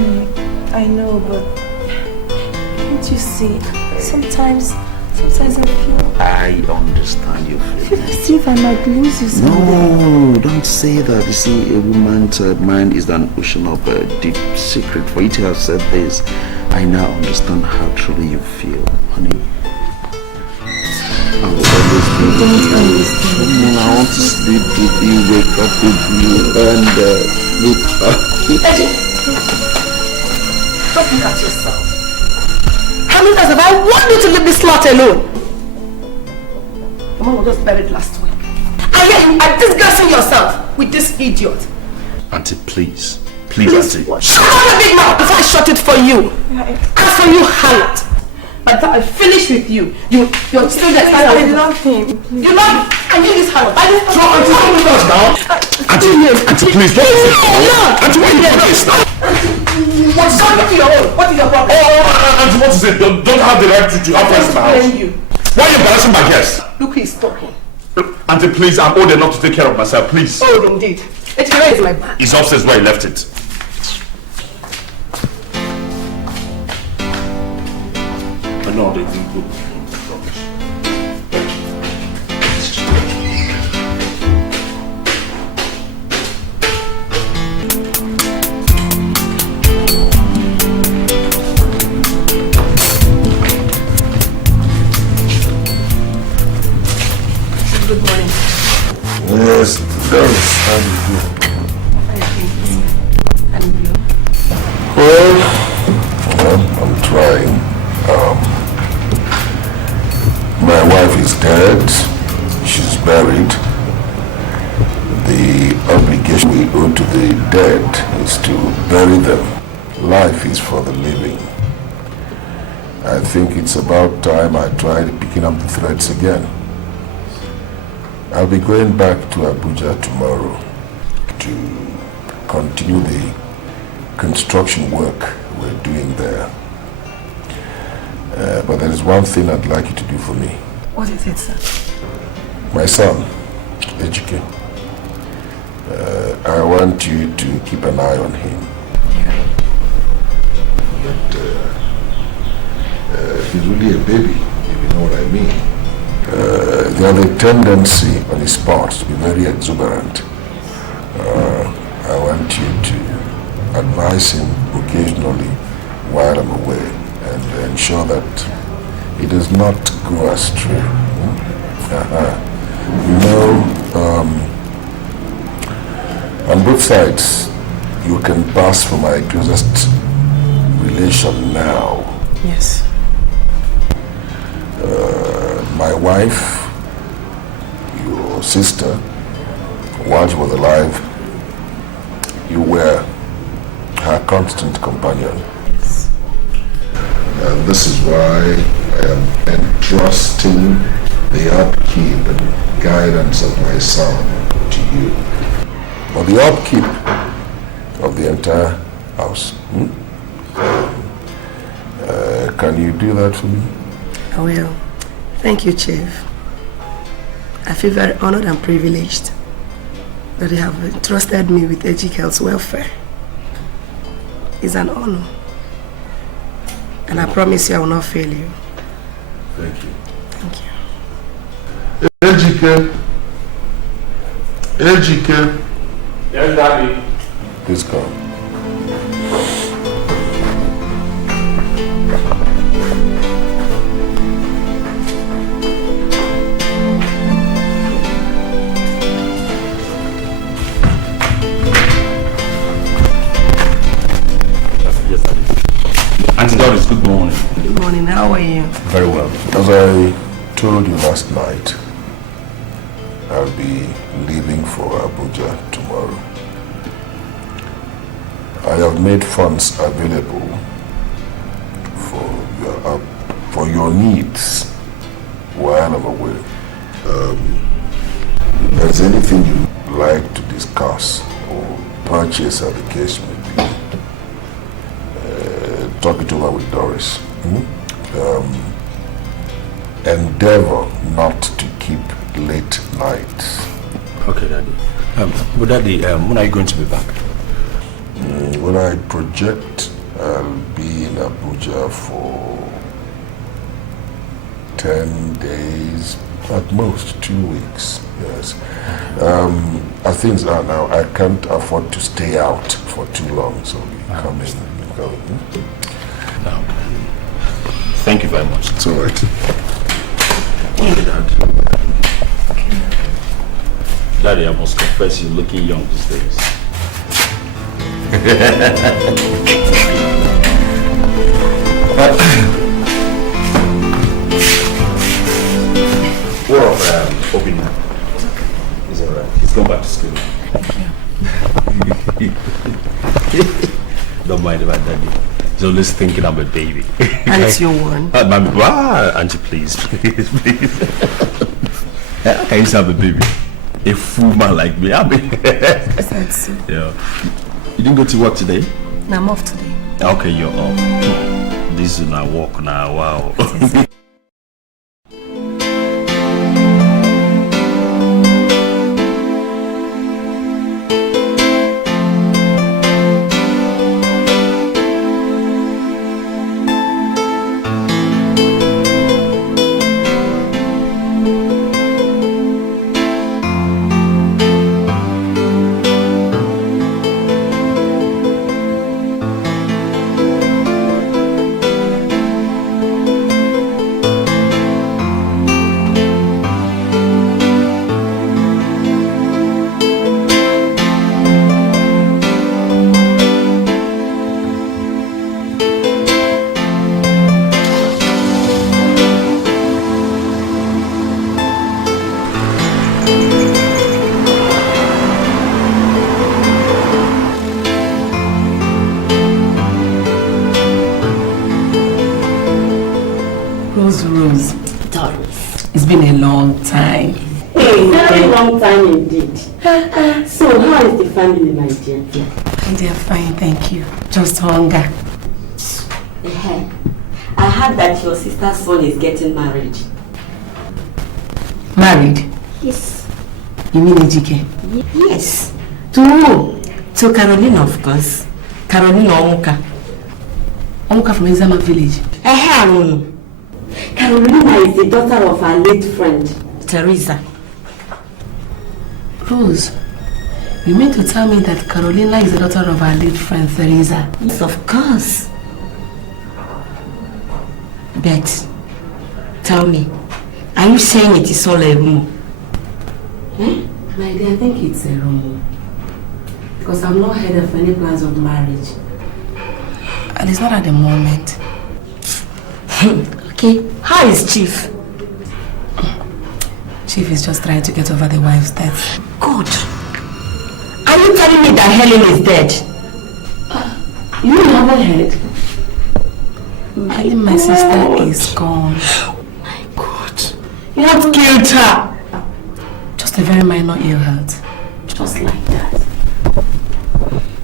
Honey, I know, but can't you see? Sometimes I feel... I understand your feelings. I feel as if I might lose you someday. No, don't say that. You see, a woman's mind is an ocean of deep secret. For you to have said this, I now understand how truly you feel, honey. I will always be with you. I want to sleep with you, wake up with you, and look up. Don't look at yourself. How many times have I wanted you to leave this lot alone? Your mom was just buried last week. And yet you are disgracing yourself with this idiot. Auntie, please. Please, Auntie. Shut up the big mouth before I shut it for you. As for you, harlot. By the time I finish with you, you're still there. I love him. Please. You love him? And you this harlot. I just throw Auntie, don't leave us now. Auntie, please, don't say that. Auntie, why are you doing this now? What's your own? What is your problem? Auntie, what is it? Don't have the right to have friends in my house. Why are you embarrassing my guests? Look who is talking. Auntie, please, I'm old enough to take care of myself, please. Old indeed. Where is my bag? It's upstairs where he left it. I know they think good. Good morning. Yes, Doris, how do you do? And you? Well, I'm trying. My wife is dead. She's buried. The obligation we owe to the dead is to bury them. Life is for the living. I think it's about time I tried picking up the threads again. I'll be going back to Abuja tomorrow to continue the construction work we're doing there. But there is one thing I'd like you to do for me. What is it, sir? My son, Edochie. I want you to keep an eye on him. Yeah. But he's really a baby, if you know what I mean. There has a tendency on his part to be very exuberant. I want you to advise him occasionally while I'm away and ensure that he does not go astray. You know, on both sides, you can pass for my closest relation now. Yes. My wife, your sister, while she was alive, you were her constant companion. Yes. And this is why I am entrusting the upkeep and guidance of my son to you. For the upkeep of the entire house. Can you do that for me? I will. Thank you, Chief. I feel very honored and privileged that you have entrusted me with Ejike's welfare. It's an honor. And I promise you I will not fail you. Thank you. Thank you. Ejike. Ejike. Yes, Daddy. Please come. Auntie Doris, good morning. Good morning, how are you? Very well. As I told you last night, I'll be leaving for Abuja tomorrow. I have made funds available for your needs while I'm away. If there's anything you'd like to discuss or purchase, as the case may be, talk it over with Doris. Endeavor not to keep late nights. Okay, Daddy. But Daddy, when are you going to be back? When I project, I'll be in Abuja for 10 days, at most 2 weeks, yes. As things are now, I can't afford to stay out for too long, so we come in. Thank you very much. It's all right. Thank you, Dad. Daddy, I must confess you're looking young these days. What of Obina? He's alright. He's gone back to school. Don't mind about Daddy. He's always thinking I'm a baby. And it's your one. Auntie, please. How can you have a baby? A full man like me. I mean, yeah. You didn't go to work today? No, I'm off today. Okay, you're off. This is my work now. Wow. Rose. Doris. It's been a long time. Hey, very long time indeed. So, how is the family, my dear? They are fine, thank you. Just hunger. I heard that your sister's son is getting married. Married? Yes. You mean Ejike? Yes. To who? To Carolina, of course. Carolina Omuka. Omuka from Ezama village? Carolina is the daughter of our late friend, Teresa. Rose, you mean to tell me that Carolina is the daughter of our late friend, Teresa? Yes, of course. But, tell me, are you saying it is all a rumor? My dear, I think it's a rumor. Because I've not heard of any plans of marriage. At least not at the moment. Okay, how is Chief? Chief is just trying to get over the wife's death. Good. Are you telling me that Helen is dead? You haven't heard? My sister is gone. My God. You have killed her. Just a very minor ill health. Just like that.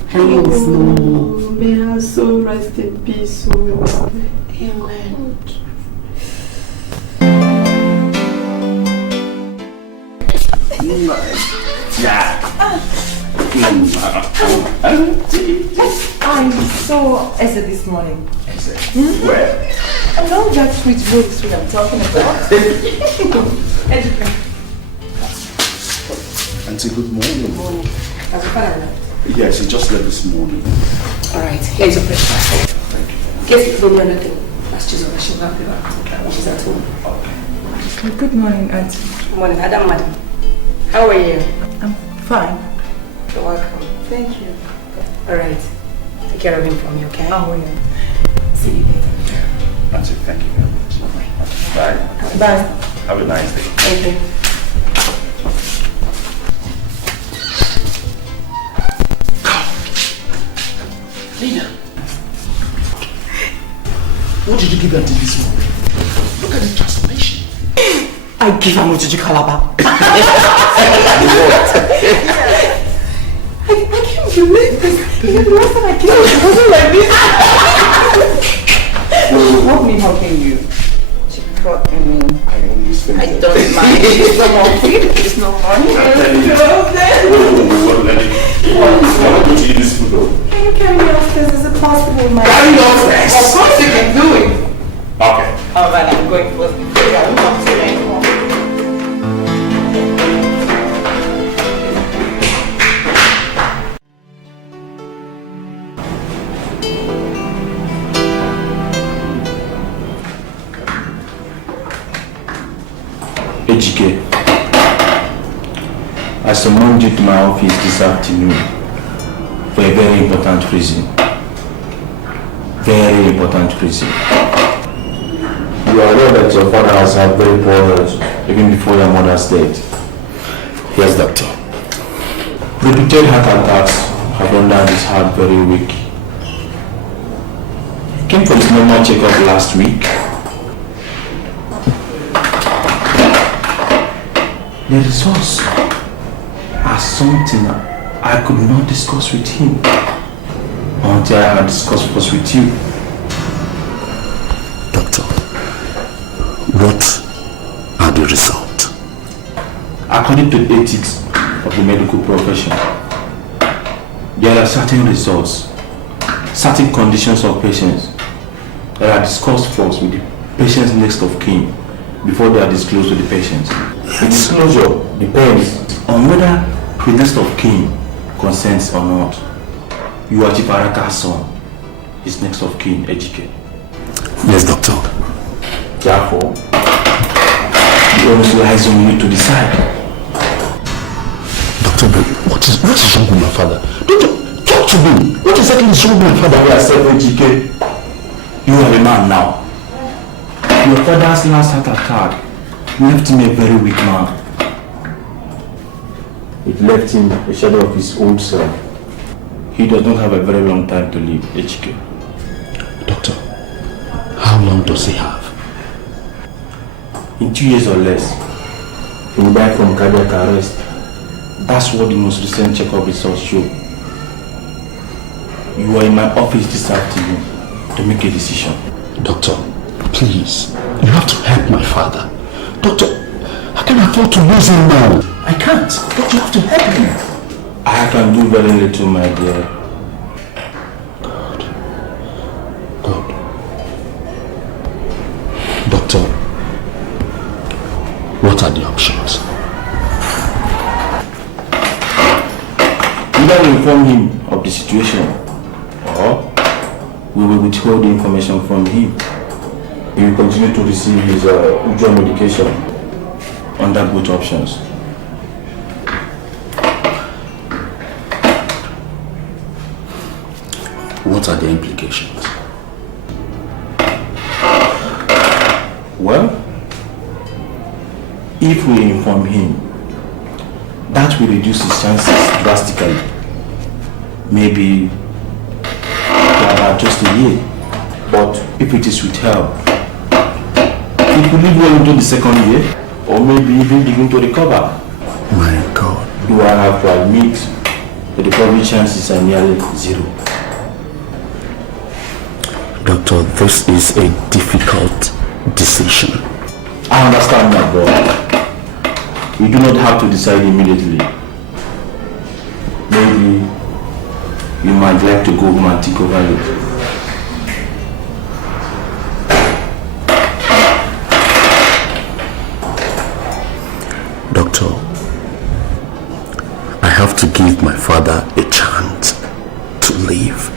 Helen is no more. May her soul rest in peace. Amen. Yeah. I'm so Esther this morning. Where? I know that sweet rose I'm talking about. Edochie. Auntie, good morning. Good morning. Has your father left? Yes, he just left this morning. Alright, here's your breakfast. Thank you. In case you don't know anything, that's just what she'll help you out when she's at home. Okay. Good morning, Auntie. Good morning, madam. How are you? I'm fine. You're welcome. Thank you. Alright. Take care of him for me, okay? Oh, yeah. See you later. Auntie, thank you very much. Bye. Bye. Have a nice day. Thank you. Lena, what did you give Auntie this morning? Look at the transformation. I give her what did you call about? I can't believe this. The last time I came, it wasn't like this. She brought me helping you. She brought me. I always think I don't mind. It's no more. It's no more. What? Can you carry me Edochie, I summoned you to my office this afternoon for a very important reason. Very important reason. You are aware that your father has had very poor health even before your mother's death. Yes, doctor. Repeated heart attacks have rendered his heart very weak. He came for his normal checkup last week. The results are something I could not discuss with him until I had discussed first with you. Doctor, what are the results? According to the ethics of the medical profession, there are certain results, certain conditions of patients that are discussed first with the patient's next of kin before they are disclosed to the patients. The disclosure depends on whether the next of kin consents or not. You are Chief Araka's son, his next of kin, Edochie. Yes, doctor. Therefore, the onus lies on you to decide. Doctor, what is wrong with my father? Doctor, talk to me. What exactly is wrong with my father? Yourself, Edochie. You are a man now. Your father's last heart attack left him a very weak man. It left him a shadow of his old self. He does not have a very long time to live, Edochie. Doctor, how long does he have? In 2 years or less, he will die from cardiac arrest. That's what the most recent checkup results show. You are in my office this afternoon to make a decision. Doctor, please, you have to help my father. Doctor, I can't afford to lose him now. I can't. Doctor, you have to help him. I can do very little, my dear. Good. Doctor, what are the options? Either we inform him of the situation, or we will withhold the information from him. He will continue to receive his usual medication under both options. What are the implications? Well, if we inform him, that will reduce his chances drastically. Maybe to about just a year. But if it is withheld, he could live well into the second year, or maybe even begin to recover. My God. Do I have to admit that the recovery chances are nearly zero? Doctor, this is a difficult decision. I understand, my boy. You do not have to decide immediately. Maybe you might like to go home and think over it. Doctor, I have to give my father a chance to live,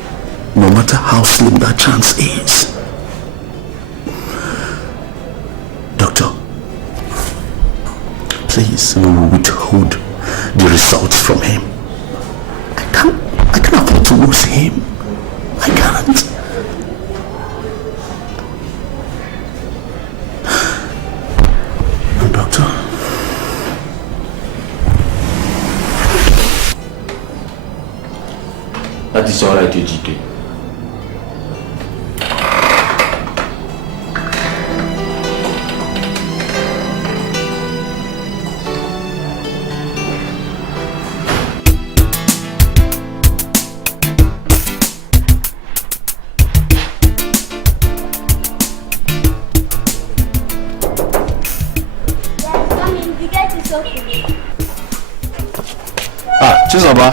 no matter how slim that chance is. Doctor, please withhold the results from him. I can't afford to lose him. I can't. Doctor. That is all right, Edochie. Chizoba.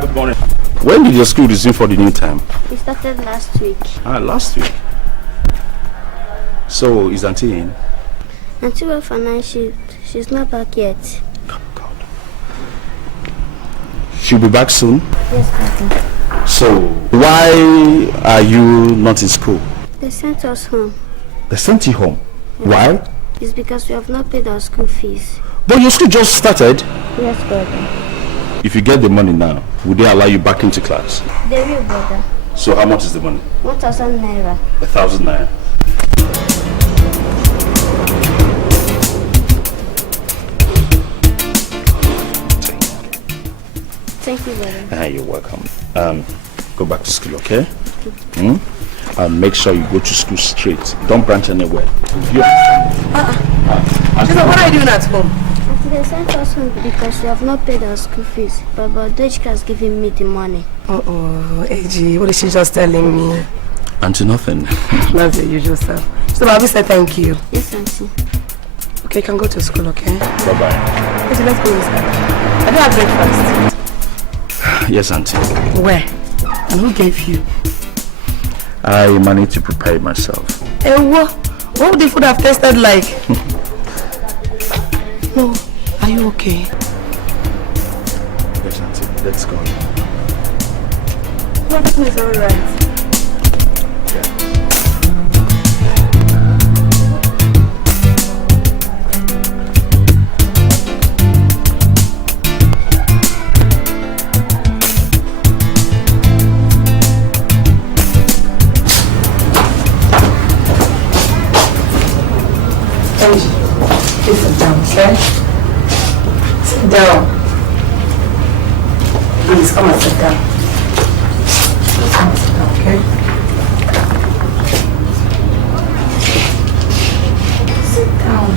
Good morning. When did your school resume for the new term? We started last week. Last week. So, is Auntie in? Auntie went for night shift. She's not back yet. God. She'll be back soon? Yes, Papa. So, why are you not in school? They sent us home. They sent you home? Why? It's because we have not paid our school fees. But your school just started. Yes, brother. If you get the money now, would they allow you back into class? They will, brother. So how much is the money? 1,000 naira. 1,000 naira. Thank you, brother. You're welcome. Go back to school, okay? Make sure you go to school straight. Don't branch anywhere. What are you doing at home? They sent us home because we have not paid our school fees. But Edochie has given me the money. AG, what is she just telling me? Auntie, nothing. That's the usual stuff. So Babi said thank you. Yes, Auntie. Okay, you can go to school, okay? Bye-bye. AG, let's go inside. I don't have breakfast. Yes, Auntie. Where? And who gave you? I managed to prepare myself. What would the food have tasted like? No. Are you okay? Yes, Auntie. Let's go. Everything is alright. Please sit down, okay? Sit down. Please come and sit down. Just come and sit down, okay? Sit down.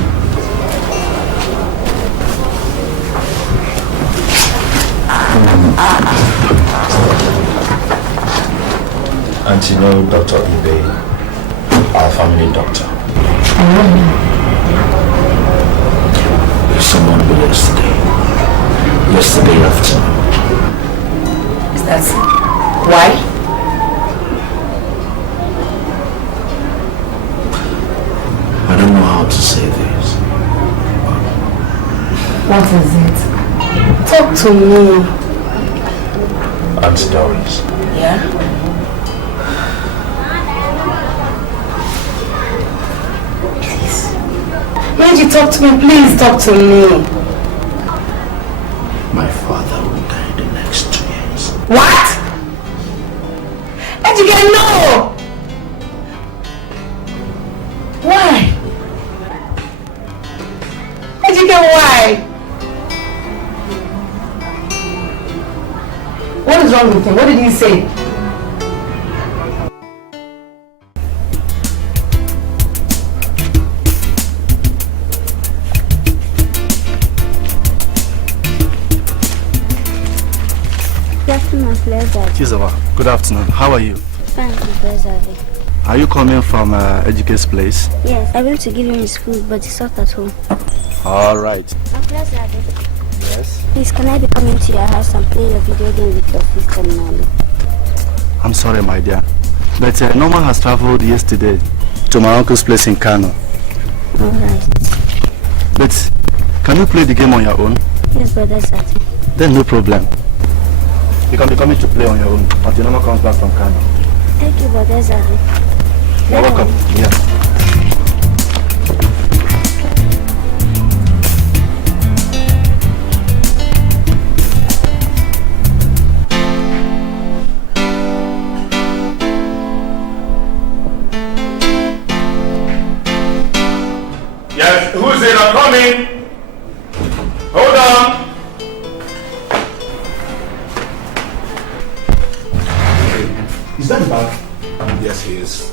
Auntie, you know Dr. Ibe, our family doctor. Someone who yesterday afternoon. Is that why? I don't know how to say this. What is it? Talk to me. Auntie Doris. Yeah? Manji, talk to me, please talk to me. My father will die the next 2 years. What? Ejike, no! Why? Ejike, why? What is wrong with him? What did he say? Kizawa, good afternoon. How are you? Fine, Brother. Are you coming from Edochie's place? Yes, I went to give him his food, but he's not at home. All right. Yes? Please, can I be coming to your house and play your video game with your sister and mommy? I'm sorry, my dear. But Norma has traveled yesterday to my uncle's place in Kano. All right. But can you play the game on your own? Yes, Brother Sati. Then no problem. You can be coming to play on your own until Norma comes back from Kano. Thank you, Brother Sati. You're welcome. Yeah. Yes, who's it? I'm coming. Hold on. Is that back? Yes, he is.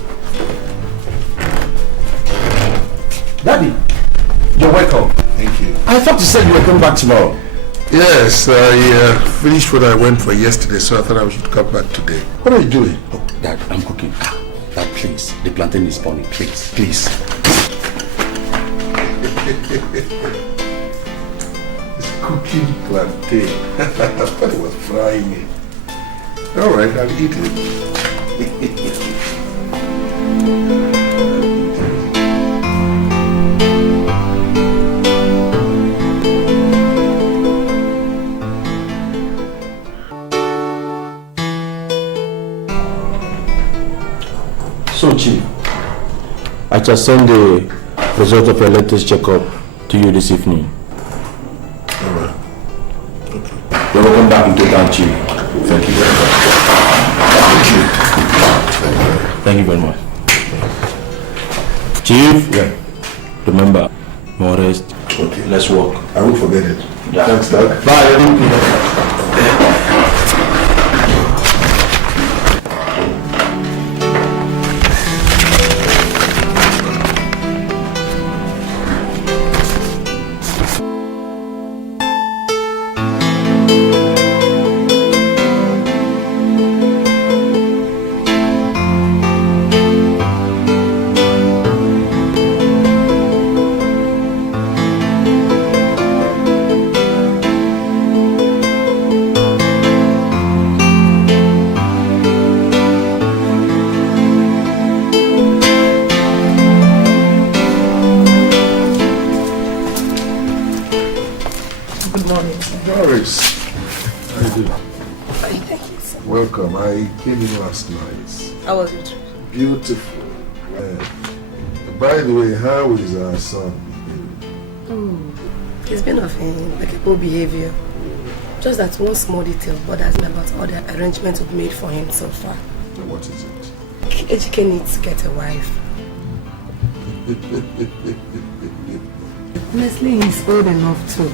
Daddy, you're welcome. Thank you. I thought you said you were coming back tomorrow. Yes, I finished what I went for yesterday, so I thought I should come back today. What are you doing? Oh, Dad, I'm cooking. Dad, please. The plantain is burning. Please, please. It's cooking plantain. I thought it was frying it. All right, I'll eat it. So, Chief, I just sent the result of your latest checkup to you this evening. Alright. Okay. You're welcome back into Auntie. Thank you very much. Thank you very much. Chief? Yeah. Remember, more rest. Okay. Let's walk. I won't forget it. Yeah. Thanks, Doc. Bye. Doris, how you doing? Fine, thank you, sir. Welcome. I came in last night. How was it? Beautiful. By the way, how is our son behaving? He's been of impeccable behavior. Just that one small detail bothers me about all the arrangements we've made for him so far. What is it? Edochie needs to get a wife. Honestly, he's old enough to.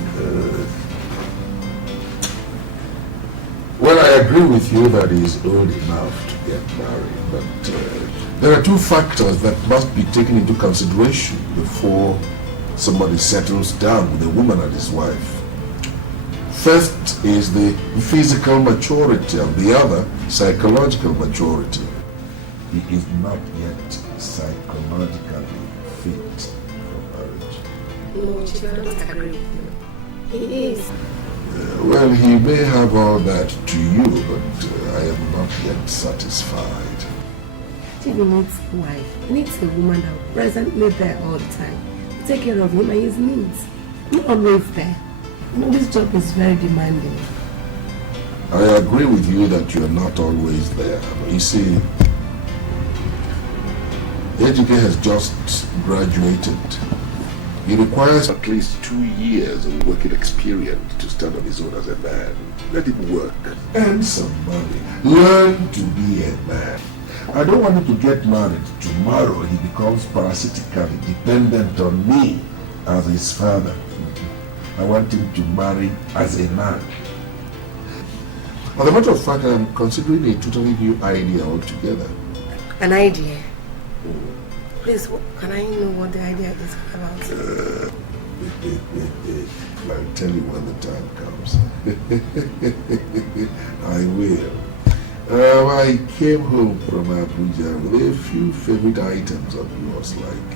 Well, I agree with you that he is old enough to get married, but there are two factors that must be taken into consideration before somebody settles down with a woman and his wife. First is the physical maturity, and the other, psychological maturity. He is not yet psychologically fit for marriage. No, Chief, I don't agree with you. He is. Well, he may have all that to you, but I am not yet satisfied. Chief needs a wife. He needs a woman that will presently there all the time. Take care of him and his needs. Not always there. You know, this job is very demanding. I agree with you that you're not always there. You see, Edochie has just graduated. He requires at least 2 years of working experience to stand on his own as a man. Let him work. Earn some money. Learn to be a man. I don't want him to get married tomorrow. He becomes parasitically dependent on me as his father. I want him to marry as a man. As a matter of fact, I'm considering a totally new idea altogether. An idea? Please, can I know what the idea is about? I'll tell you when the time comes. I will. I came home from Abuja with a few favorite items of yours, like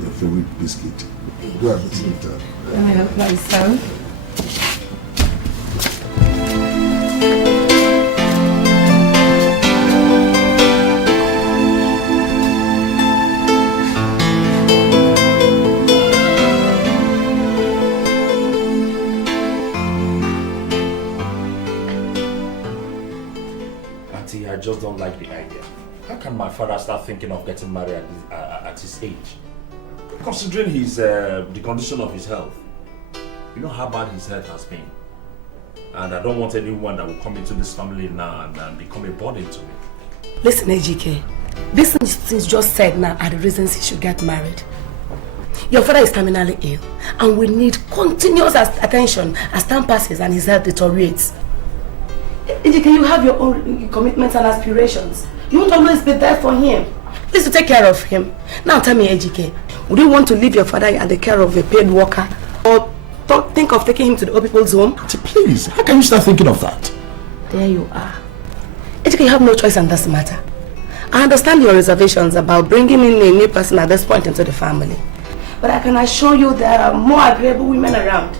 your favorite biscuit. Go and eat it. Let me help myself. I just don't like the idea. How can my father start thinking of getting married at his age? Considering his the condition of his health. You know how bad his health has been. And I don't want anyone that will come into this family now and become a burden to me. Listen, Edochie, these things just said now are the reasons he should get married. Your father is terminally ill, and we need continuous attention as time passes and his health deteriorates. Edochie, you have your own commitments and aspirations. You won't always be there for him. Please to take care of him. Now tell me, Edochie, would you want to leave your father at the care of a paid worker, or think of taking him to the old people's home? Auntie, please, how can you start thinking of that? There you are. Edochie, you have no choice on this matter. I understand your reservations about bringing in a new person at this point into the family. But I can assure you there are more agreeable women around.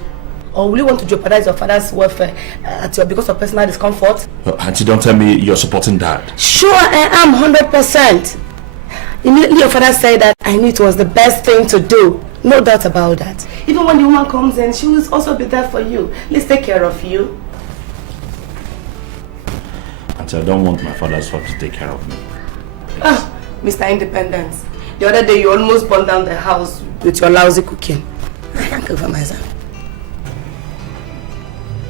Or will you want to jeopardize your father's welfare because of personal discomfort? Auntie, don't tell me you're supporting that. Sure, I am 100%. Immediately your father said that I knew it was the best thing to do. No doubt about that. Even when the woman comes in, she will also be there for you. Let's take care of you. Auntie, I don't want my father's wife to take care of me. Ah, Mr. Independence. The other day you almost burned down the house with your lousy cooking. I can't cook for myself.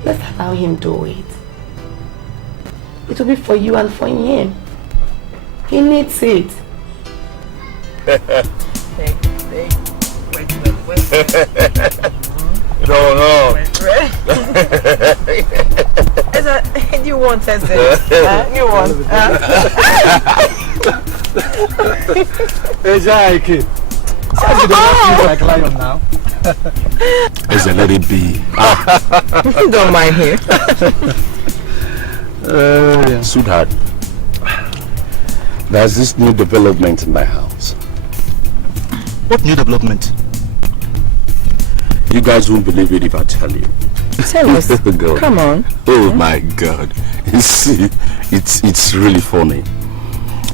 Let's allow him do it. It will be for you and for him. He needs it. No. You want this? You want? Edochie. You don't feel like lion now. Let it be. Don't mind him. Sweetheart, there's this new development in my house. What new development? You guys won't believe it if I tell you. Tell us. Come on. Oh my God. You see, it's really funny.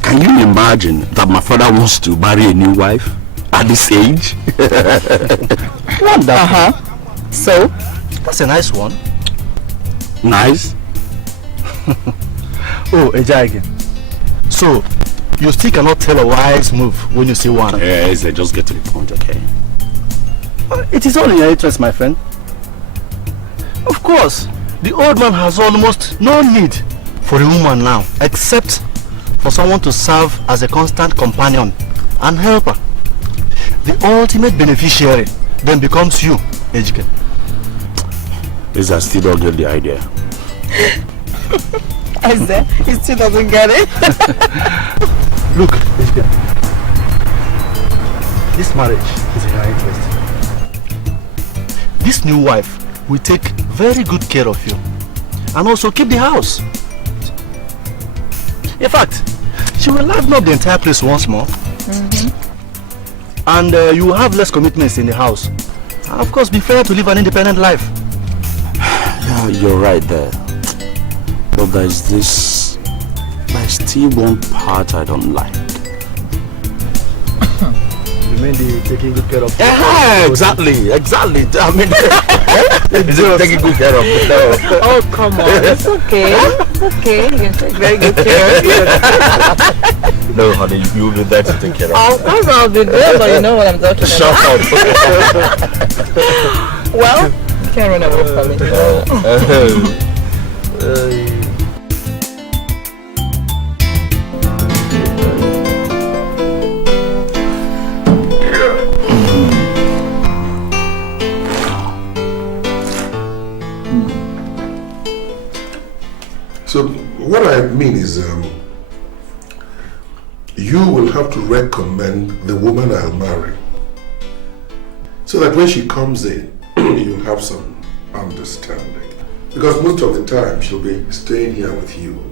Can you imagine that my father wants to marry a new wife at this age? Wonderful. So? That's a nice one. Nice? Oh, Edochie. So, you still cannot tell a wise move when you see one? Yes, just get to the point, okay? It is all in your interest, my friend. Of course, the old man has almost no need for a woman now, except for someone to serve as a constant companion and helper. The ultimate beneficiary then becomes you, Edochie. I still don't get the idea. I said, he still doesn't get it. Look, Edochie, this marriage is in your interest. This new wife will take very good care of you and also keep the house. In fact, she will liven up the entire place once more. And you will have less commitments in the house. And of course, be fair to live an independent life. Yeah, you're right there. But there's still one part I don't like. You mean the taking good care of you? Yeah, exactly. I mean, is it taking good care of you? No. Oh, come on. It's okay. It's okay. You can take very good care of you. No, honey, you'll be there to take care of me. Of course I'll be there, but you know what I'm talking Shut about. up. Well, you can't run away from me. So what I mean is, you will have to recommend the woman I'll marry, so that when she comes in, you'll have some understanding. Because most of the time she'll be staying here with you.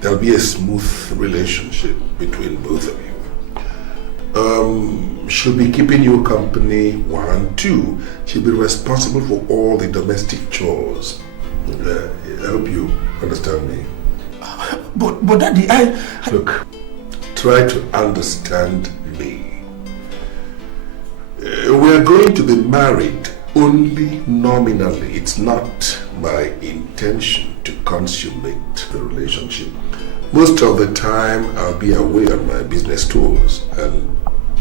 There'll be a smooth relationship between both of you. She'll be keeping you company, 1, 2. She'll be responsible for all the domestic chores. I hope you understand me. But Daddy, Look, try to understand me. We are going to be married only nominally. It's not my intention to consummate the relationship. Most of the time, I'll be away on my business tours, and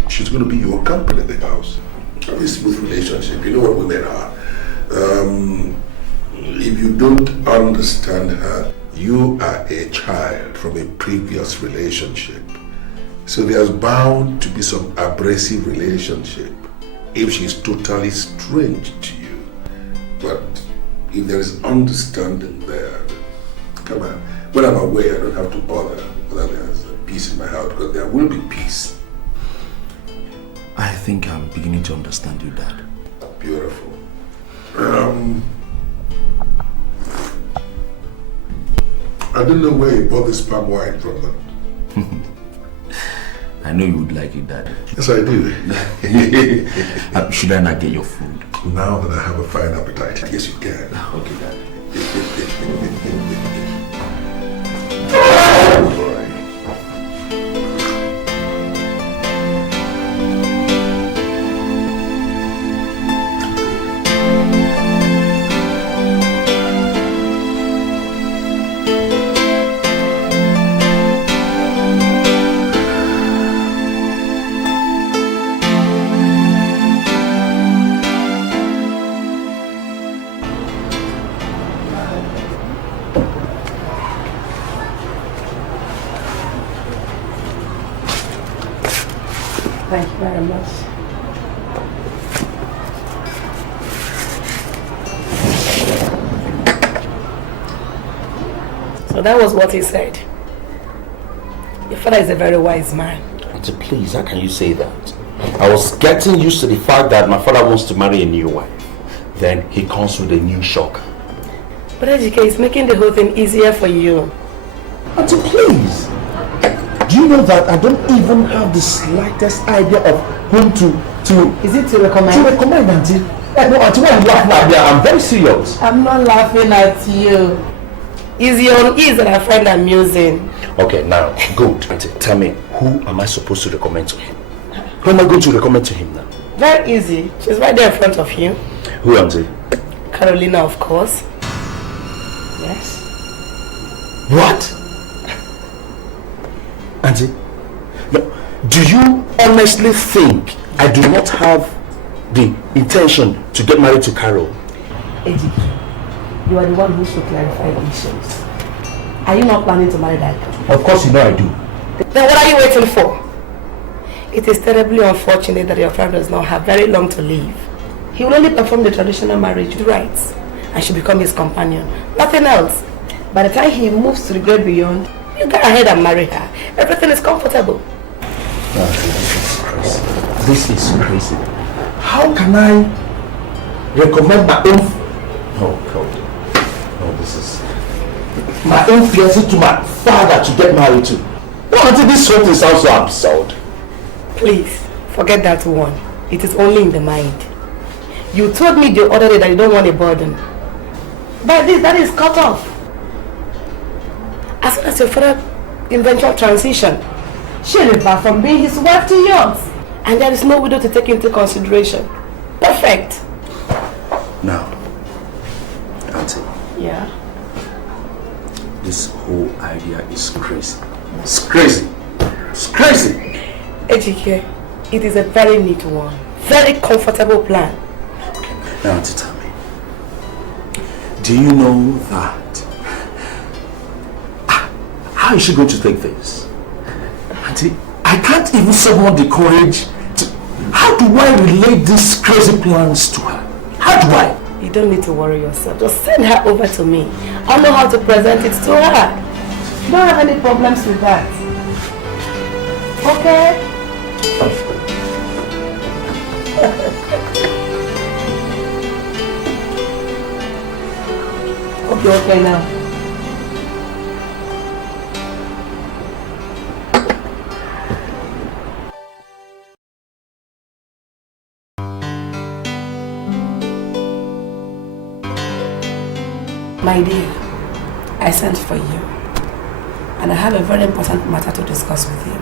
she's going to be your company in the house. A smooth relationship. You know what women are. If you don't understand her, you are a child from a previous relationship. So there's bound to be some abrasive relationship if she's totally strange to you. But if there is understanding there, come on. When I'm away, I don't have to bother whether there's peace in my house, because there will be peace. I think I'm beginning to understand you, Dad. Beautiful. I don't know where you bought this palm wine from them. I know you would like it, Dad. Yes, I do. Should I not get your food? Now that I have a fine appetite, yes you can. Okay, Dad. Oh, boy. Thank you very much. So that was what he said. Your father is a very wise man. Auntie, please, how can you say that? I was getting used to the fact that my father wants to marry a new wife. Then he comes with a new shock. But Edochie is making the whole thing easier for you. Auntie, please. Do you know that I don't even have the slightest idea of whom to... Is it to recommend? To recommend, Auntie. No, Auntie, why are you laughing at me? I'm very serious. I'm not laughing at you. It's your ears that I find amusing. Okay, now, good. Auntie, tell me, who am I supposed to recommend to him? Who am I going to recommend to him now? Very easy. She's right there in front of you. Who, Auntie? Carolina, of course. Yes. What? Auntie, no, do you honestly think I do not have the intention to get married to Carol? Edochie, you are the one who should clarify the issues. Are you not planning to marry that girl? Of course you know I do. Then what are you waiting for? It is terribly unfortunate that your father does not have very long to live. He will only perform the traditional marriage rites and should become his companion. Nothing else. By the time he moves to the great beyond, you go ahead and marry her. Everything is comfortable. No, this is crazy. This is crazy. How can I recommend my own... Oh God. No, this is... My own fiancé to my father to get married to. No, Auntie, this whole thing sounds so absurd. Please, forget that one. It is only in the mind. You told me the other day that you don't want a burden. But this, that is cut off. As soon as your father eventual transition, she'll back from being his wife to yours. And there is no widow to take into consideration. Perfect. Now, Auntie. Yeah? This whole idea is crazy. It's crazy. It's crazy. Edochie, it is a very neat one. Very comfortable plan. Now, Auntie, tell me. Do you know that? How is she going to take this? Auntie, I can't even summon the courage to... How do I relate these crazy plans to her? How do I? You don't need to worry yourself. Just send her over to me. I'll know how to present it to her. You don't have any problems with that. Okay? Hope you're okay now. My dear, I sent for you, and I have a very important matter to discuss with you.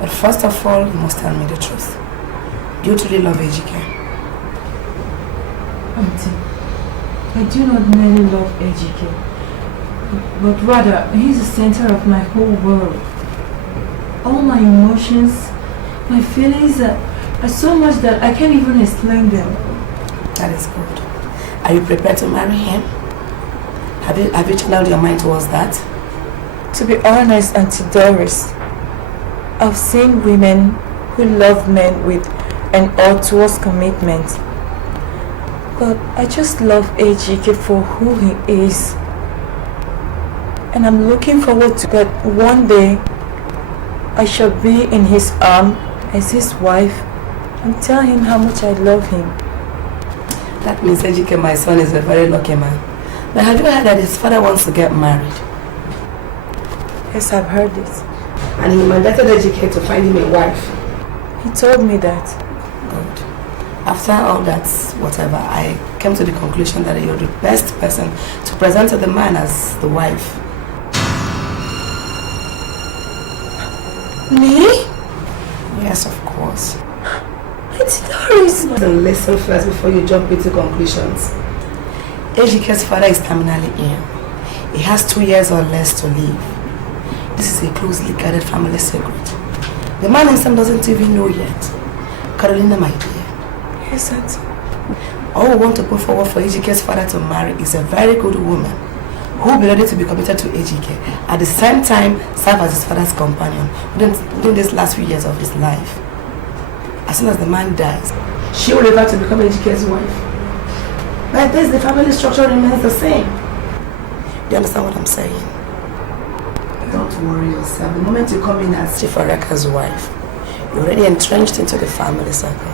But first of all, you must tell me the truth. Do you truly love Edochie? Auntie, I do not merely love Edochie, but rather, he is the center of my whole world. All my emotions, my feelings are so much that I can't even explain them. That is good. Are you prepared to marry him? Have you channeled your mind towards that? To be honest, Auntie Doris, I've seen women who love men with an arduous commitment. But I just love Edochie for who he is. And I'm looking forward to that one day I shall be in his arms as his wife and tell him how much I love him. That means Edochie, my son, is a very lucky man. But have you heard that his father wants to get married? Yes, I've heard it. And he mandated Edochie to find him a wife. He told me that. Good. After all that, whatever, I came to the conclusion that you're the best person to present to the man as the wife. Me? Yes, of course. It's Doris. Listen first before you jump into conclusions. Edochie's father is terminally ill. He has 2 years or less to live. This is a closely guarded family secret. The man himself doesn't even know yet. Carolina, my dear. Yes, Auntie. All we want to put forward for Edochie's father to marry is a very good woman who will be ready to be committed to Edochie, at the same time serve as his father's companion within these last few years of his life. as soon as the man dies, she will revert to become Ejike's wife. Like this, the family structure remains the same. Do you understand what I'm saying? Don't worry yourself. The moment you come in as Chief Araka's wife, you're already entrenched into the family circle.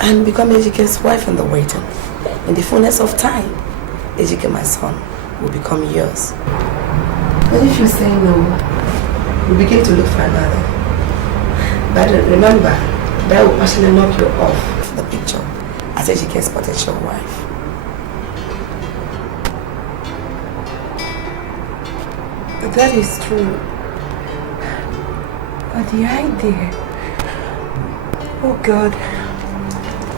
And become Ejike's wife in the waiting. In the fullness of time, Ejike, my son, will become yours. But if you say no, we begin to look for another. But remember, that will partially knock you off the picture as Ejike's potential wife. That is true. But the idea... Oh God.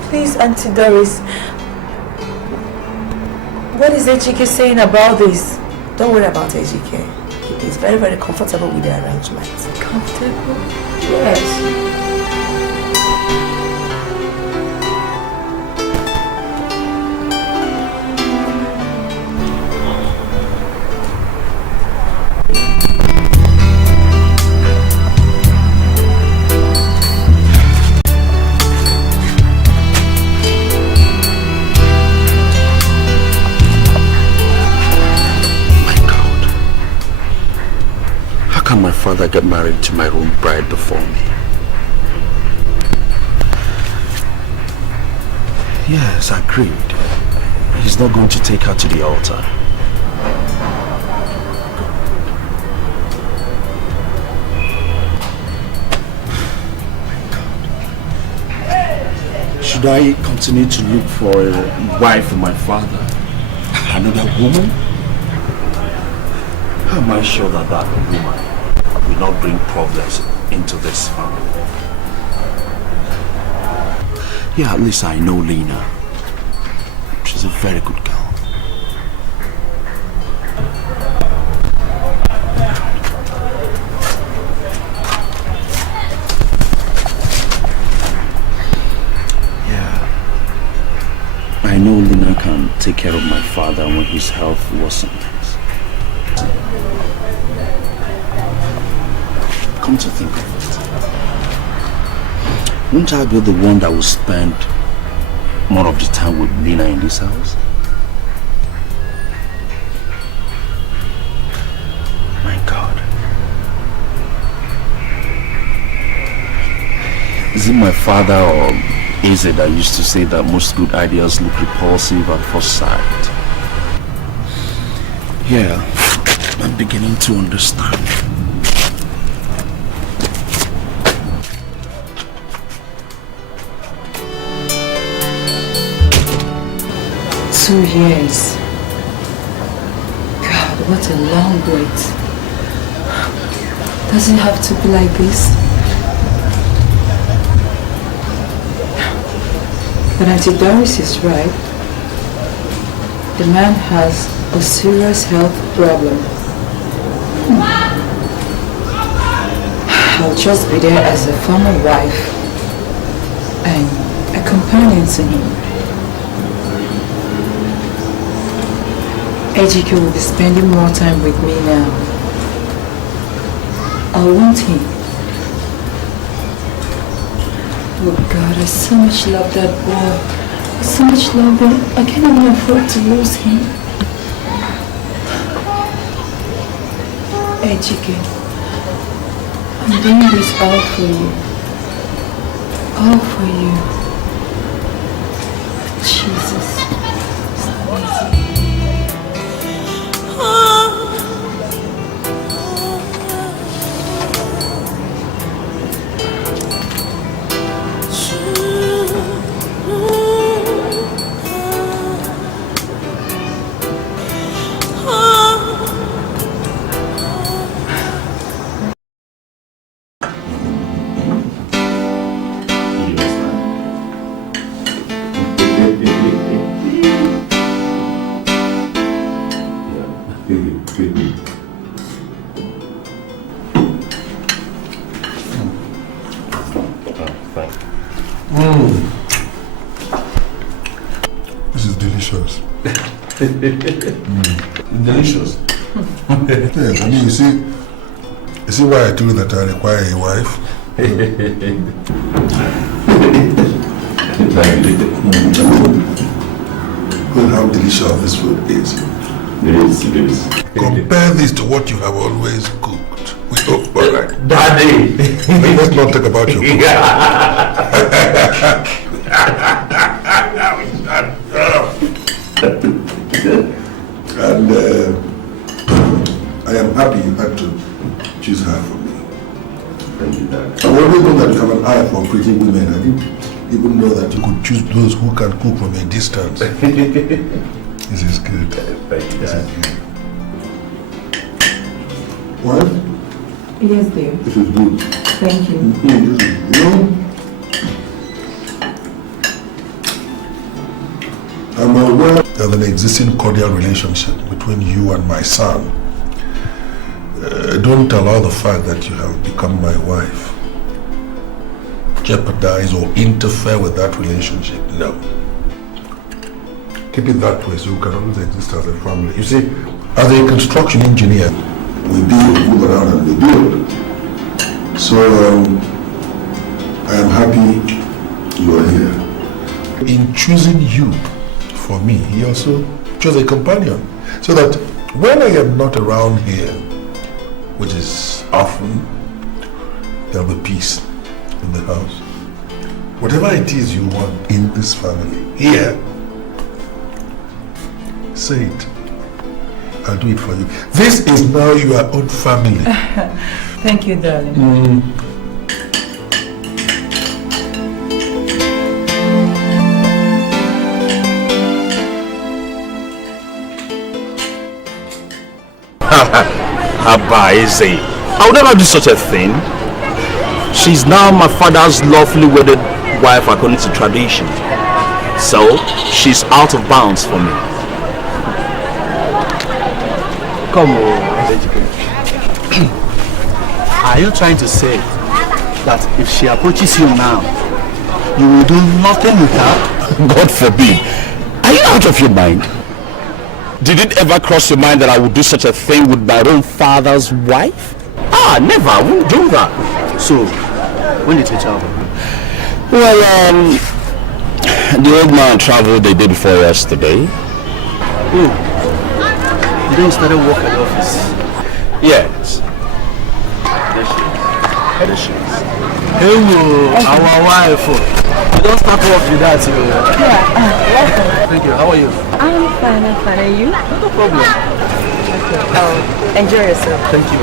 Please, Auntie Doris. What is Ejike saying about this? Don't worry about Ejike. He is very, very comfortable with the arrangement. Comfortable? Yes. My father get married to my own bride before me. Yes, agreed. He's not going to take her to the altar. Should I continue to look for a wife for my father? Another woman? How am I sure that that woman will not bring problems into this family? Yeah, at least I know Lena. She's a very good girl. Yeah. I know Lena can take care of my father when his health worsens. Come to think of it, won't I be the one that will spend more of the time with Lena in this house? My God. Is it my father or is it that used to say that most good ideas look repulsive at first sight? Yeah, I'm beginning to understand. 2 years. God, what a long wait. Does it have to be like this? But Auntie Doris is right. The man has a serious health problem. I'll just be there as a former wife and a companion to him. Ejike will be spending more time with me now. I want him. Oh God, I so much love that boy. I so much love him. I can't even afford to lose him. Ejike, I'm doing this all for you. All for you. Jesus. This is delicious. Delicious. Yes, I mean, you see why I told you that I require a wife? Thank you. Look how delicious this food is. It is. Compare this to what you have always cooked. Alright. Daddy! Let's not talk about your food. And I am happy you had to choose her for me. Thank you, Dad. I always know that you have an eye for pretty women. I didn't even know that you could choose those who can cook from a distance. This is good. Thank you, Dad. What? Yes, dear. This is good. Thank you. I'm aware of an existing cordial relationship between you and my son. Don't allow the fact that you have become my wife jeopardize or interfere with that relationship. No. Keep it that way so you can always exist as a family. You see, as a construction engineer, we build, move around and we build. So I am happy you are here. In choosing you for me, he also chose a companion. So that when I am not around here, which is often, there'll be peace in the house. Whatever it is you want in this family, here, say it. I'll do it for you. This is now your own family. Thank you, darling. Abba, easy. I would never do such a thing. She's now my father's lawfully wedded wife according to tradition. So, she's out of bounds for me. Come on, are you trying to say that if she approaches you now, you will do nothing with her? God forbid. Are you out of your mind? Did it ever cross your mind that I would do such a thing with my own father's wife? Never. I wouldn't do that. So, when did you travel? Well, the old man traveled the day before yesterday. Oh, you don't start work at the office? Yes. There she is. Hello, our wife. You don't start work with that. Yeah. Thank you. How are you? I'm fine. Are you? No problem. Okay. Enjoy yourself. Thank you.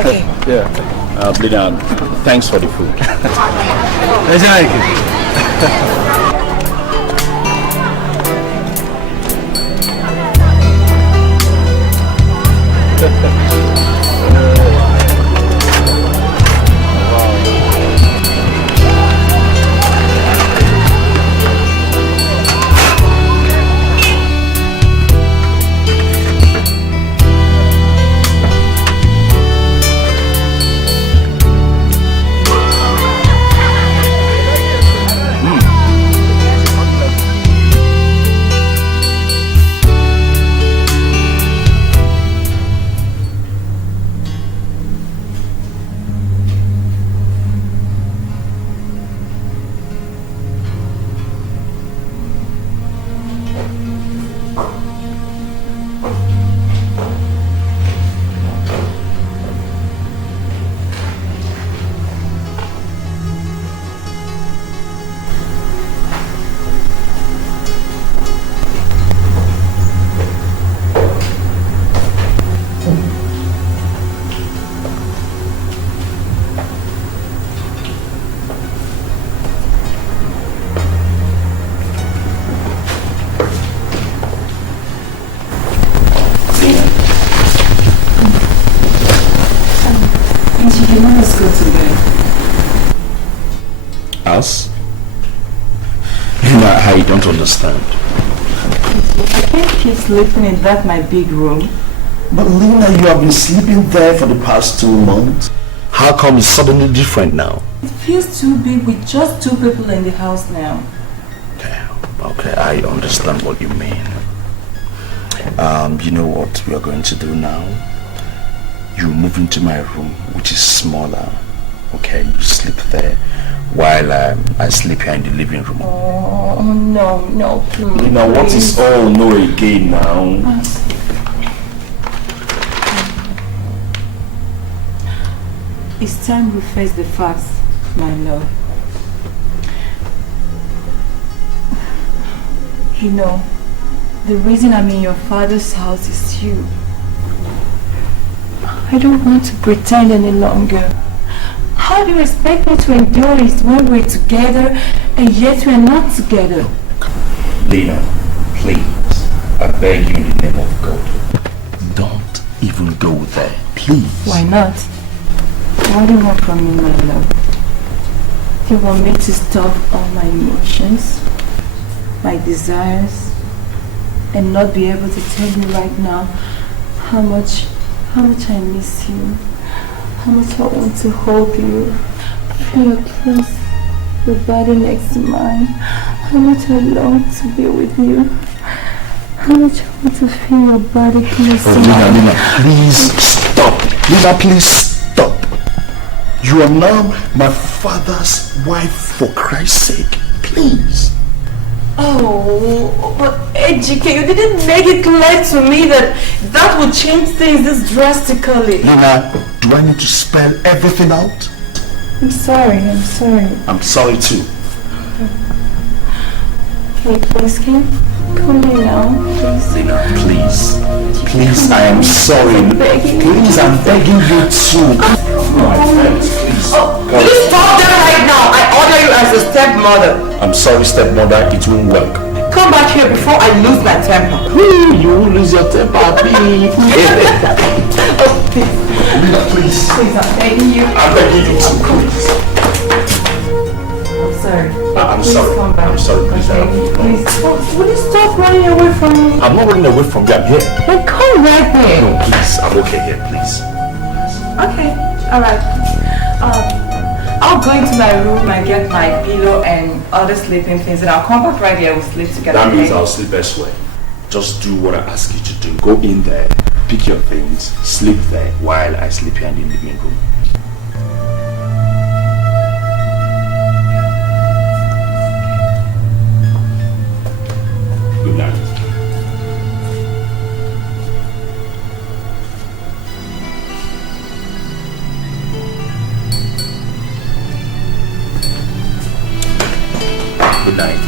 Okay. Yeah. Blidan, thanks for the food. Us? I don't understand. I can't keep sleeping in my big room. But Lena, you have been sleeping there for the past 2 months. How come it's suddenly different now? It feels too big with just 2 people in the house now. Okay, I understand what you mean. You know what we are going to do now? You move into my room, which is smaller, Okay, you sleep there while I sleep here in the living room. Oh, no, please. Lena, what is all no again now? It's time we face the facts, my love. You know, the reason I'm in your father's house is you. I don't want to pretend any longer. How do you expect me to endure it when we're together and yet we're not together? Lena, please, I beg you in the name of God. Don't even go there, please. Why not? What do you want from me, my love? Do you want me to stop all my emotions, my desires, and not be able to tell you right now how much I miss you, how much I want to hold you, feel your close, your body next to mine, how much I long to be with you, how much I want to feel your body close to mine. Lena, please stop. Lena, please stop. You are now my father's wife, for Christ's sake. Please. Oh, but Edochie, you didn't make it clear to me that would change things this drastically. Lena, do I need to spell everything out? I'm sorry. I'm sorry too. Can you please come here now, please? Lena, please. Please, I am sorry. Please, I'm begging you to. My friends, please. Please stop that right now. I order you as a stepmother. I'm sorry, stepmother, it won't work. Come back here before I lose my temper. You will lose your temper, please. Lena, please. Please, I'm begging you. I'm begging you to, please. I'm sorry. I'm Please sorry. come back. I'm sorry, please. Please, will you stop running away from me? I'm not running away from you, I'm here. Then come right here. No, please, I'm okay here, please. Okay, alright. I'll go into my room and get my pillow and other sleeping things, and I'll come back right here. We'll sleep together. That means okay? I'll sleep elsewhere. Just do what I ask you to do. Go in there, pick your things, sleep there while I sleep here in the living room. Good night. Good night.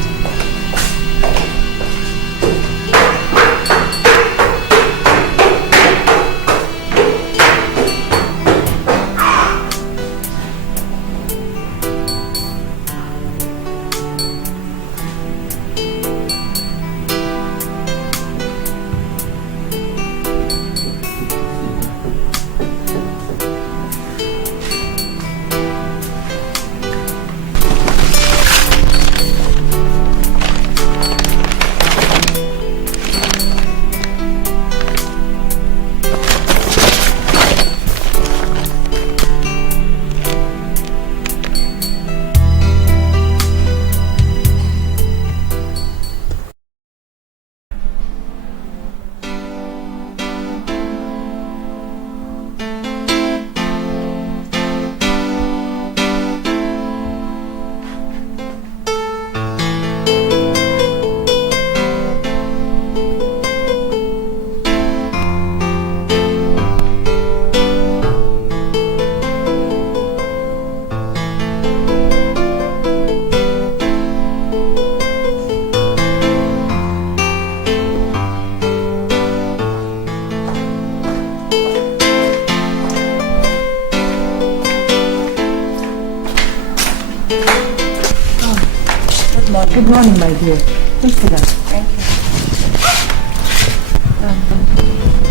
Good morning, my dear. Please sit down. Thank you.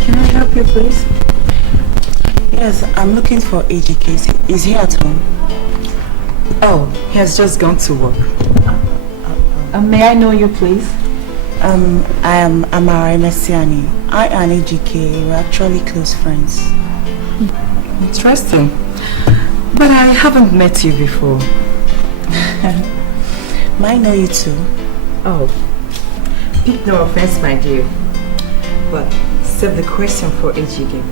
Can I help you, please? Yes, I'm looking for Edochie. Is he at home? Oh, he has just gone to work. May I know you, please? I am Amala Messiani. I and Edochie were actually close friends. Interesting. But I haven't met you before. Might know you too. Oh, take no offense, my dear. But save the question for Edochie.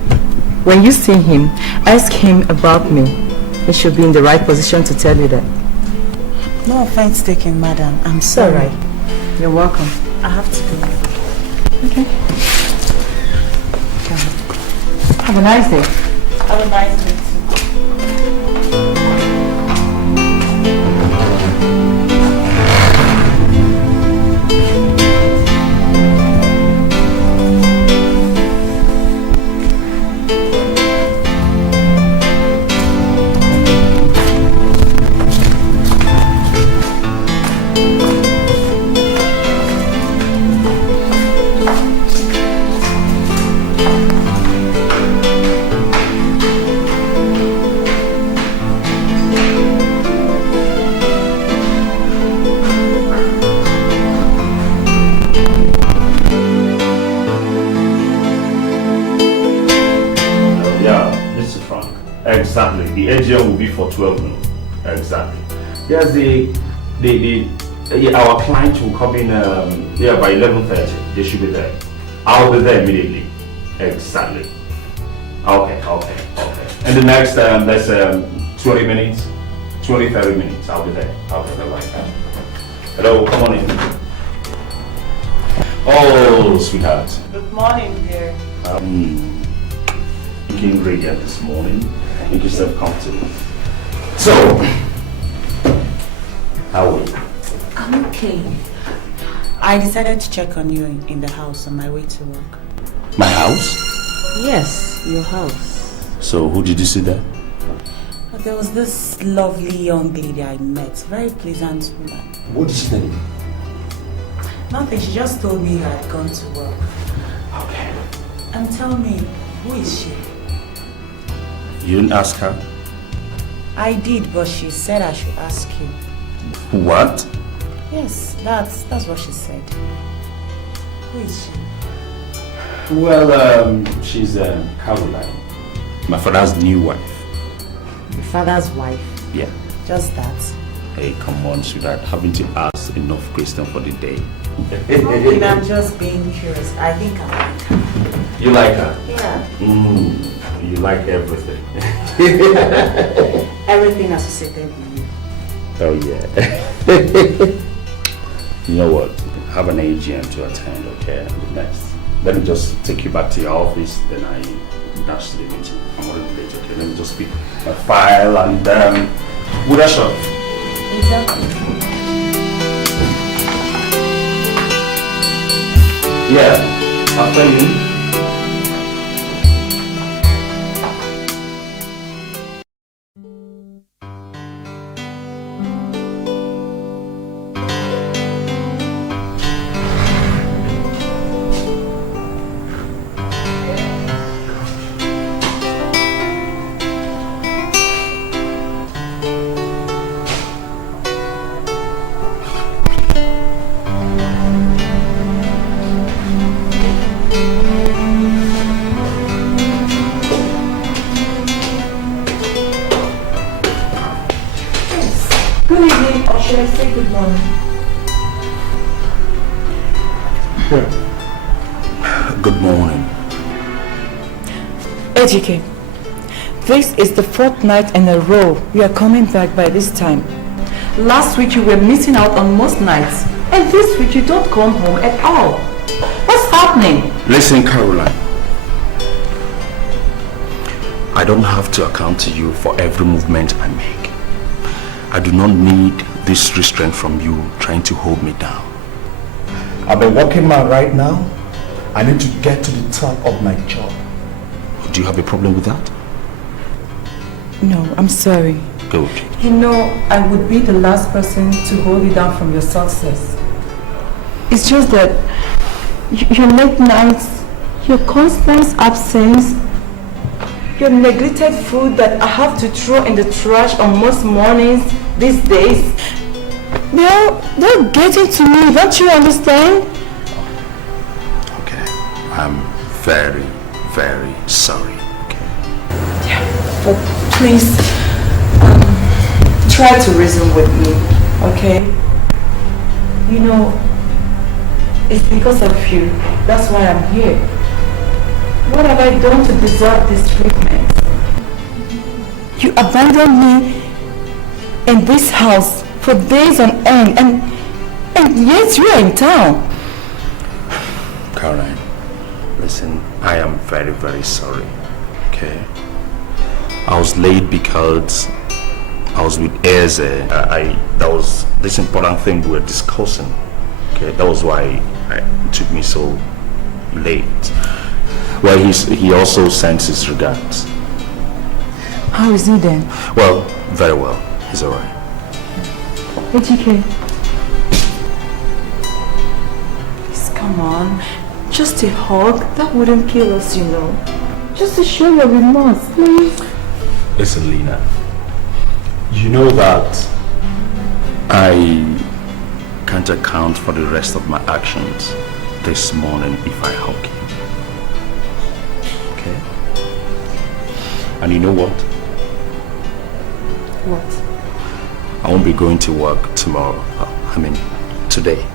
When you see him, ask him about me. He should be in the right position to tell you that. No offense taken, madam. I'm sorry. You're welcome. I have to go. Okay. Have a nice day. Have a nice day too. Exactly. The AGM will be for 12 noon. Exactly. Yes, our client will come in by 11:30. They should be there. I'll be there immediately. Exactly. Okay. And the next that's 20 minutes, 30 minutes. I'll be there. Hello, come on in. Oh, sweetheart. Good morning, dear. Looking radiant this morning. Make yourself comfortable. So, how are you? I'm okay. I decided to check on you in the house on my way to work. My house? Yes, your house. So, who did you see there? There was this lovely young lady I met. Very pleasant woman. What did she name? Nothing. She just told me you had gone to work. Okay. And tell me, who is she? You didn't ask her? I did, but she said I should ask you. What? Yes, that's what she said. Who is she? Well, she's Caroline. My father's new wife. Your father's wife? Yeah. Just that? Hey, come on, sweetheart. Haven't you asked enough questions for the day? I'm just being curious. I think I like her. You like her? Yeah. You like everything. Everything associated with you. Oh yeah. You know what? Have an AGM to attend, okay? Next. Let me just take you back to your office, then I dash to the meeting. I'm already late, okay? Let me just pick my file and with a shot. Exactly. Yeah, after you. Good morning. Edochie, this is the 4th night in a row you are coming back by this time. Last week you were missing out on most nights, and this week you don't come home at all. What's happening? Listen, Caroline. I don't have to account to you for every movement I make. I do not need this restraint from you trying to hold me down. I'm a working man right now. I need to get to the top of my job. Do you have a problem with that? No, I'm sorry. Good. You know, I would be the last person to hold you down from your success. It's just that your late nights, your constant absence, your neglected food that I have to throw in the trash on most mornings these days, they're getting to me, don't you understand? Okay, I'm very, very sorry. Okay. Yeah, but please, try to reason with me, okay? You know, it's because of you. That's why I'm here. What have I done to deserve this treatment? You abandoned me in this house for days on end, and yet you are in town. Karen, listen, I am very, very sorry, okay? I was late because I was with Eze. That was this important thing we were discussing, okay? That was why it took me so late. Well, he also sends his regards. How is he then? Well, very well. He's alright. Edochie. Please, come on. Just a hug. That wouldn't kill us, you know. Just to show your remorse, please. Listen, Lena. You know that I can't account for the rest of my actions this morning if I hug you. Okay? And you know what? What? I won't be going to work tomorrow. Today.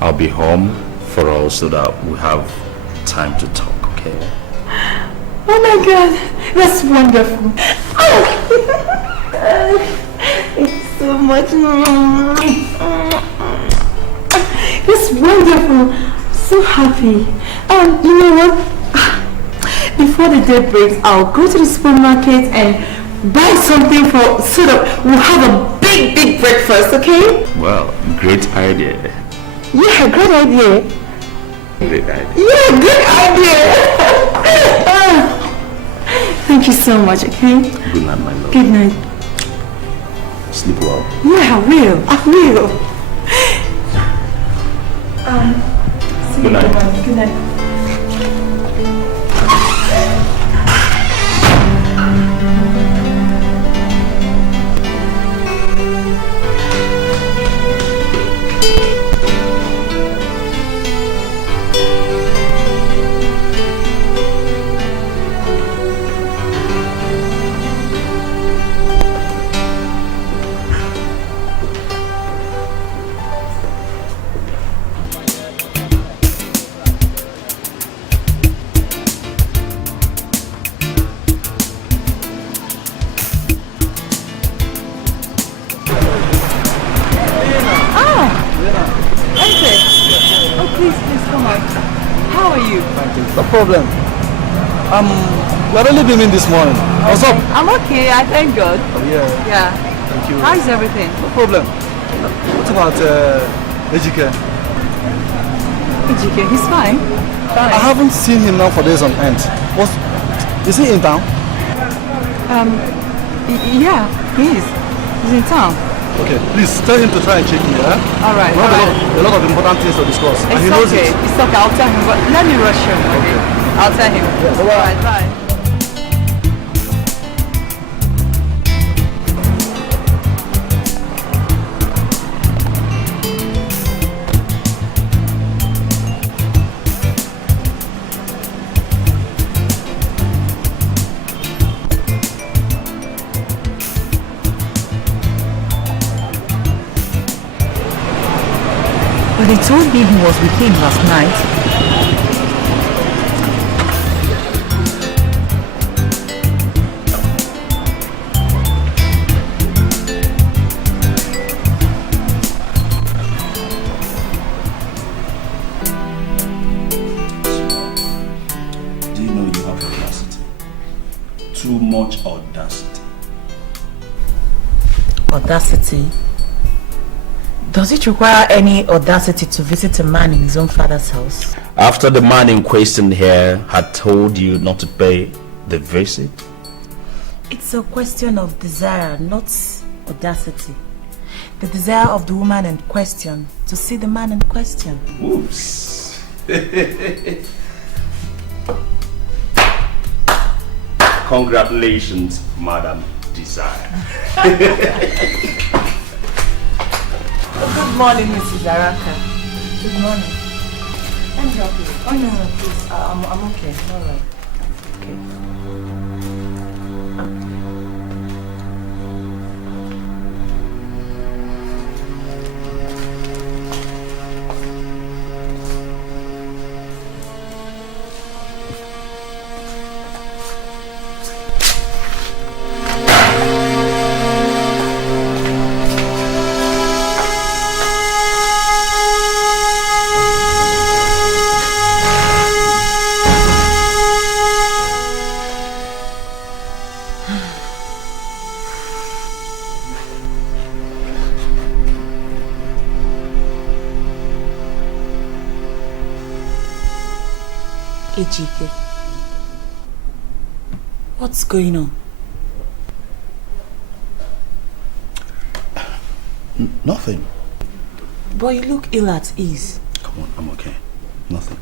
I'll be home for us so that we have time to talk, okay? Oh my God, that's wonderful. Oh. It's so much. It's wonderful. I'm so happy. And you know what? Before the day breaks, I'll go to the supermarket and buy something so that we'll have a big breakfast, okay? Well, great idea. Yeah, great idea. Great idea. Yeah, good idea. Thank you so much, okay? Good night, my love. Good night. Sleep well. Yeah, I will. See Good you night. tomorrow. Good night. No problem. We're only beaming this morning. What's up? I'm okay, I thank God. Oh, yeah. Yeah. Thank you. How is everything? No problem. What about Edochie? Edochie, he's fine. I haven't seen him now for days on end. Is he in town? Yeah, he is. He's in town. Okay, please tell him to try and check me, eh? All right. We have a lot of important things to discuss. And he knows it. It's okay, I'll tell him, but let me rush him, okay? I'll tell him. Yes, all right, bye. But he told me he was with him last night. Do you know you have audacity? Too much audacity. Audacity? Does it require any audacity to visit a man in his own father's house? After the man in question here had told you not to pay the visit? It's a question of desire, not audacity. The desire of the woman in question to see the man in question. Oops. Congratulations, Madam Desire. Good morning, Mrs. Araka. Good morning. Let me help you. Oh, no, please. I'm okay. All right. Okay. Ejike, what's going on? Nothing. But you look ill at ease. Come on, I'm okay. Nothing.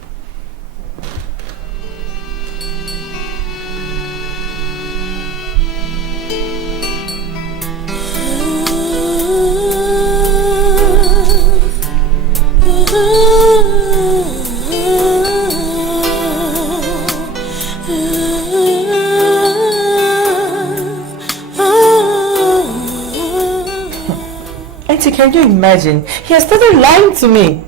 Auntie, can you imagine? He has started lying to me.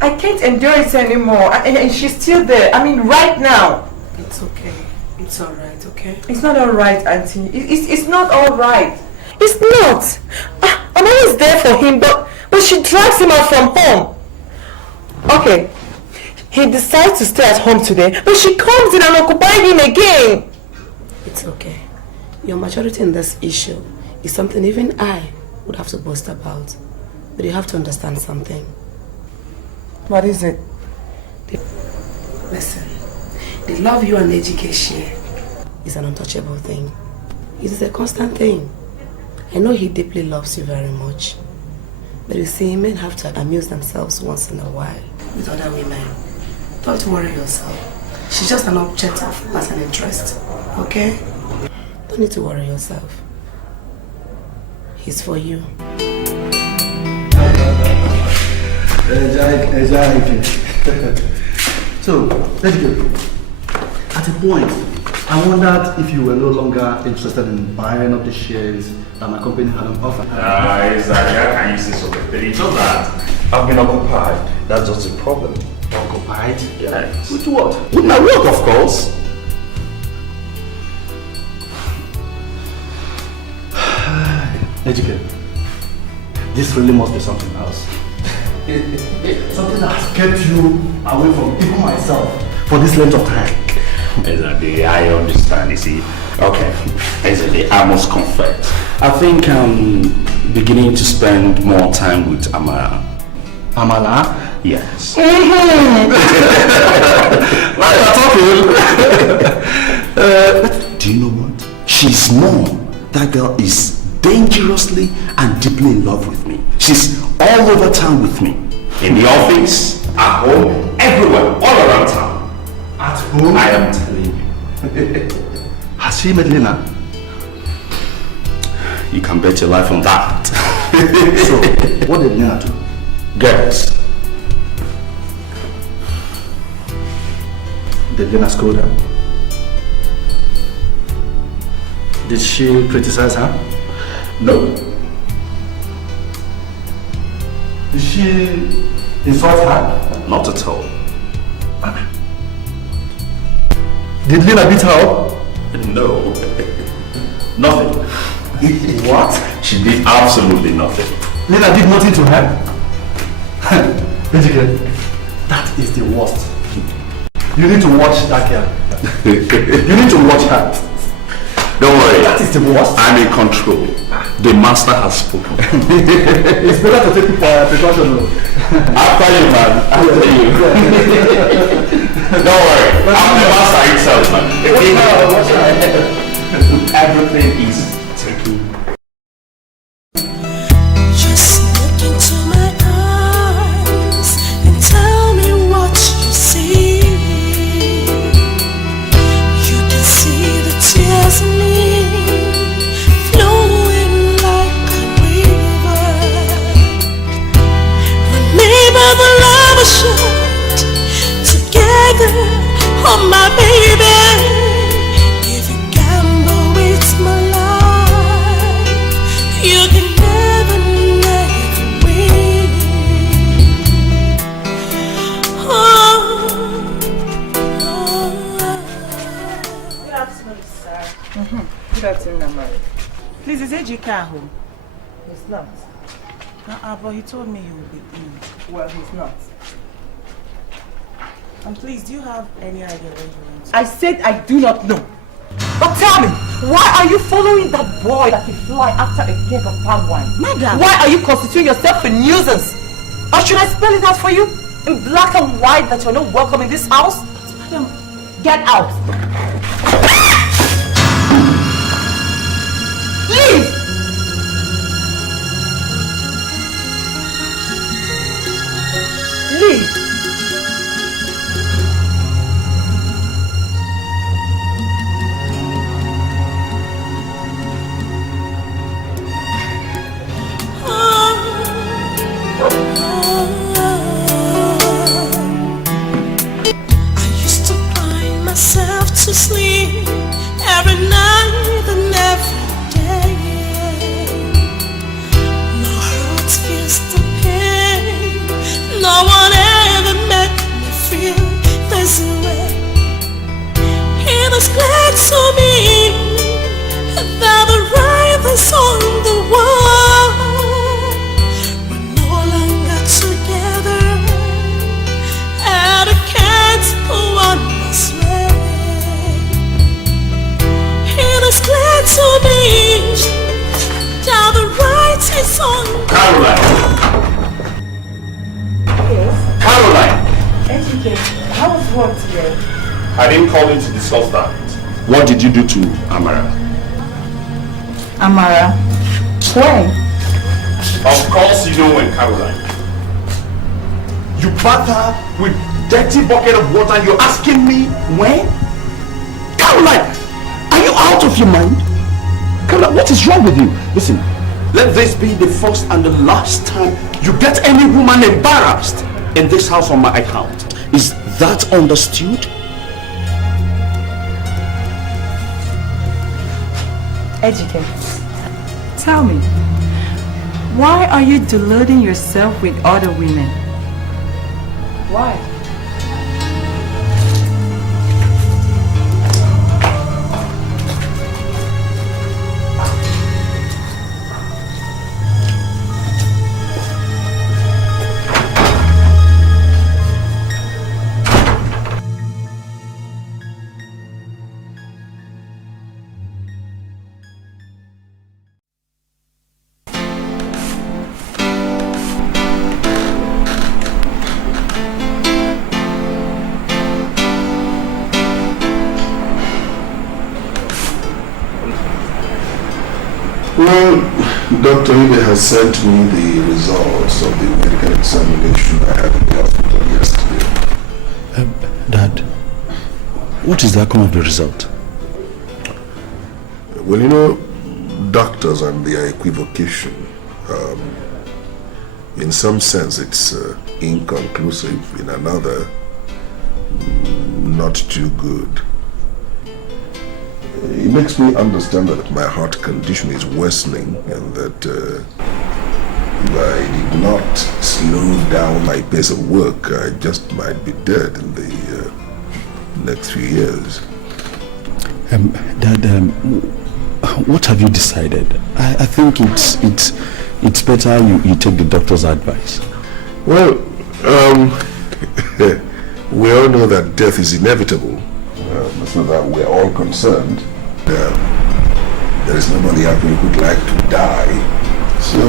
I can't endure it anymore. And she's still there. I mean, right now. It's okay. It's alright, okay? It's not alright, Auntie. It's not alright. It's not. I'm always there for him, but she drags him out from home. Okay. He decides to stay at home today, but she comes in and occupies him again. It's okay. Your maturity in this issue is something even I would have to boast about. But you have to understand something. What is it? Listen, the love you and Ejike share is an untouchable thing. It is a constant thing. I know he deeply loves you very much. But you see, men have to amuse themselves once in a while with other women. Don't worry yourself. She's just an object of personal interest, okay? Don't need to worry yourself. He's for you. So, let's go. At a point, I wondered if you were no longer interested in buying up the shares that my company had on offer. Exactly. How can you say so? It's not that I've been occupied. That's just the problem. Occupied? Yes. With what? With my work, of course. Educate. This really must be something else. Something that has kept you away from even myself for this length of time. Exactly, I understand, you see. Okay, exactly, I must confess. I think I'm beginning to spend more time with Amala. Amala? Yes. Now you're talking. Do you know what? She's more. That girl is dangerously and deeply in love with me. She's all over town with me. In the office, at home, everywhere, all around town. At home? I am telling you. Has she met Lena? You can bet your life on that. So, what did Lena do? Girls. Did Lena scold her? Did she criticize her? No. Did she insult her? Not at all. Did Lena beat her up? No. Nothing. What? She did absolutely nothing. Lena did nothing to her? That is the worst. You need to watch that girl. You need to watch her. Don't worry. That is the worst. I'm in control. The master has spoken. It's better to take precaution. After you, man. After you. Don't worry. I'm the master itself, man. Everything is taken. Just look into my eyes and tell me what you see. You can see the tears in me flowing like a river. Remember the love we shared together, oh my baby. If you gamble with my life, you can never, never win. Good afternoon, sir. Good afternoon, Amala. Please, is Ejike at home? He's not. But he told me he will be in. Well, he's not. And please, do you have any idea where he went? I said I do not know. But tell me, why are you following that boy like a fly after a keg of palm wine? Madam! Why are you constituting yourself a nuisance? Or should I spell it out for you in black and white that you're not welcome in this house? Get out! Leave! Leave! To sleep every night and every day. My heart feels the pain. No one ever made me feel this way. It is clear to me that the right is on the wall. We're no longer together, and I can't go on this way. It's clear to me that the right is on. Caroline! Yes? Caroline! Edochie, how was work today? I didn't call you to discuss that. What did you do to Amara? Amara? When? Of course you know when, Caroline. You bath her with dirty bucket of water and you're asking me when? Caroline! Are you out of your mind? Caroline, what is wrong with you? Listen, let this be the first and the last time you get any woman embarrassed in this house on my account. Is that understood? Edochie, tell me, why are you deluding yourself with other women? Why? Well, Dr. Ibe has sent me the results of the medical examination I had in the hospital yesterday. Dad, what is the outcome of the result? Well, you know, doctors and their equivocation, in some sense it's inconclusive, in another, not too good. It makes me understand that my heart condition is worsening and that if I did not slow down my pace of work, I just might be dead in the next few years. Dad, what have you decided? I think it's better you take the doctor's advice. Well, we all know that death is inevitable. So that we're all concerned. There is nobody out there who would like to die. So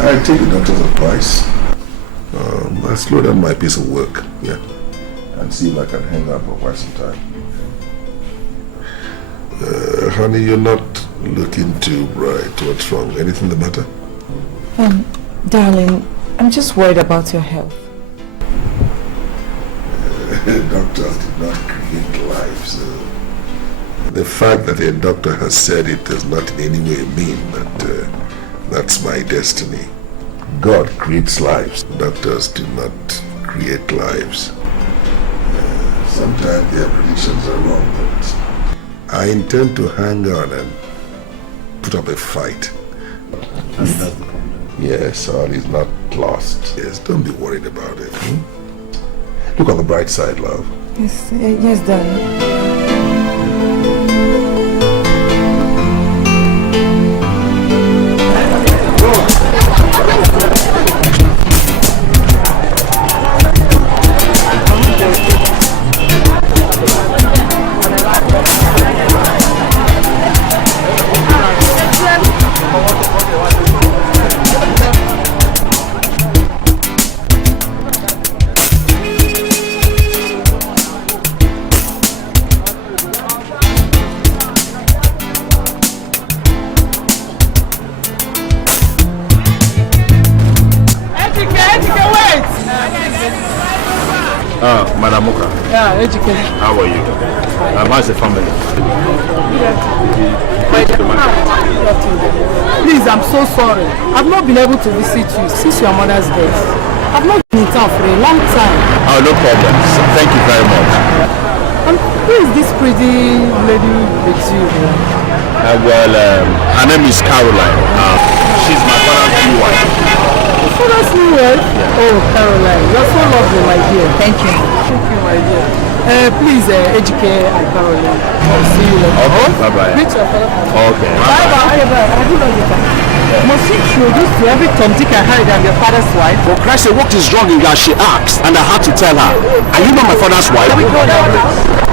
I take the doctor's advice. I slow down my pace of work, yeah, and see if I can hang out for quite some time. Honey, you're not looking too bright. What's wrong? Anything the matter? Darling, I'm just worried about your health. Doctors did not create life, so the fact that a doctor has said it does not in any way mean that that's my destiny. God creates lives. Doctors do not create lives. Sometimes their predictions are wrong, but I intend to hang on and put up a fight. Yes, all is not lost. Yes, don't be worried about it. Look on the bright side, love. Yes, darling. Madam Oka. Yeah, educated. How are you? How's the family? Please, I'm so sorry. I've not been able to visit you since your mother's death. I've not been in town for a long time. Oh, no problem. Thank you very much. And who is this pretty lady with you? Her name is Caroline. She's my father's new wife. Your father's new wife? Yeah. Oh, Caroline, you're so lovely, my dear. Thank you. Thank you, my dear. Please, educate and Caroline. I'll see you later. Okay, bye-bye. Meet your father. Okay. Bye-bye. Must she introduce to every Tom, Dick and Harry that I'm your father's wife? For Christ's sake, what is wrong in that? She asked, and I had to tell her. Are you not my father's wife? Can we go down?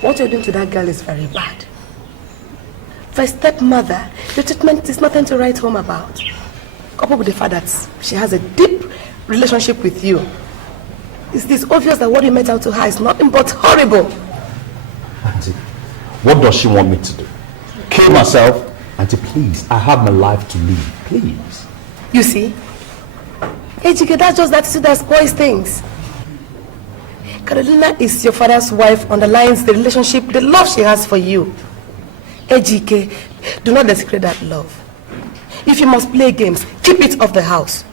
What you're doing to that girl is very bad. For a stepmother, the treatment is nothing to write home about. Coupled with the fact that she has a deep relationship with you. It's obvious that what you meant out to her is nothing but horrible. Auntie, what does she want me to do? Kill myself? Auntie, please, I have my life to live. Please. You see? Ejike, that's just that attitude that spoils things. Carolina is your father's wife, underlines the relationship, the love she has for you. Ejike, do not desecrate that love. If you must play games, keep it off the house.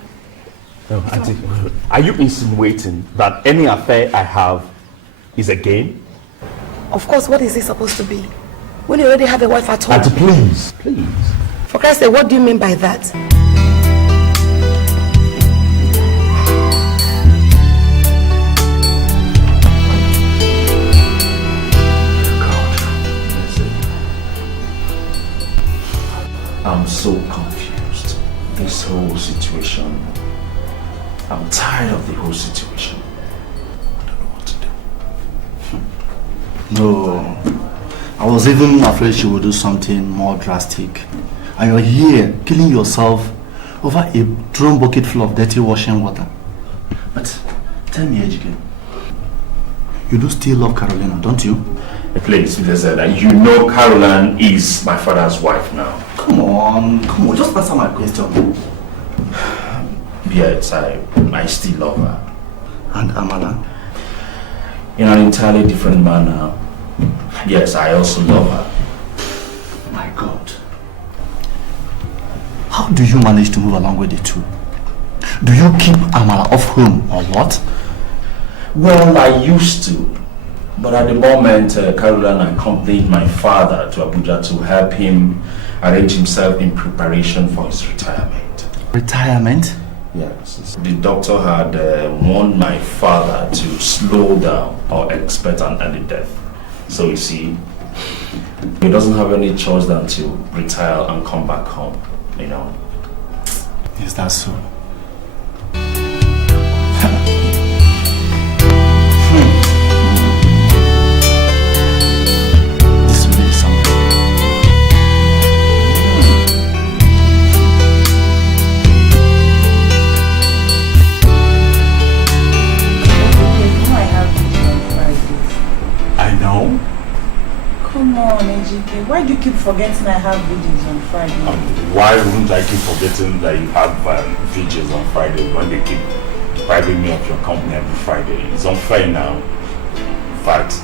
No, Auntie, are you insinuating that any affair I have is a game? Of course, what is it supposed to be? When you already have a wife at home? Auntie, please, please. For Christ's sake, what do you mean by that? I'm so confused. This whole situation. I'm tired of the whole situation. I don't know what to do. No. I was even afraid she would do something more drastic. And you're here killing yourself over a drum bucket full of dirty washing water. But tell me, Ejike, you do still love Carolina, don't you? Please, you know Caroline is my father's wife now. Come on, just answer my question. Yes, I still love her. And Amala? In an entirely different manner. Yes, I also love her. My God. How do you manage to move along with the two? Do you keep Amala off home or what? Well, I used to. But at the moment, Caroline accompanied my father to Abuja to help him arrange himself in preparation for his retirement. Retirement? Yes. The doctor had warned my father to slow down or expect an early death. So you see, he doesn't have any choice than to retire and come back home, you know. Is that so? Why do you keep forgetting I have vigils on Friday? Why wouldn't I keep forgetting that you have vigils on Friday when they keep depriving me of your company every Friday? It's unfair now. In fact,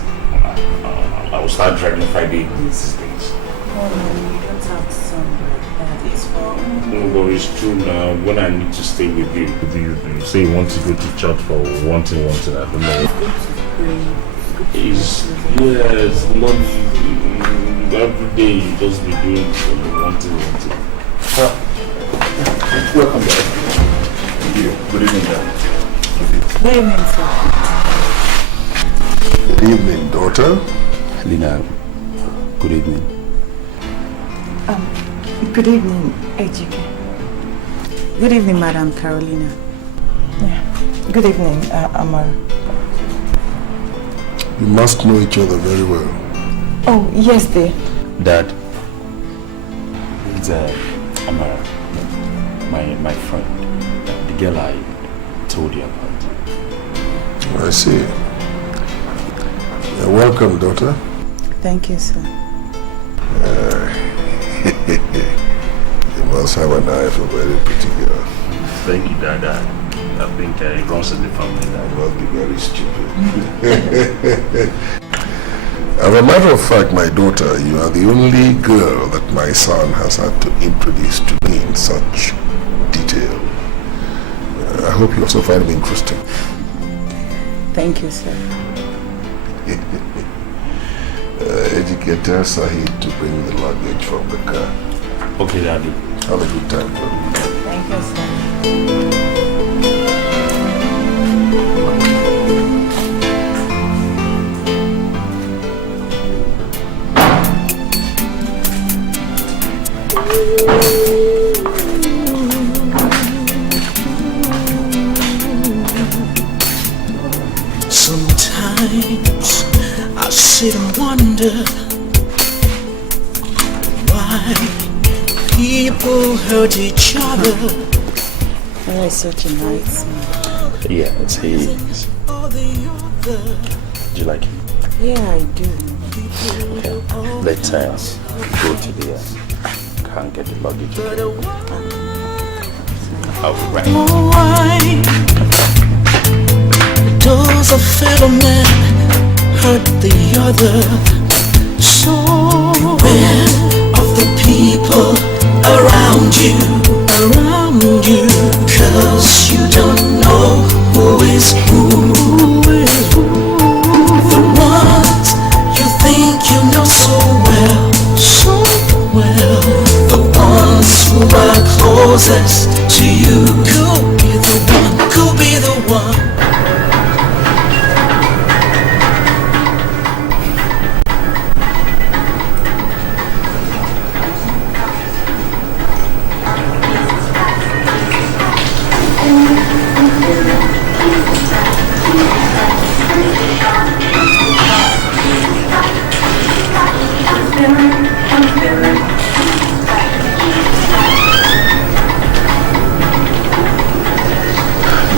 I will start dragging Friday these days. Oh no, you don't have to sound like that. It's for... No, but it's true now. When I need to stay with you, you say you want to go to church for one thing, I don't know. Yes, not every day you just be doing one thing. Welcome back. Good evening, Good evening, sir. Good evening, daughter. Lina, good evening. Good evening, Ejike. Good evening, Madam Carolina. Yeah. Good evening, Amara. You must know each other very well. Oh, yes, dear. Dad, it's Amara, my friend, the girl I told you about. I see. You're welcome, daughter. Thank you, sir. You must have an eye for a very pretty girl. Thank you, Dad. I think it runs in the family. That must be very stupid. As a matter of fact, my daughter, you are the only girl that my son has had to introduce to me in such detail. I hope you also find him interesting. Thank you, sir. Educator Sahid to bring the luggage from the car. Okay, Daddy. Have a good time, brother. Thank you, sir. Sometimes I sit and wonder why people hurt each other. Oh, it's such a nice man. Yeah, he is. Do you like it? Yeah, I do. Okay, let's go to the car and get the luggage. I'll be right. Why does a fellow man hurt the other? So beware of the people around you, cause you don't know who is who. The ones you think you know so well, the ones who are closest to you could be the one.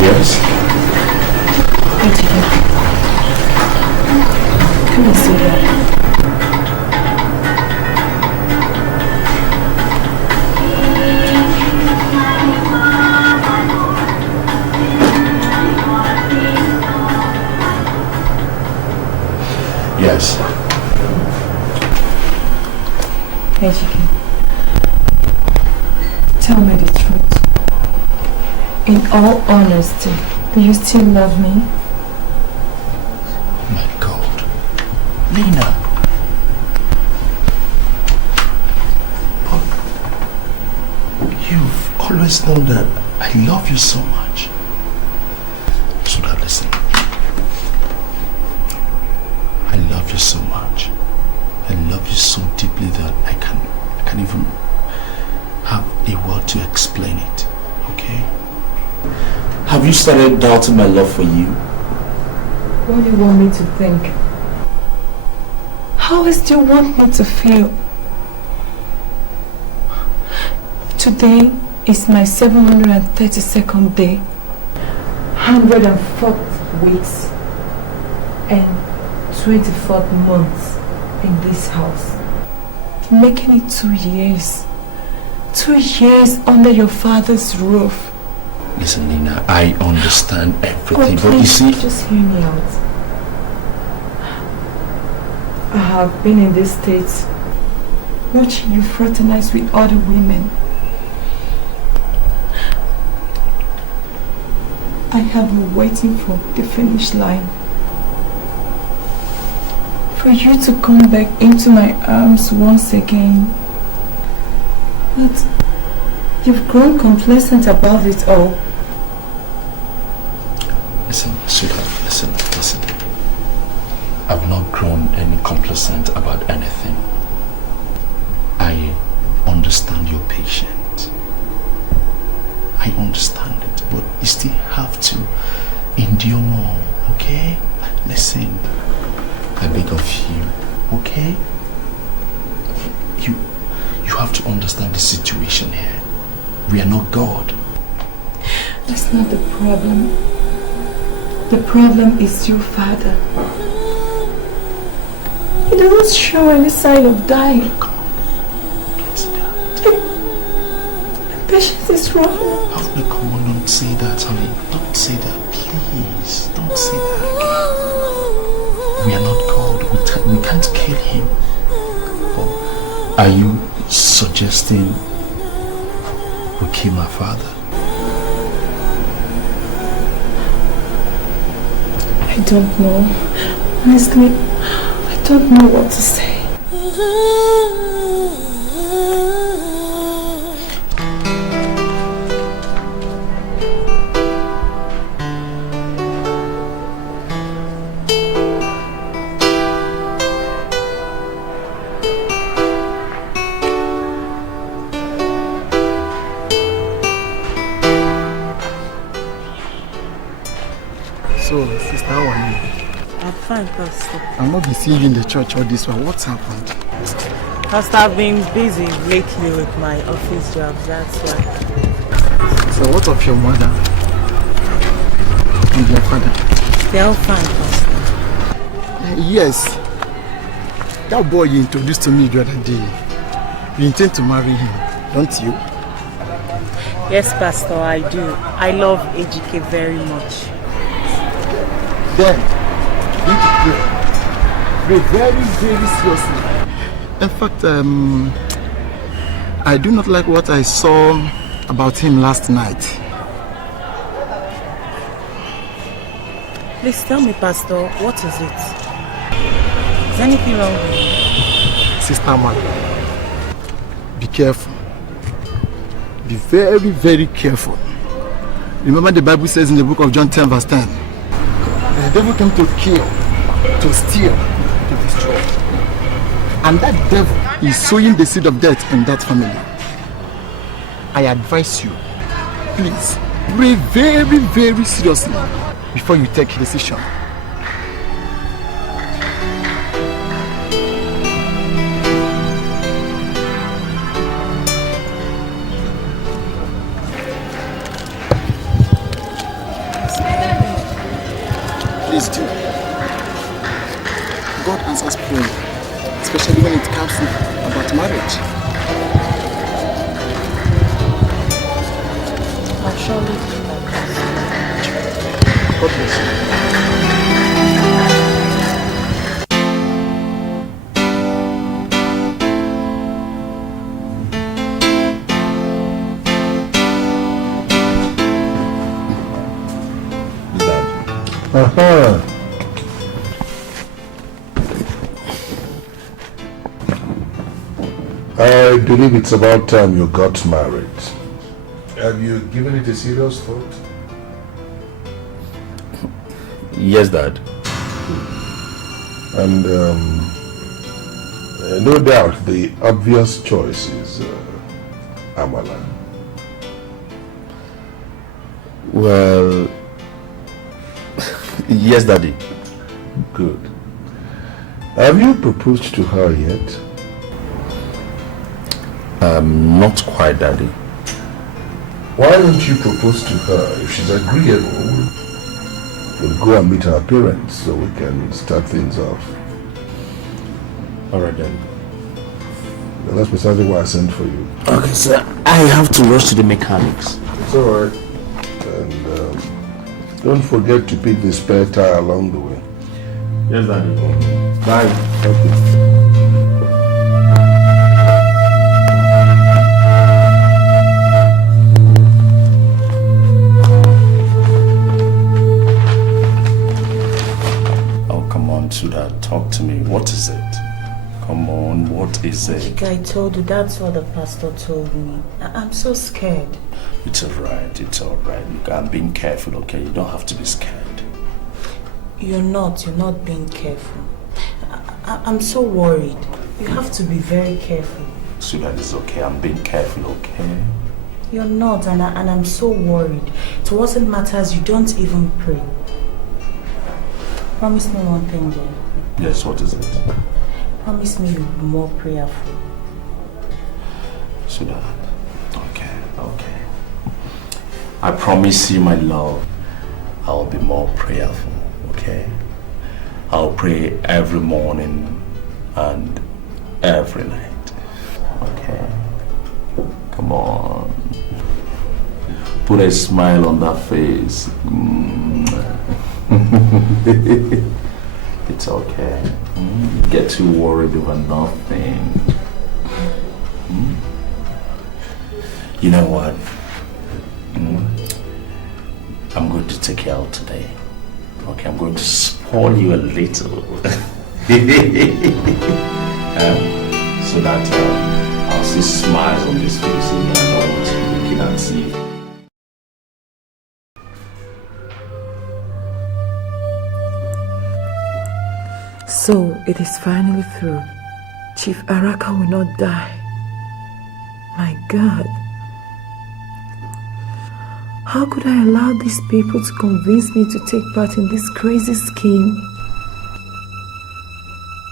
Yes. Come and see that. Yes. Edochie, tell me the truth. In all honesty, do you still love me? My God. Lena. But you've always known that I love you so much. So now listen. I love you so much. I love you so deeply that I can't even have a word to explain it. Okay? Have you started doubting my love for you? What do you want me to think? How else do you want me to feel? Today is my 732nd day, 104th weeks, and 24th month in this house. Making it 2 years. 2 years under your father's roof. Listen, Nina, I understand everything, Oh, but you see... just hear me out. I have been in this state watching you fraternize with other women. I have been waiting for the finish line. For you to come back into my arms once again. But you've grown complacent about it all. Listen, sweetheart, listen. I've not grown any complacent about anything. I understand your patience. I understand it, but you still have to endure more, okay? Listen, I beg of you, Okay? You have to understand the situation here. We are not God. That's not the problem. The problem is your father. He doesn't show any sign of dying. Come on. Don't say that. My patience is wrong. Oh, come on, don't say that, honey. Don't say that, please. Don't say that again. We are not God. We can't kill him. Oh, are you suggesting we kill my father? I don't know. Honestly, I don't know what to say. So, sister, how are you? I'm fine, Pastor. I'm not be seeing you in the church all this while. What's happened? Pastor, I've been busy lately with my office jobs, that's why. So, what of your mother and your father? They're all fine, Pastor. Yes. That boy you introduced to me the other day, you intend to marry him, don't you? Yes, Pastor, I do. I love Edochie very much. Then, you need to pray. Pray very, very seriously. In fact, I do not like what I saw about him last night. Please tell me, Pastor, what is it? Is anything wrong with you? Sister Amala, be careful. Be very, very careful. Remember the Bible says in the book of John 10 verse 10, the devil came to kill, to steal, to destroy. And that devil is sowing the seed of death in that family. I advise you, please, pray very, very seriously before you take a decision. Please do. God answers prayer, especially when it comes about marriage. I'll surely do that. God bless you. I believe it's about time you got married. Have you given it a serious thought? Yes, Dad. And no doubt the obvious choice is Amala. Well, yes, Daddy. Good. Have you proposed to her yet? Not quite, Daddy. Why don't you propose to her? If she's agreeable, we'll go and meet her parents so we can start things off. Alright then. Well, that's precisely why I sent for you. Okay, sir. I have to rush to the mechanics. It's alright. And don't forget to pick the spare tire along the way. Yes, Daddy. Bye. Okay. Sweetheart, talk to me. What is it? Come on, what is it? I told you, that's what the pastor told me. I'm so scared. It's alright, it's alright. I'm being careful, okay? You don't have to be scared. You're not being careful. I'm so worried. You have to be very careful. Sweetheart, it's okay. I'm being careful, okay? You're not, and I'm so worried. To what it matters, you don't even pray. Promise me one thing, dear. Yes, what is it? promise me you'll be more prayerful. Sweetheart, okay. I promise you, my love, I'll be more prayerful, okay? I'll pray every morning and every night, okay? Come on. Put a smile on that face. It's okay. Get too worried over nothing. You know what? I'm going to take you out today. Okay, I'm going to spoil you a little. So that I'll see smiles on this face and I don't want to be looking and see. So it is finally through. Chief Araka will not die. My God. How could I allow these people to convince me to take part in this crazy scheme?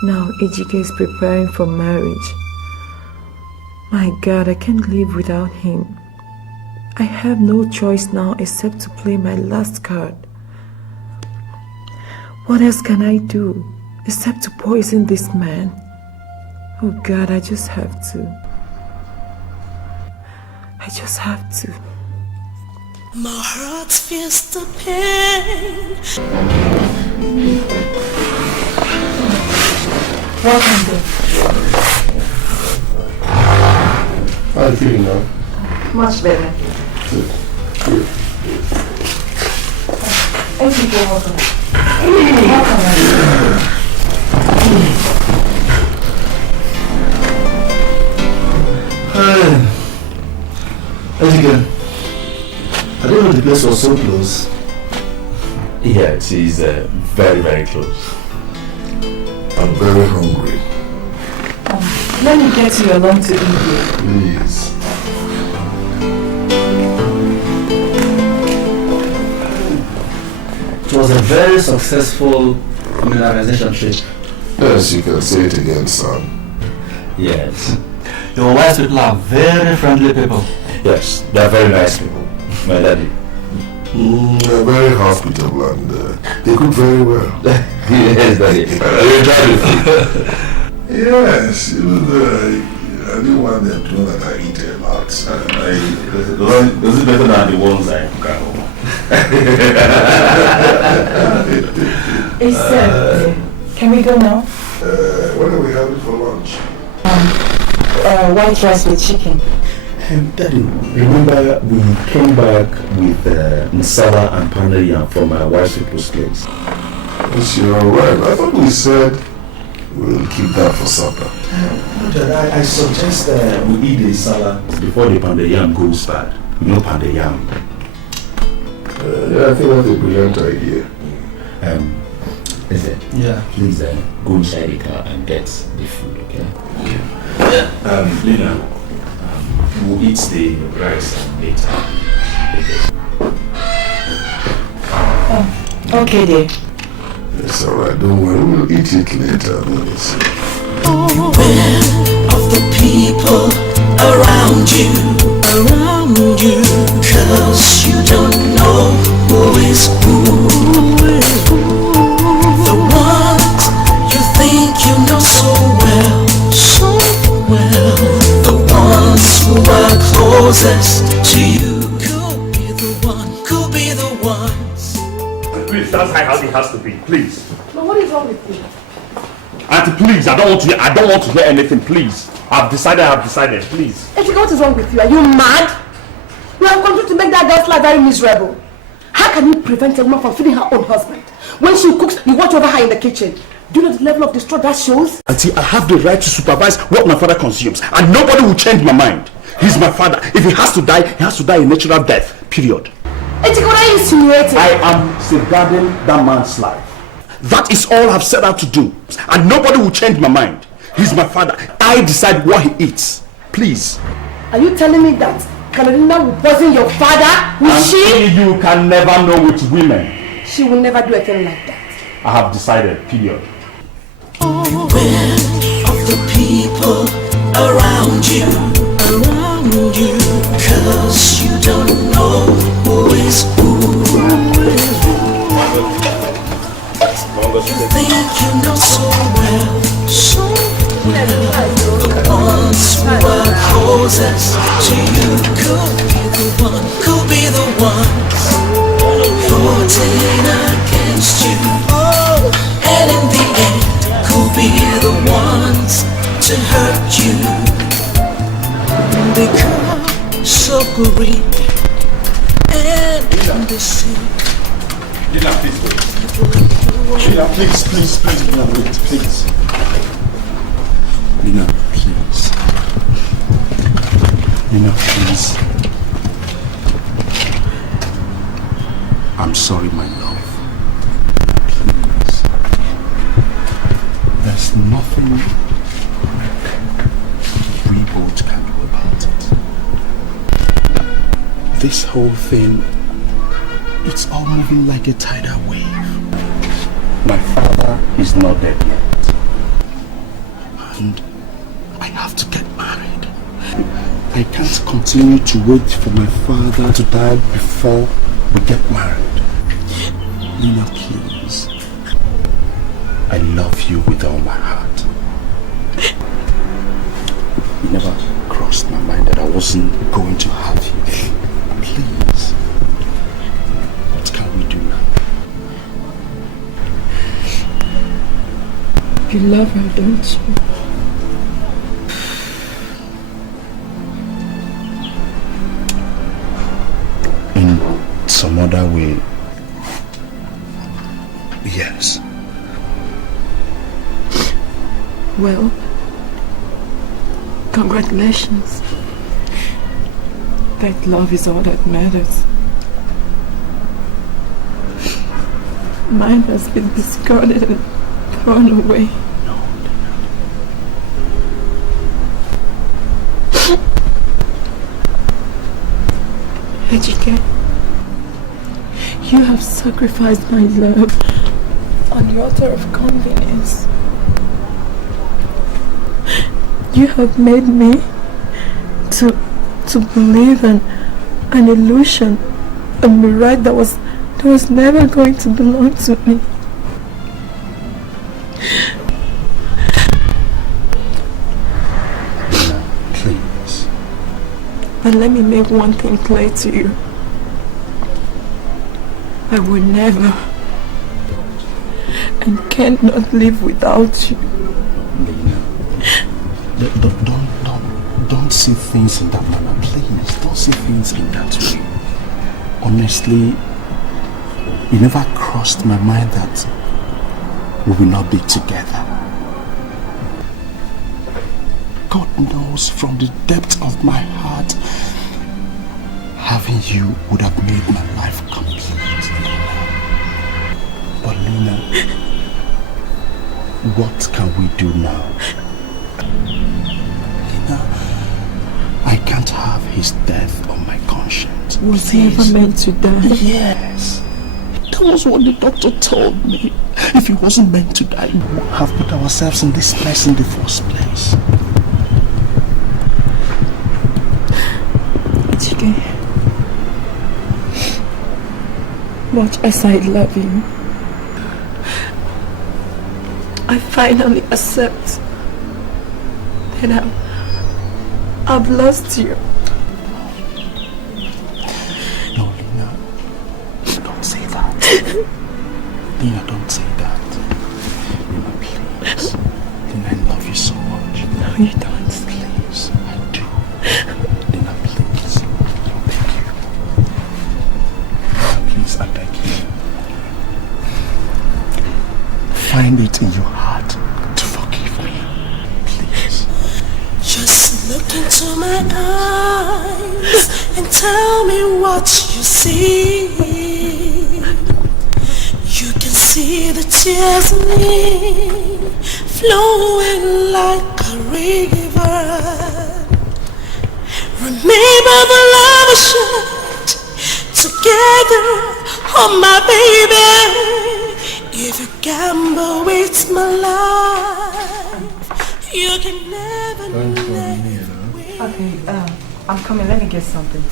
Now Ejike is preparing for marriage. My God, I can't live without him. I have no choice now except to play my last card. What else can I do except to poison this man? Oh God, I just have to. My heart feels the pain. Welcome, dear. How are you feeling now? Much better. Good. Welcome. Edochie, I didn't know the place was so close. Yeah, it is very, very close. I'm very hungry. Let me get you along to India. Please. It was a very successful mineralization trip. Yes, you can say it again, son. Yes. Your wise people are very friendly people. Yes, they are very nice people, my daddy. They're very hospitable and they cook very well. Yes, daddy. Yes, even though I didn't want them to know that I eat a lot. This is better than the ones I cook at home. Can we go now? What are we having for lunch? White rice with chicken. Daddy, remember we came back with Nsala and pounded yam from my wife's people's place. Yes, you're right. I thought we said we'll keep that for supper. No, Dad, I suggest we eat the salad before the pounded yam goes bad. You know pounded yam. Yeah, I think that's a brilliant idea. Listen, yeah. Please go inside the car and get the food, okay? Lena, we'll eat the rice later. Okay, dear. It's alright, don't worry, we'll eat it later. Of the people around you, cause you don't know who is who. The ones you think you know so well, the ones who are closest to you could be the ones. Please, that's how it has to be, please. But what is wrong with you? Auntie, please, I don't want to hear anything, please. I've decided, please. Edochie, what is wrong with you? Are you mad? You have continued to make that girl's life very miserable. How can you prevent a woman from feeding her own husband? When she cooks, you watch over her in the kitchen. Do you know the level of distrust that shows? Auntie, I have the right to supervise what my father consumes, and nobody will change my mind. He's my father. If he has to die, he has to die a natural death, period. Edochie, what are you insinuating? I am safeguarding that man's life. That is all I've set out to do, and nobody will change my mind. He's my father. I decide what he eats. Please. Are you telling me that Carolina will poison your father? Will she? You can never know with women. She will never do a thing like that. I have decided, period. Of people around you, 'cause you don't know who is who. You think you know so well, the ones who are closest to you could be the ones voting against you, and in the end could be the ones to hurt you. Because of greed and deceit. Lina, please wait. Lina, please, Lina, wait, please. Lina, please. Lina, please. I'm sorry, my love. Please. There's nothing we both can do about it. This whole thing, it's all moving like a tidal wave. My father is not dead yet. And I have to get married. I can't continue to wait for my father to die before we get married. Lina, please. I love you with all my heart. It never crossed my mind that I wasn't going to have you. Please. What can we do now? You love her, don't you? In some other way, yes. Well, congratulations. That love is all that matters. Mine has been discarded and thrown away. Edochie, you have sacrificed my love on the altar of convenience. You have made me to believe an illusion, a mirage that was never going to belong to me. Please. But let me make one thing clear to you. I will never and cannot live without you. Don't see things in that manner, please. Don't see things in that way. Honestly, it never crossed my mind that we will not be together. God knows from the depth of my heart, having you would have made my life complete. But Lina, what can we do now? Lina, I can't have his death on my conscience. Was he ever meant to die? Yes. That was what the doctor told me. If he wasn't meant to die, we would have put ourselves in this mess in the first place. Edochie, much as I love you, I finally accept that I've lost you. No, Lina, don't say that. Lina, don't say that. Lina, please. Lina, I love you so much. No, you don't. Please, I do. Lina, please. I beg you. Lina, please, I beg you. Find it in your heart to forgive me. Please. Just look into my eyes and tell me what you see. You can see the tears in me flowing like a river. Remember the love we shared together, oh my baby. If you gamble with my life, you can never Okay, I'm coming. Let me get something.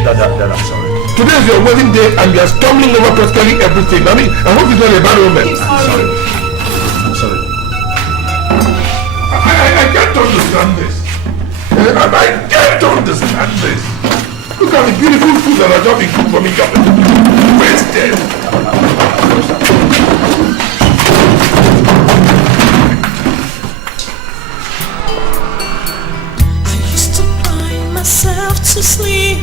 Dad, I'm sorry. Today is your wedding day and you are stumbling over practically everything. I mean, I hope it's not a bad omen. I'm sorry. I can't understand this. I can't understand this. Look at the beautiful food that has just been cooked for me. Wasted. Myself to sleep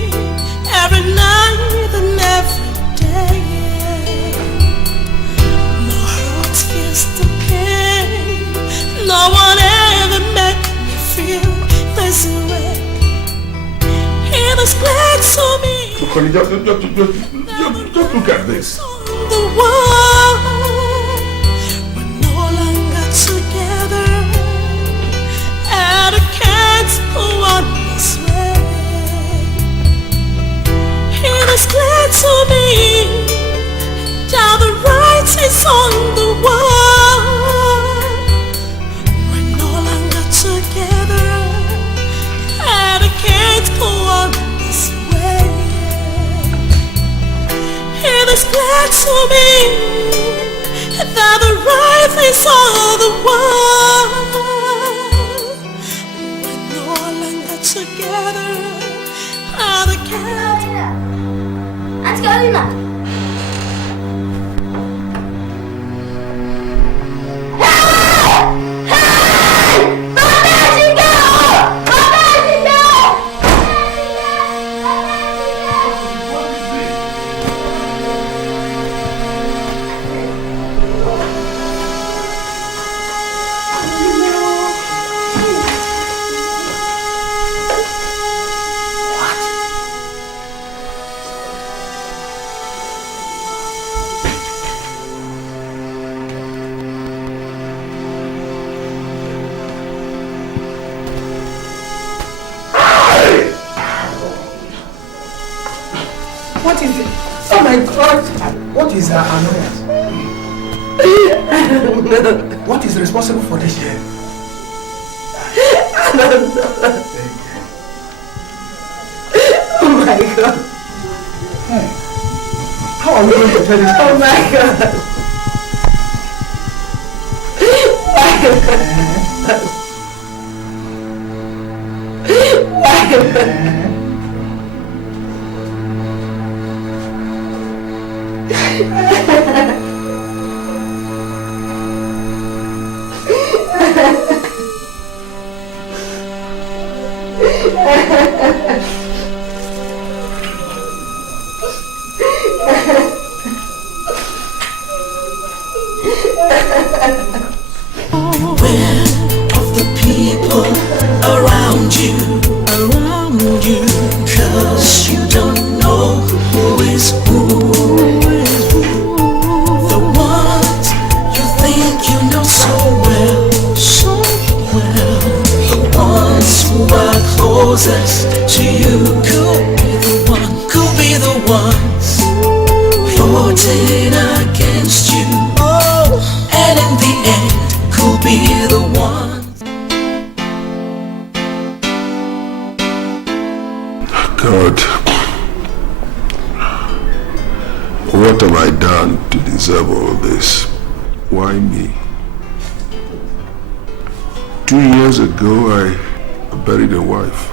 every night and every day. My heart feels the pain. No one ever made me feel this way. He was glad to me. Honey, just look at this. The world, we're no longer together, and I can't go on this way. It's clear to me that the right is on the wall. We're no longer together, and I can't go on this way. It is clear to me that the right is on the wall. We're no longer together, and I can't. Let's go, Luna. What is it? Oh my God! What is her annoyance? What is responsible for this here? Oh my God! Hey. How are we going to tell this? Oh my God! Of the people around you, 'cause you don't know who is who. The ones you think you know so well, the ones who are closest to you could be the ones plotting against you, and in the end could be the one. God, what have I done to deserve all this? Why me? 2 years ago, I buried a wife.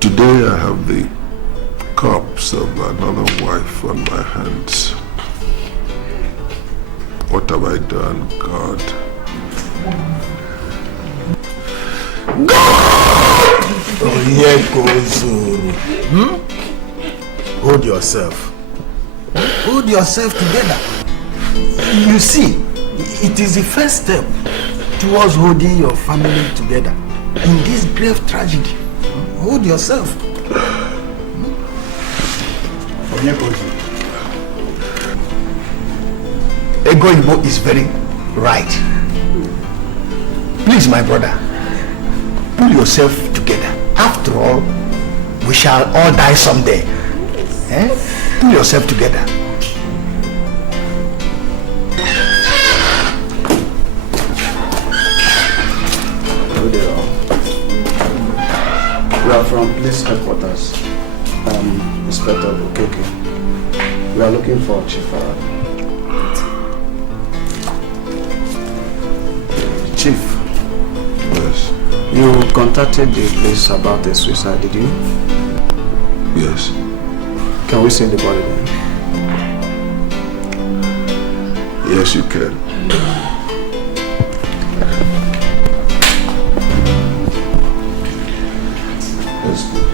Today, I have the corpse of another wife on my hands. What have I done, God? Oh, here goes. Hold yourself. Hold yourself together. You see, it is the first step towards holding your family together in this grave tragedy. Hold yourself. Egoibo is very right. Please, my brother, pull yourself together. After all, we shall all die someday. Pull yourself together. We are from police headquarters. Inspector Okeke. We are looking for Chief. Chief. Yes. You contacted the police about the suicide, did you? Yes. Can we see the body then? Yes, you can. That's good.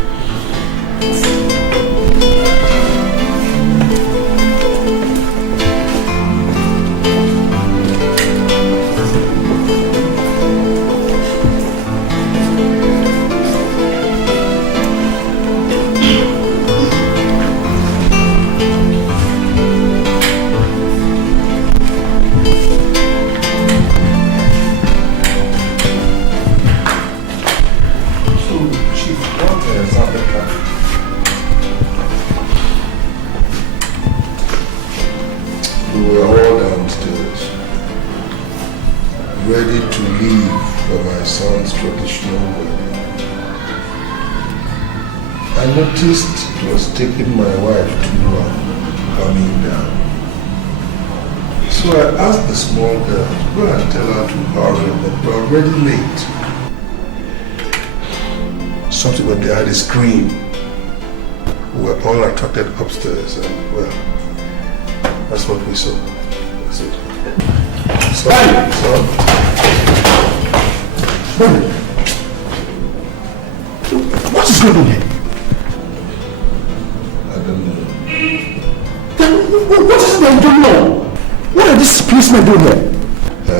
I noticed it was taking my wife too long coming down. So I asked the small girl to go and tell her to hurry, that we're already late. Subsequently, I had a scream. We were all attracted upstairs, and well, that's what we saw. That's it. Sorry, son. What is going on here? What is it that you don't know? What are these policemen doing here? I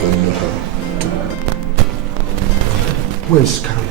don't know how to. Where is Carol?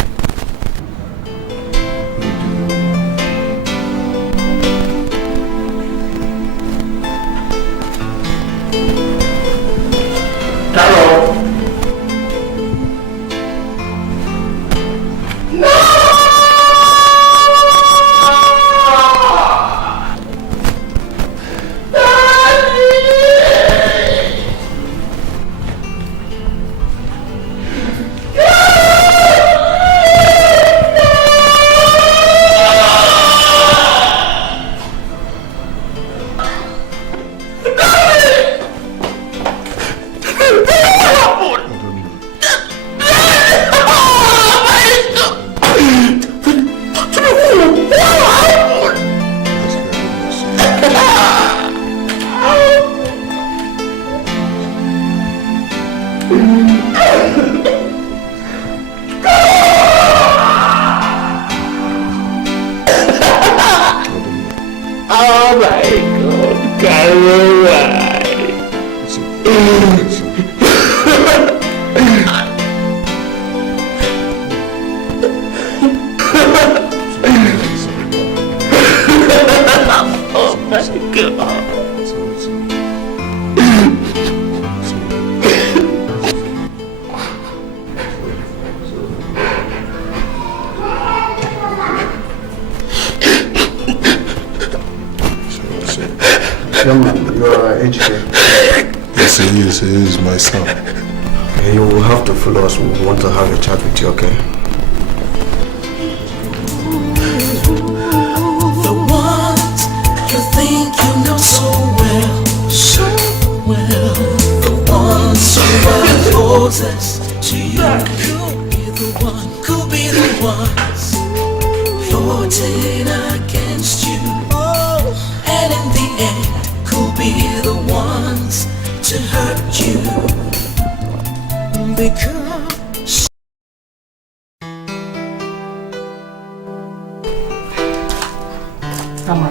Yes, he is my son. Okay, you will have to follow us. We want to have a chat with you, okay? The ones you think you know so well, the ones who are closest to you could be the ones voting against you, and in the end could be the ones to hurt you, because Mama,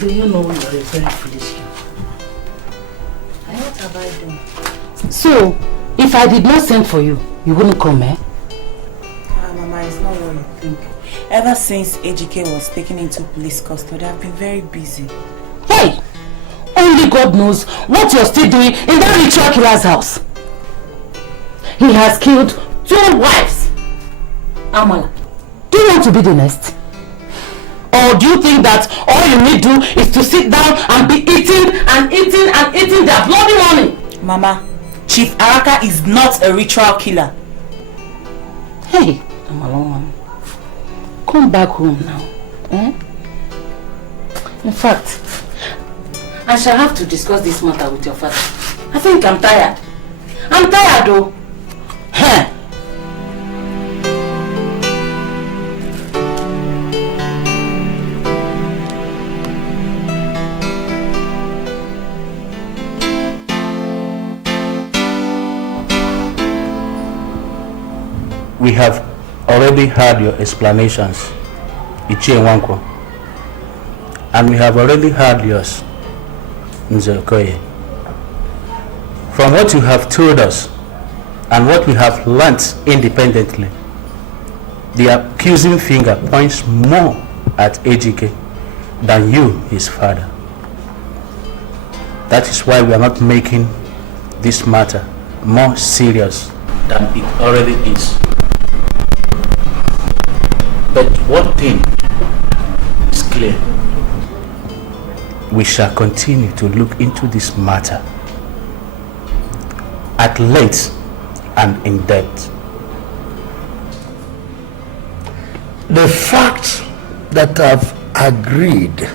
do you know you're a very foolish girl? And what have I done? So, if I did not send for you, you wouldn't come, eh? Mama, it's not what you think. Ever since Edochie was taken into police custody, I've been very busy. Hey! God knows what you're still doing in that ritual killer's house. He has killed 2 wives. Amala, do you want to be the next? Or do you think that all you need to do is to sit down and be eating and eating and eating their bloody money? Mama, Chief Araka is not a ritual killer. Hey, Amala, come back home now. Eh? In fact, I shall have to discuss this matter with your father. I think I'm tired. I'm tired though. Huh? We have already heard your explanations, Ichie Nwankwo, and we have already heard yours, Nzeokoye. From what you have told us and what we have learnt independently, the accusing finger points more at Ejike than you, his father. That is why we are not making this matter more serious than it already is. But one thing is clear. We shall continue to look into this matter at length and in depth. The fact that I've agreed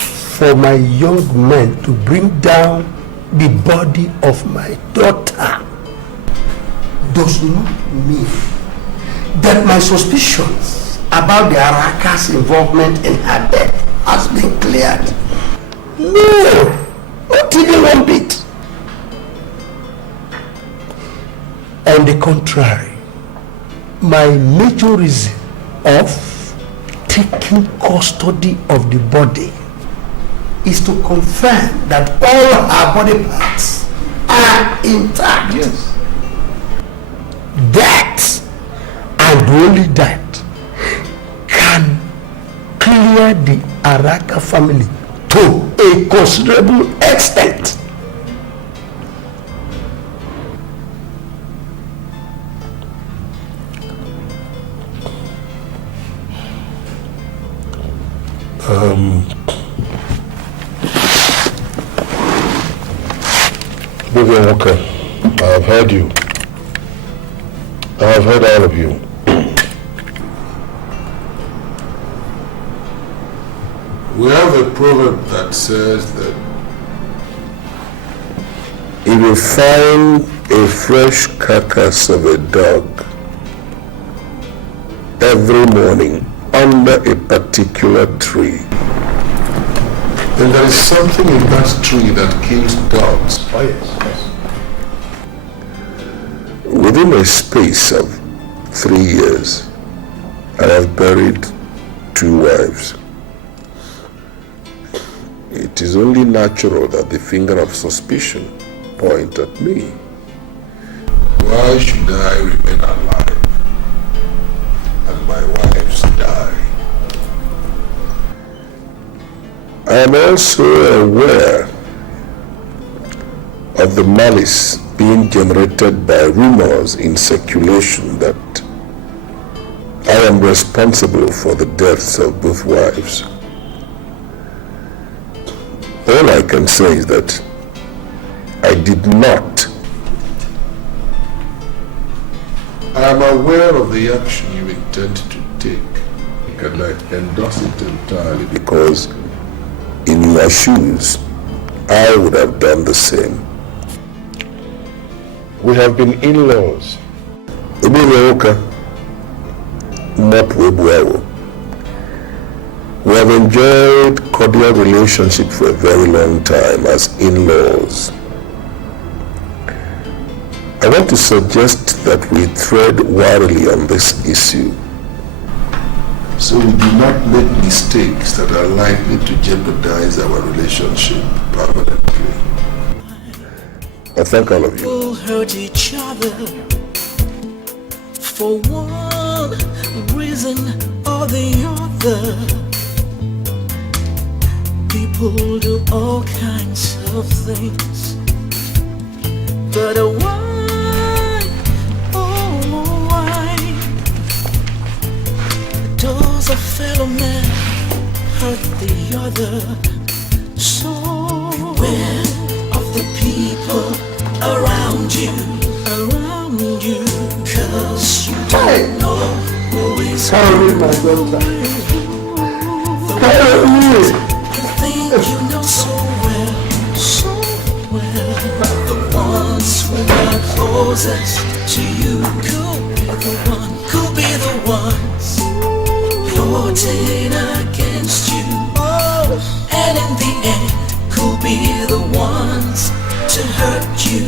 for my young men to bring down the body of my daughter does not mean that my suspicions about the Araka's involvement in her death has been cleared. No, not even one bit. On the contrary, my major reason of taking custody of the body is to confirm that all her body parts are intact. Yes. That, and only that, can clear the Araka family to a considerable extent. Vivian Walker, I have heard you. I have heard all of you. We have a proverb that says that if you find a fresh carcass of a dog every morning under a particular tree, then there is something in that tree that kills dogs. Oh yes. Within a space of 3 years, I have buried 2 wives. It is only natural that the finger of suspicion point at me. Why should I remain alive and my wives die? I am also aware of the malice being generated by rumors in circulation that I am responsible for the deaths of both wives. All I can say is that I did not. I am aware of the action you intend to take, and I endorse it entirely because in your shoes, I would have done the same. We have been in-laws. We have enjoyed cordial relationship for a very long time as in-laws. I want to suggest that we tread warily on this issue, so we do not make mistakes that are likely to jeopardize our relationship permanently. I thank all of you. We'll hurt each other for one reason or the other. People People do all kinds of things, but why, oh why, does a fellow man hurt the other? So beware of the people around you, cause you don't know who is Carry my daughter. You think you know so well, the ones who are closest to you could be the ones plotting against you, and in the end could be the ones to hurt you.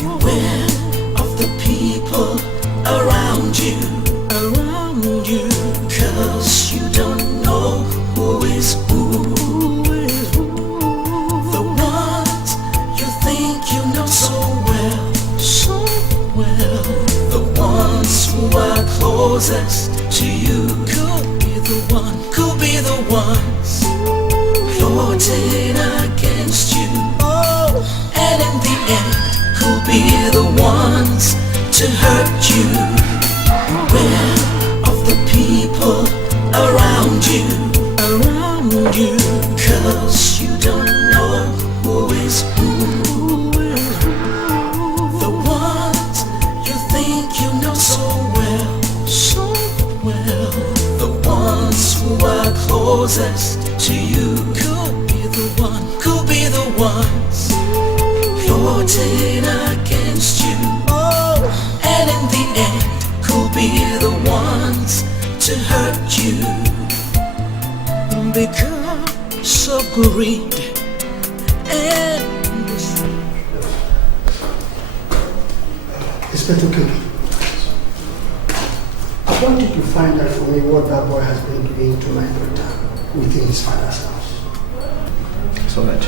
Beware of the people around you, cause you don't know who is who. The ones you think you know so well, the ones who are closest to you could be the ones plotting against you, and in the end could be the ones to hurt you. Beware of the people around you, cause you don't know who is who. The ones you think you know so well, the ones who are closest to you could be the ones plotting against you, and in the end could be the ones to hurt you. Because of greed and Inspector Gilbert, I want you to find out for me what that boy has been doing to my daughter within his father's house. So that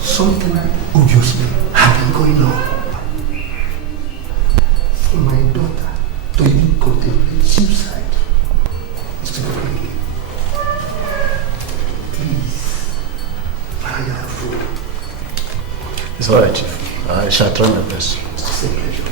something obviously had been going on. For my daughter to even contemplate suicide instead of killing. Please, find out food. It's alright, Chief. I shall try my best. It's the same pleasure.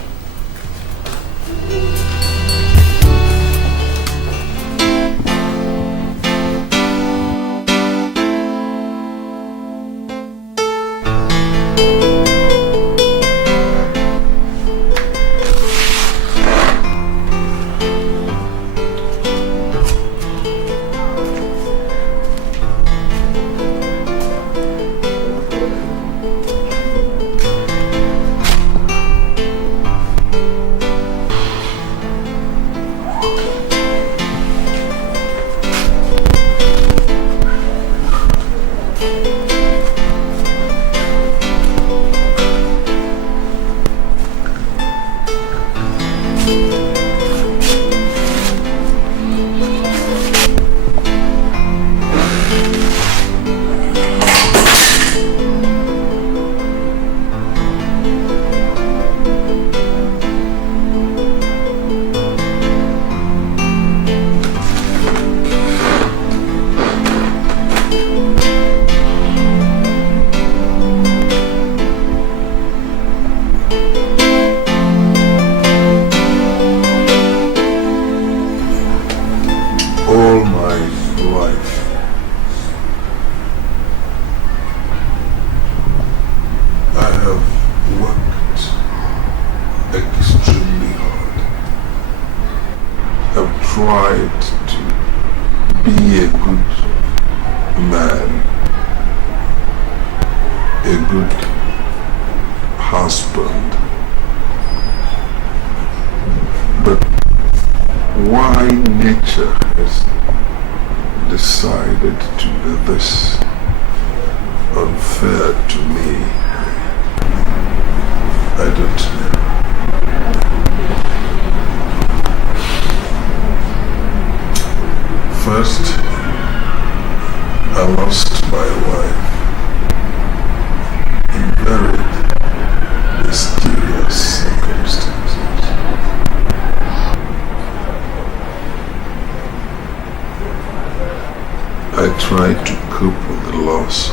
I tried to cope with the loss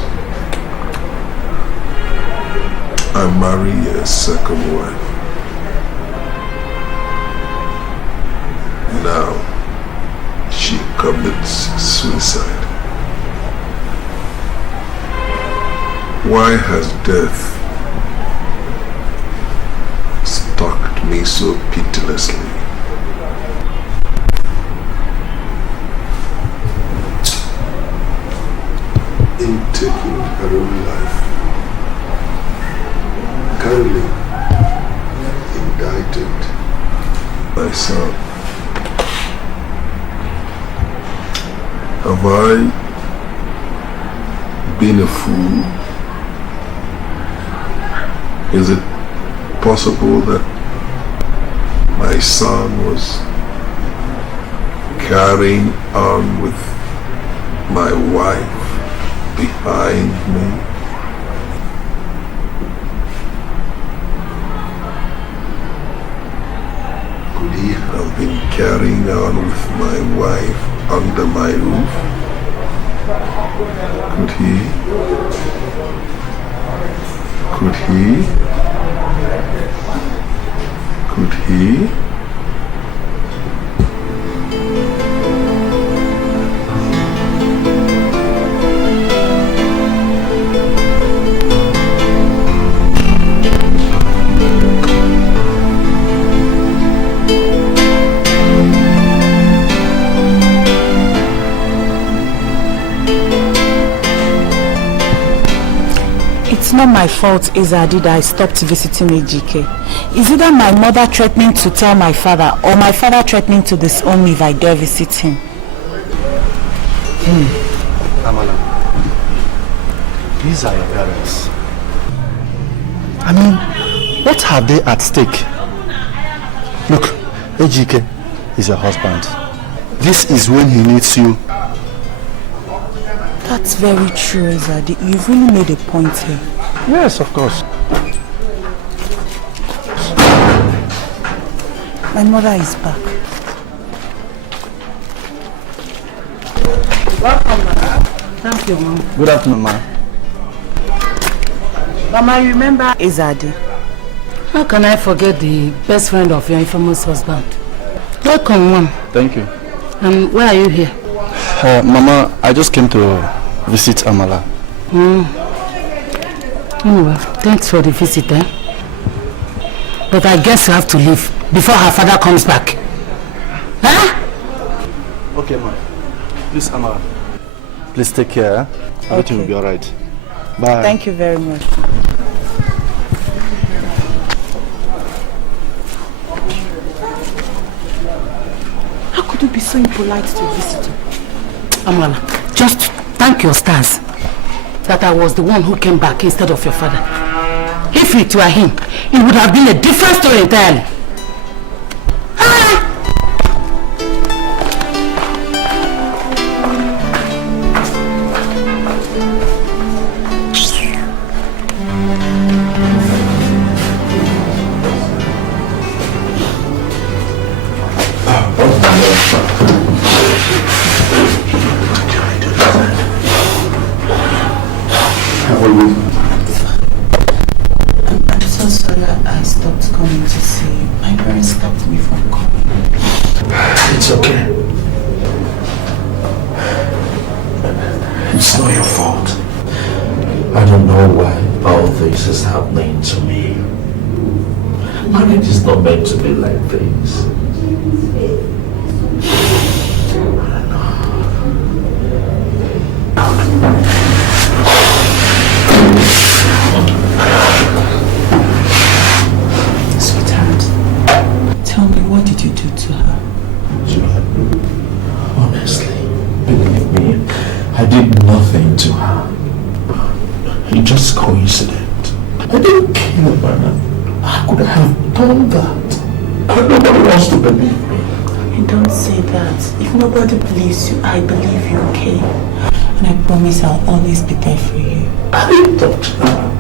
I marry a second wife. Now, she commits suicide. Why has death stalked me so pitilessly? In taking her own life, kindly indicted my son. Have I been a fool? Is it possible that my son was carrying on with my wife behind me? Could he have been carrying on with my wife under my roof? Could he? Could he? Could he? It's not my fault, Izadi, that I stopped visiting Ejike. It's either my mother threatening to tell my father or my father threatening to disown me if I dare visit him. Amala, these are your parents. I mean, what have they at stake? Look, Ejike is your husband. This is when he needs you. That's very true, Izadi. You've really made a point here. Yes, of course. My mother is back. Welcome, Mama. Thank you, Mom. Good afternoon, Ma. Mama, you remember Izadi? How can I forget the best friend of your infamous husband? Welcome, Mom. Thank you. And why are you here? Mama, I just came to visit Amala. Anyway, thanks for the visit, eh? But I guess you have to leave before her father comes back. Huh? Okay, Ma. Please, Amala. Please take care. Everything will be alright. Bye. Thank you very much. How could you be so impolite to a visitor? Amala, just thank your stars that I was the one who came back instead of your father. If it were him, it would have been a different story entirely. I'm so sorry I stopped coming to see you. My parents stopped me from coming. It's okay. It's not your fault. I don't know why all this is happening to me. Marriage is not meant to be like this. Sweetheart, tell me, what did you do to her? Honestly, believe me, I did nothing to her. It's just coincidence. I didn't kill her. How could I have done that? But nobody wants to believe me. You don't say that. If nobody believes you, I believe you, okay? And I promise I'll always be there for you. I didn't touch her.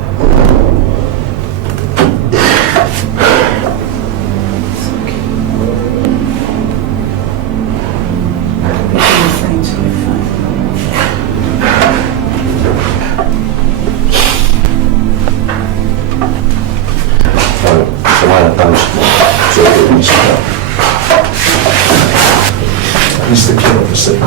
Please come. Please take care of yourself.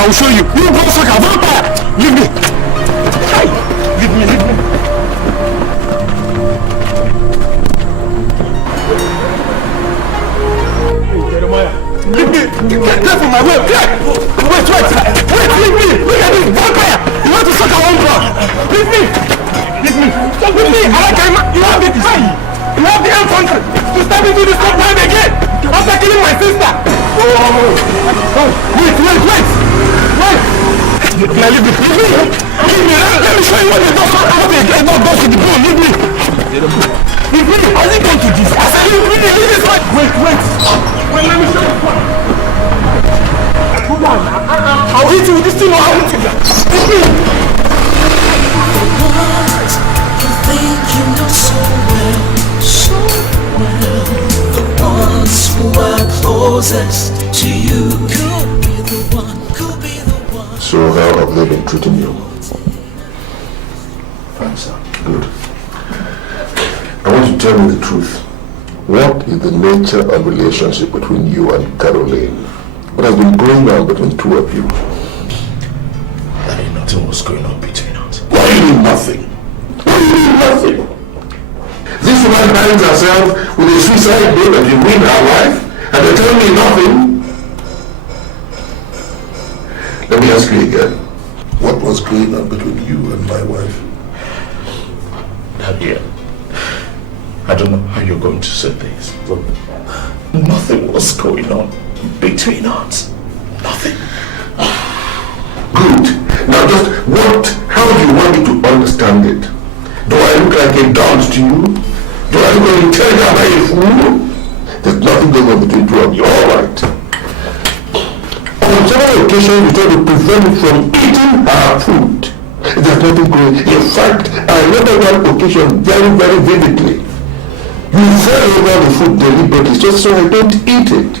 I'll show you. You go suck a vampire! Leave me! Hey! Leave me, leave me! Hey, Jeremiah! Leave me! Get from my way! Wait! Leave me! Look at this vampire! You want to suck a vampire! Leave me! Leave me! Leave me! You have the time! You have the effrontery to step into this compound again! After killing my sister! Wait! Now leave me! Let me show you what the doctor has not done to the bone! Leave me! Has he gone to this? I said leave this one! Wait, let me show you what! Hold on, I'll hit you with this thing or I'll hit you! Leave me! What you think you know so well, the ones who are closest to you could be the one. So how have they been treating you? Fine, sir. Good. I want you to tell me the truth. What is the nature of relationship between you and Caroline? What has been going on between two of you? Daddy, nothing was going on between us. Why do you mean nothing? Nothing. This woman finds herself with a suicide note that you win her life, and they tell me nothing. Let me ask you again. What was going on between you and my wife? Daddy, I don't know how you're going to say this, but nothing was going on between us. Nothing. Good. Now how do you want me to understand it? Do I look like a dog to you? Do I look like a intelligent like a fool? There's nothing going on between two of you, alright. On several occasions you try to prevent me from eating her food. There's nothing going. In fact, I remember one occasion very, very vividly. You fell over the food deliberately just so I don't eat it.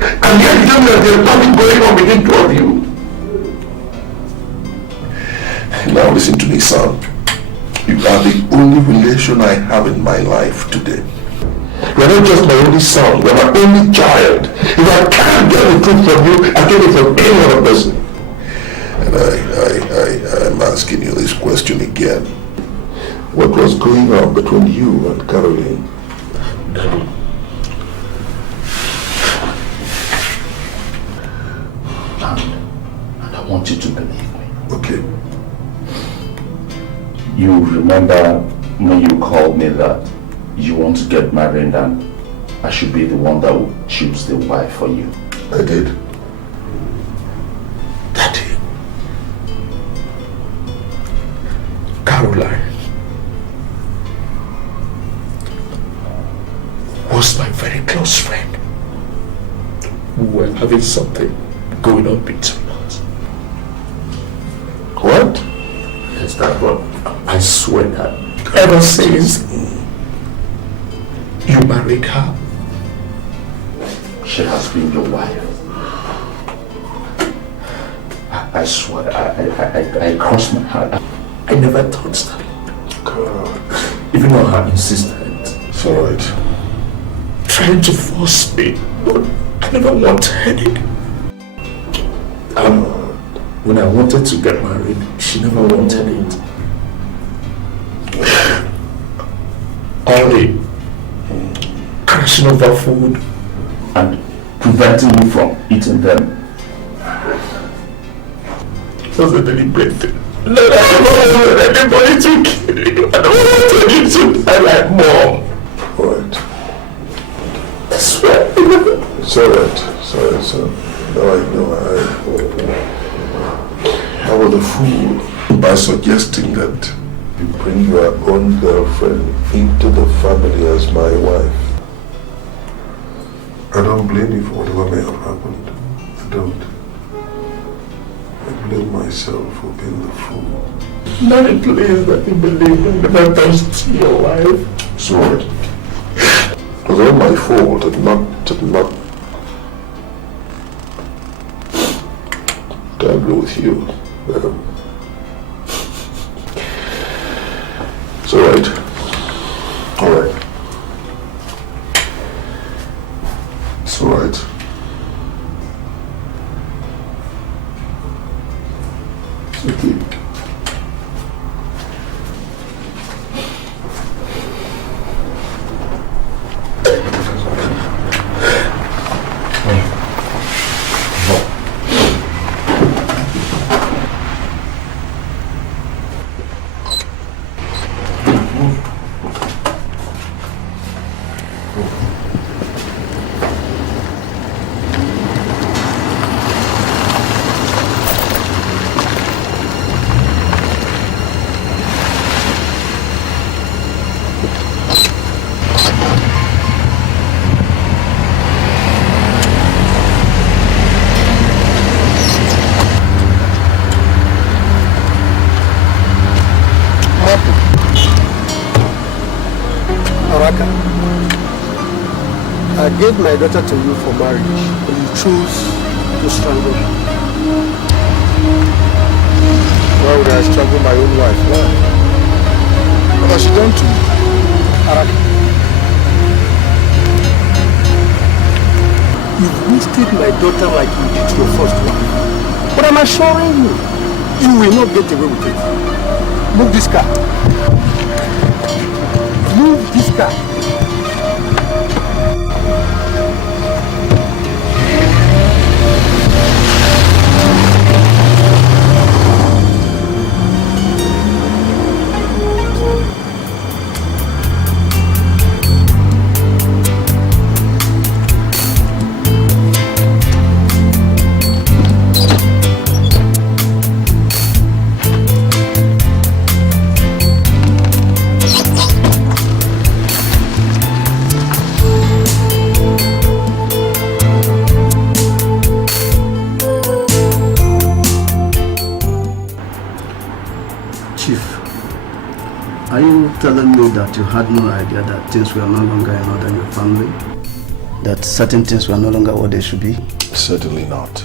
And yet you tell me that there's nothing going on between two of you. Now listen to me, son. You are the only relation I have in my life today. You are not just my only son, you are my only child. If I can't get the truth from you, I get it from any other person. And I am asking you this question again. What was going on between you and Caroline? Daddy. And I want you to believe me. Okay. You remember when you called me that you want to get married and I should be the one that will choose the wife for you? I did. Daddy. Caroline was my very close friend. We were having something going on between us. What? Yes, that one. I swear that ever since you married her, she has been your wife. I swear, I crossed my heart. I never touched her. God. Even on her insistence. It's alright. Trying to force me, but I never wanted it. When I wanted to get married, she never wanted it. Only crashing over food and preventing me from eating them. was a deliberate thing. No, I don't want anybody to kill you. I don't want you to die like Mom. Alright. I swear. It's alright. Sorry, son. Now I know I was a fool by suggesting that you bring your own girlfriend into the family as my wife. I don't blame you for whatever may have happened. I don't. I blame myself for being the fool. Not please that you believe in the matters to your wife. Sorry. It was all my fault and not to agree with you. It's alright. Alright. It's alright. It's okay. I gave my daughter to you for marriage, but you chose to strangle her. Why would I strangle my own wife? Why? What has she done to me? Araka. You've wasted my daughter like you did your first wife. But I'm assuring you, you will not get away with it. Move this car. Move this car. Telling me that you had no idea that things were no longer in order in your family? That certain things were no longer what they should be? Certainly not.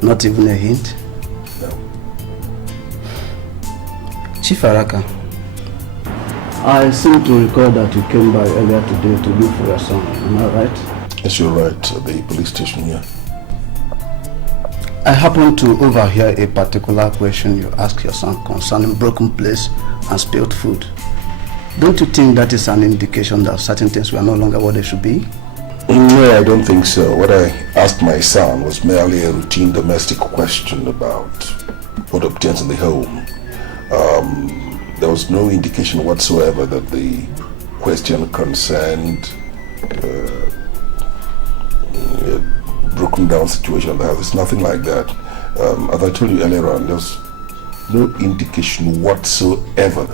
Not even a hint? No. Chief Araka, I seem to recall that you came by earlier today to look for your son. Am I right? Yes, you're right. At the police station here. I happened to overhear a particular question you asked your son concerning broken plates and spilled food. Don't you think that is an indication that certain things were no longer what they should be? No, I don't think so. What I asked my son was merely a routine domestic question about what obtains in the home. There was no indication whatsoever that the question concerned a broken down situation in the house. It's nothing like that. As I told you earlier on, there's no indication whatsoever.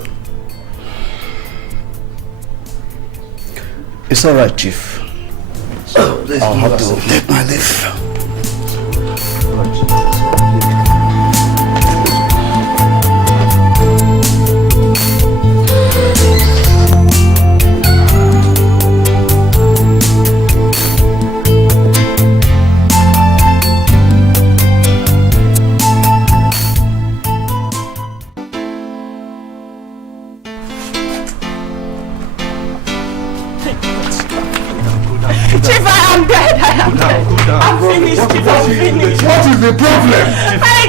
It's all right, Chief. So I'll have to take my leave. What is the problem?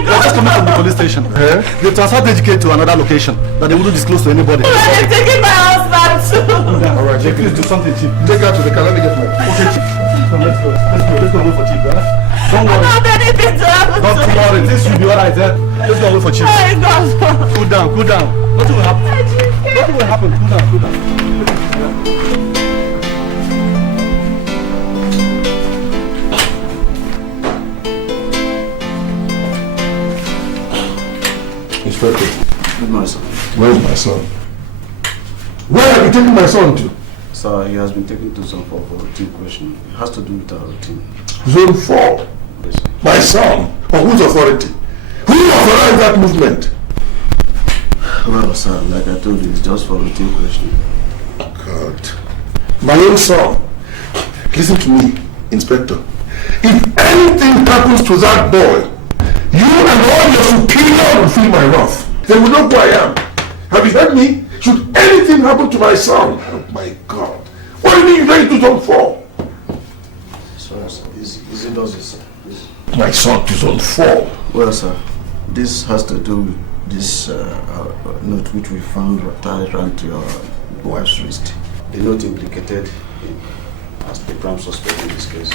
They're just coming from the police station. They transferred Edochie to another location that they wouldn't disclose to anybody. They're taking my husband too. Alright, please do something, Chief. Take her to the car. Let me get my... Okay, Chief. Let's go. Let's go. Let's go for Chief. Don't worry. I don't want anything to happen to me. Don't worry. This will be alright. Let's go. can wait for chief. Cool down, cool down. Nothing will happen. Nothing will happen. Cool down, cool down. Inspector. Good morning, sir. Where is my son? Where have you taken my son to? Sir, he has been taken to zone 4 for routine question. It has to do with our routine. Zone 4? Yes, sir. My son? On whose authority? Who authorized that movement? Well, sir, like I told you, it's just for routine question. God. My own son. Listen to me, Inspector. If anything happens to that boy, you and all your superiors will feel my wrath. They will know who I am. Have you heard me? Should anything happen to my son? Oh my God. What do you mean you're going to zone 4? Sorry, sir. Easy does it, sir. Easy. My son to zone 4. Well, sir, this has to do with this note which we found tied around to your wife's wrist. The note implicated him as the prime suspect in this case.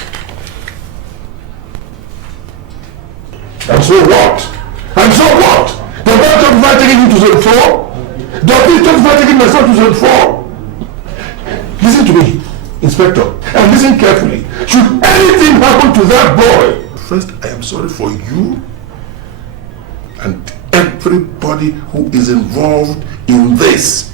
And so what? And so what? Does that justify taking him to zone 4? Does this justify taking my son to zone 4? Listen to me, Inspector, and listen carefully. Should anything happen to that boy, first I am sorry for you and everybody who is involved in this.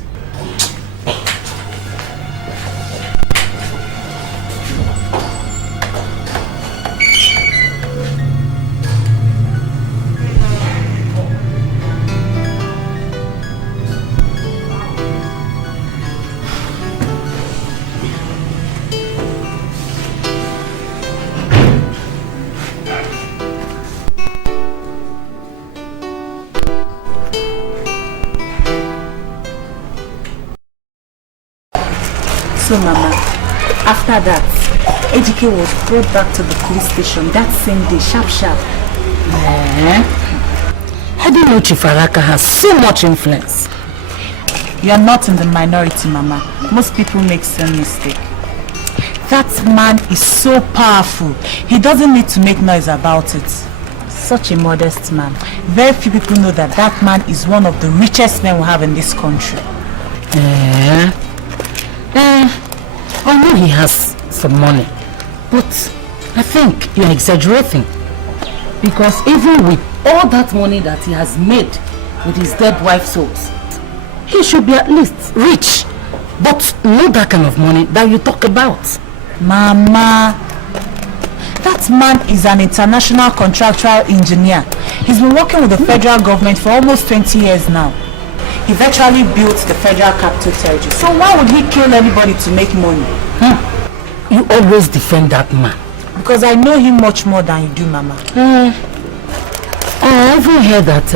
So Mama, after that, Edochie was brought back to the police station that same day, sharp. I didn't know Chief Araka has so much influence. You are not in the minority, Mama. Most people make some mistake. That man is so powerful. He doesn't need to make noise about it. Such a modest man. Very few people know that that man is one of the richest men we have in this country. I know he has some money, but I think you're exaggerating. Because even with all that money that he has made with his dead wife's souls, he should be at least rich, but not that kind of money that you talk about. Mama, that man is an international contractual engineer. He's been working with the federal government for almost 20 years now. He virtually built the federal capital territory. So why would he kill anybody to make money? You always defend that man. Because I know him much more than you do, Mama. I even heard that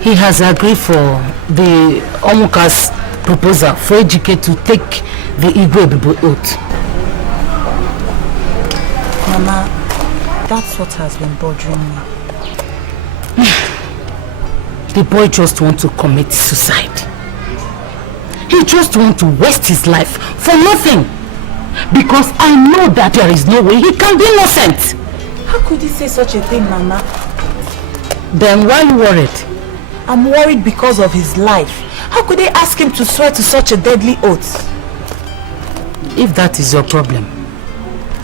he has agreed for the Omuka's proposal for Edochie to take the Igwe Bibo oath. Mama, that's what has been bothering me. The boy just wants to commit suicide. He just wants to waste his life for nothing. Because I know that there is no way he can be innocent. How could he say such a thing, Mama? Then why are you worried? I'm worried because of his life. How could they ask him to swear to such a deadly oath? If that is your problem,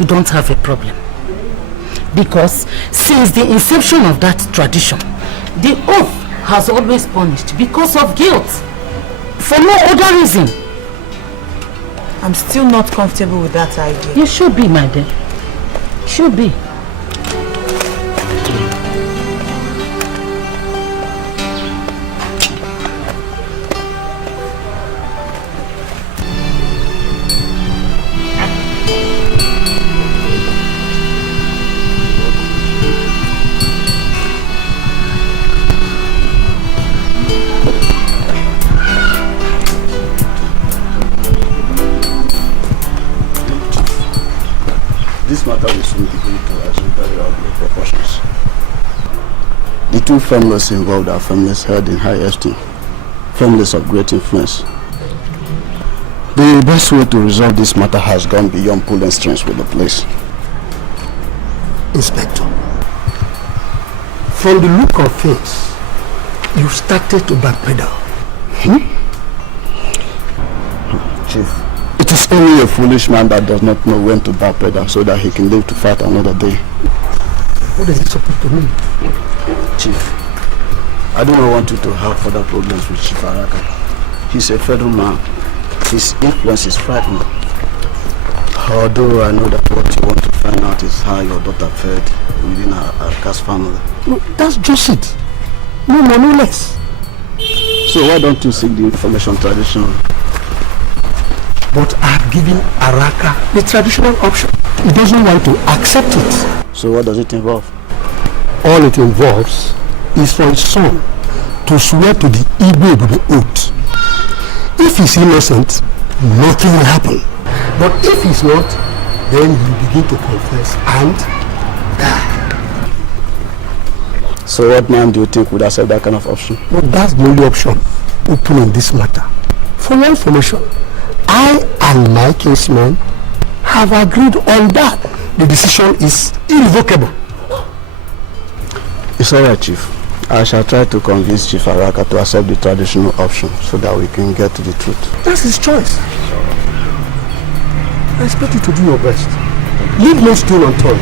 you don't have a problem. Because since the inception of that tradition, the oath has always punished because of guilt. For no other reason. I'm still not comfortable with that idea. You should be, my dear. Should be. This matter will soon begin to assume very ugly proportions. The two families involved are families held in high esteem, families of great influence. The best way to resolve this matter has gone beyond pulling strings with the police. Inspector, from the look of things, you started to backpedal. Chief, it is only a foolish man that does not know when to backpedal so that he can live to fight another day. What is this supposed to mean? Chief, I do not want you to have further problems with Chief Araka. He's a federal man. His influence is frightening. Although I know that what you want to find out is how your daughter fared within Araka's family. No, that's just it. No more, no less. So why don't you seek the information traditional? But I've given Araka the traditional option. He doesn't want to accept it. So what does it involve? All it involves is for his son to swear to the Igbo oath. If he's innocent, nothing will happen. But if he's not, then he will begin to confess and die. So what man do you think would accept that kind of option? Well, that's the only option open in this matter. For your information, I and my kinsman have agreed on that. The decision is irrevocable. It's alright, Chief. I shall try to convince Chief Araka to accept the traditional option so that we can get to the truth. That's his choice. I expect you to do your best. Leave no stone unturned.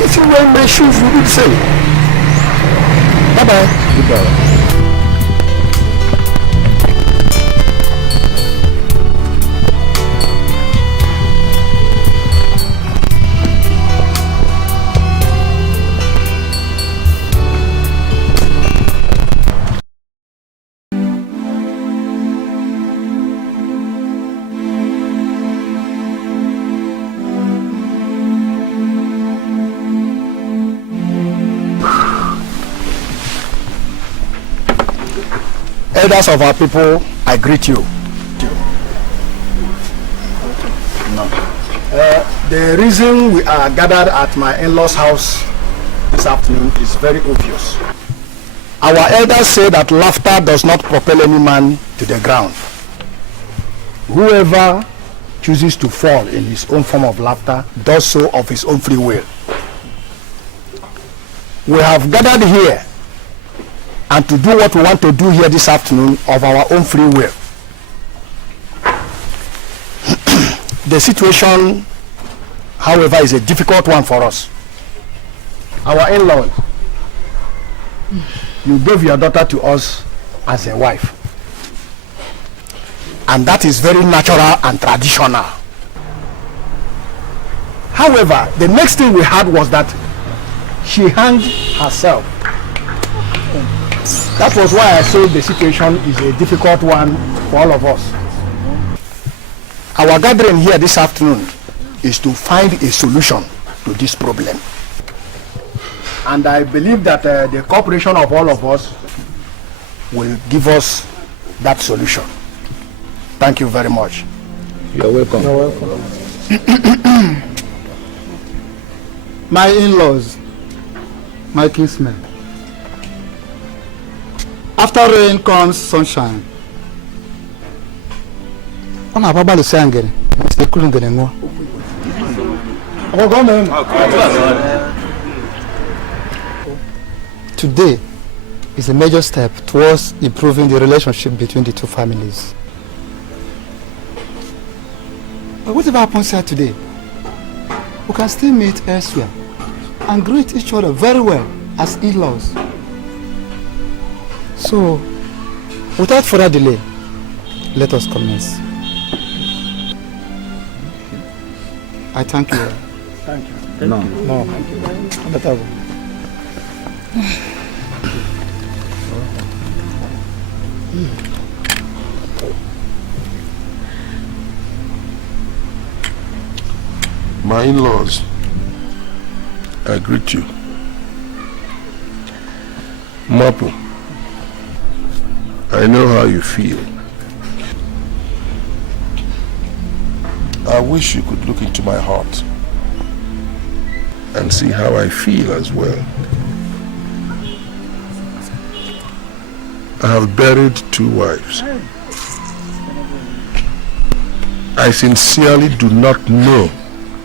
If you wear my shoes, you will do the same. Bye-bye. Goodbye. Elders of our people, I greet you. The reason we are gathered at my in-laws' house this afternoon is very obvious. Our elders say that laughter does not propel any man to the ground. Whoever chooses to fall in his own form of laughter does so of his own free will. We have gathered here and to do what we want to do here this afternoon of our own free will. The situation, however, is a difficult one for us. Our in-laws, you gave your daughter to us as a wife. And that is very natural and traditional. However, the next thing we had was that she hanged herself. That was why I said the situation is a difficult one for all of us. Our gathering here this afternoon is to find a solution to this problem. And I believe that the cooperation of all of us will give us that solution. Thank you very much. You're welcome. You're welcome. My in-laws, my kinsmen. After rain comes sunshine. Ona baba le sangere, Mr. Kulungere ngo. Today is a major step towards improving the relationship between the two families. But whatever happens here today, we can still meet elsewhere and greet each other very well as in-laws. So, without further delay, let us commence. I thank you. Thank you. No. Thank you. Let us go. My in-laws, I greet you. Mapu, I know how you feel. I wish you could look into my heart and see how I feel as well. I have buried 2 wives. I sincerely do not know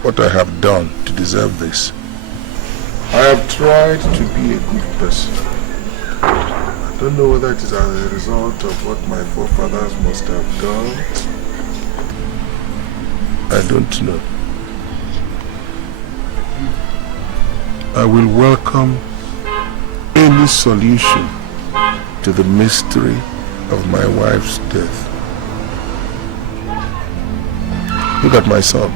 what I have done to deserve this. I have tried to be a good person. Don't know whether it is as a result of what my forefathers must have done. I don't know. I will welcome any solution to the mystery of my wife's death. Look at my son.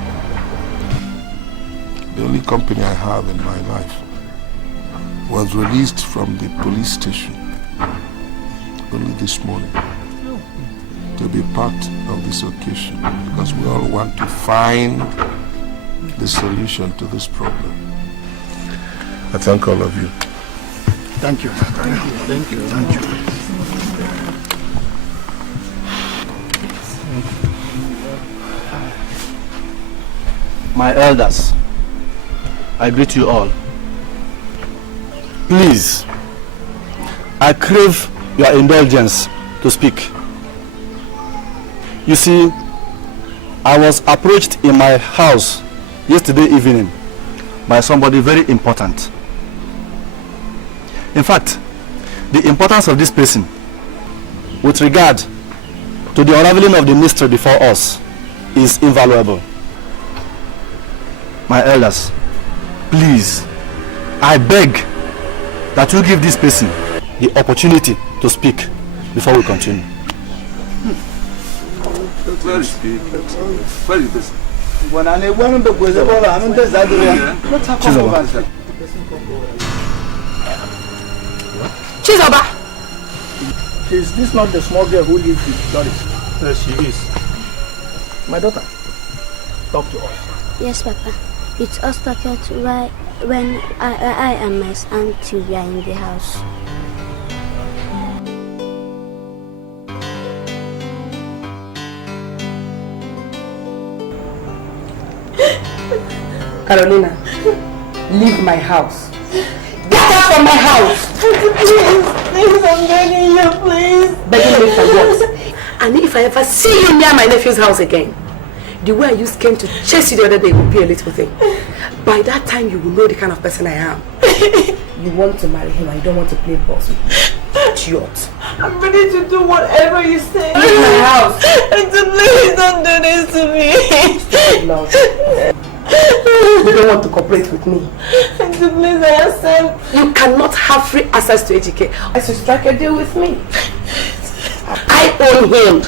The only company I have in my life was released from the police station only this morning to be part of this occasion, because we all want to find the solution to this problem. I thank all of you. Thank you. Thank you. Thank you. Thank you. My elders, I greet you all. Please, I crave your indulgence to speak. You see, I was approached in my house yesterday evening by somebody very important. In fact, the importance of this person with regard to the unraveling of the mystery before us is invaluable. My elders, please, I beg that you give this person the opportunity to speak before we continue. Where is this? Chizoba! Is this not the small girl who lives with Doris? Yes, she is. My daughter, talk to us. Yes, Papa. It's us talking to when I and my auntie we are in the house. Carolina, leave my house. Get out from my house! Please, I'm begging you, please. Begging me for what? And if I ever see you near my nephew's house again, the way I used came to chase you the other day will be a little thing. By that time, you will know the kind of person I am. You want to marry him and you don't want to play boss with me. Idiot. I'm ready to do whatever you say. Leave my house. Please don't do this to me. Love. You don't want to cooperate with me. Please, I accept. You cannot have free access to Edochie as you strike a deal with me. I own him.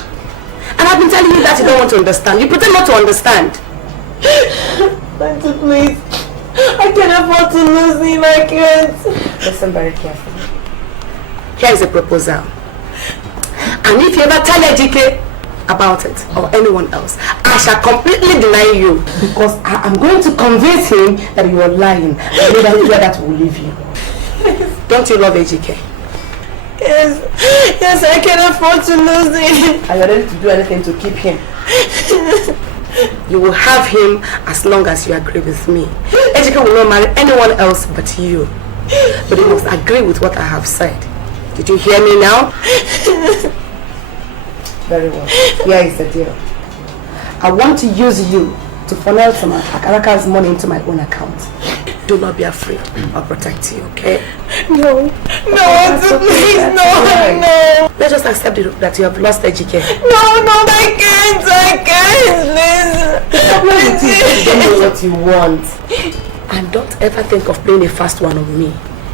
And I've been telling you that you don't want to understand. You pretend not to understand. Auntie, please. I can't afford to lose him. I can't. Listen very carefully. Here is a proposal. And if you ever tell Edochie about it or anyone else, I shall completely deny you, because I am going to convince him that you are lying and never hear that will leave you. Don't you love Edochie? Yes, I can't afford to lose him. Are you ready to do anything to keep him? You will have him as long as you agree with me. Edochie will not marry anyone else but you. But you must agree with what I have said. Did you hear me now? Very well. Here is the deal. I want to use you to funnel some of Akaraka's money into my own account. Do not be afraid. I'll protect you, okay? No, Auntie, please, no. Let's just accept that you have lost Edochie. No, I can't, please. You don't know what you want. And don't ever think of playing a fast one on me.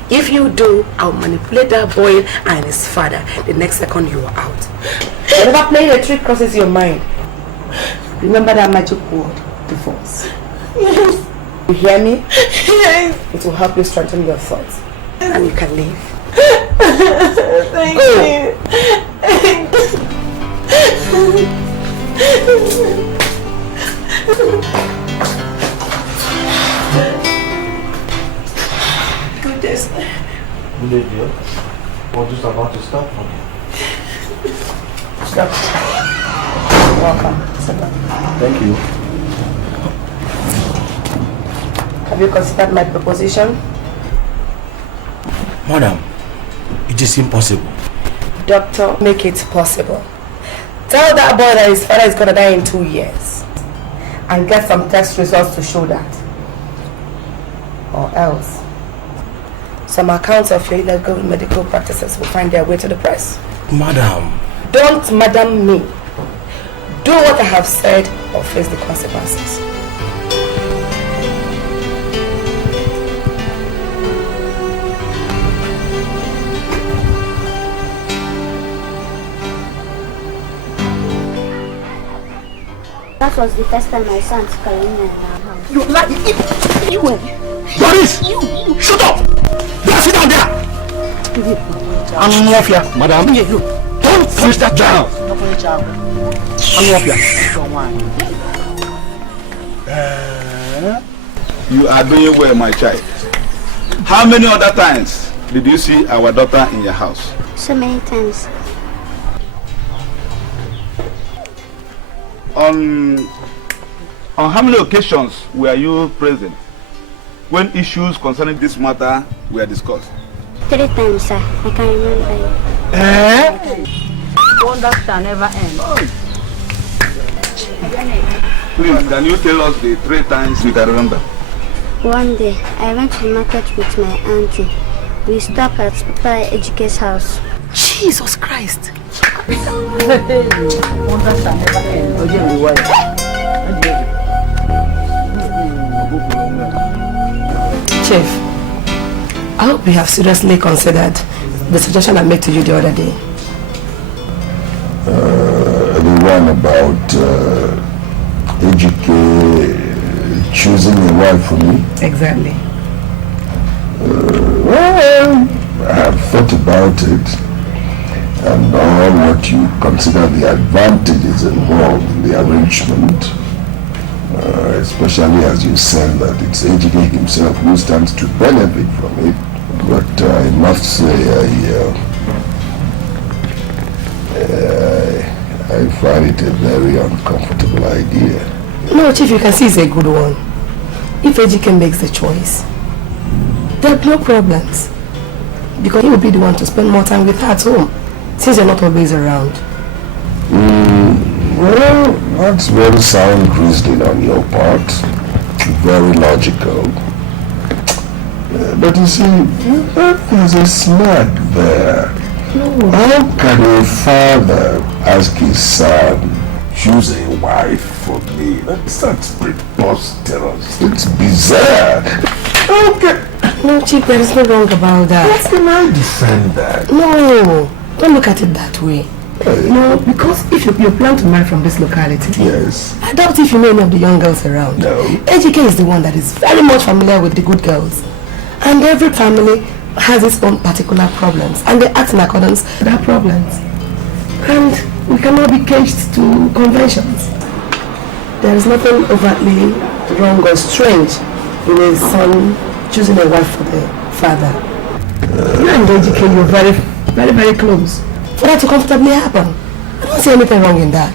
If you do, I'll manipulate that boy and his father the next second you are out. Whenever playing a trick crosses your mind, remember that magic word, divorce. Yes. You hear me? Yes. It will help you strengthen your thoughts. And you can leave. Thank you. Goodness. Lydia, we're just about to start from here. Stop. Welcome. Thank you. Have you considered my proposition? Madam, it is impossible. Doctor, make it possible. Tell that boy that his father is going to die in 2 years. And get some test results to show that. Or else, some accounts of your illegal medical practices will find their way to the press. Madam. Don't madam me. Do what I have said or face the consequences. That was the first time I saw Auntie Carolina in our house. You like you. Doris! You! Shut up! Don't sit down there! I'm off here, madam. Don't push that down! I'm off here. You are doing well, my child. How many other times did you see our daughter in your house? So many times. On how many occasions were you present when issues concerning this matter were discussed? 3 times, sir. I can remember it. Wonders shall never end. Please, can you tell us the 3 times you can remember? One day, I went to the market with my auntie. We stopped at Papa Edochie's house. Jesus Christ! Wonders shall never end. Chief, I hope you have seriously considered the suggestion I made to you the other day. The one about Edochie choosing a wife for me? Exactly. Well, I have thought about it, and all what you consider the advantages involved in the arrangement, especially as you said that it's Edochie himself who stands to benefit from it. But I must say I find it a very uncomfortable idea. No, Chief, you can see it's a good one. If Edochie makes the choice, there are no problems. Because he will be the one to spend more time with her at home, since you're not always around. Well, that's very sound reasoning on your part. Very logical. But you see, there's a snag there. How can a father ask his son, choose a wife for me? That's preposterous. It's bizarre. Okay. No, Chief, there is no wrong about that. How can I defend that? No, don't look at it that way. No, because if you plan to marry from this locality, yes, I doubt if you know any of the young girls around. No. Edochie is the one that is very much familiar with the good girls. And every family has its own particular problems, and they act in accordance with their problems. And we cannot be caged to conventions. There is nothing overtly wrong or strange in a son choosing a wife for the father. You and Edochie, you're very, very, very close. For that to comfortably happen. I don't see anything wrong in that.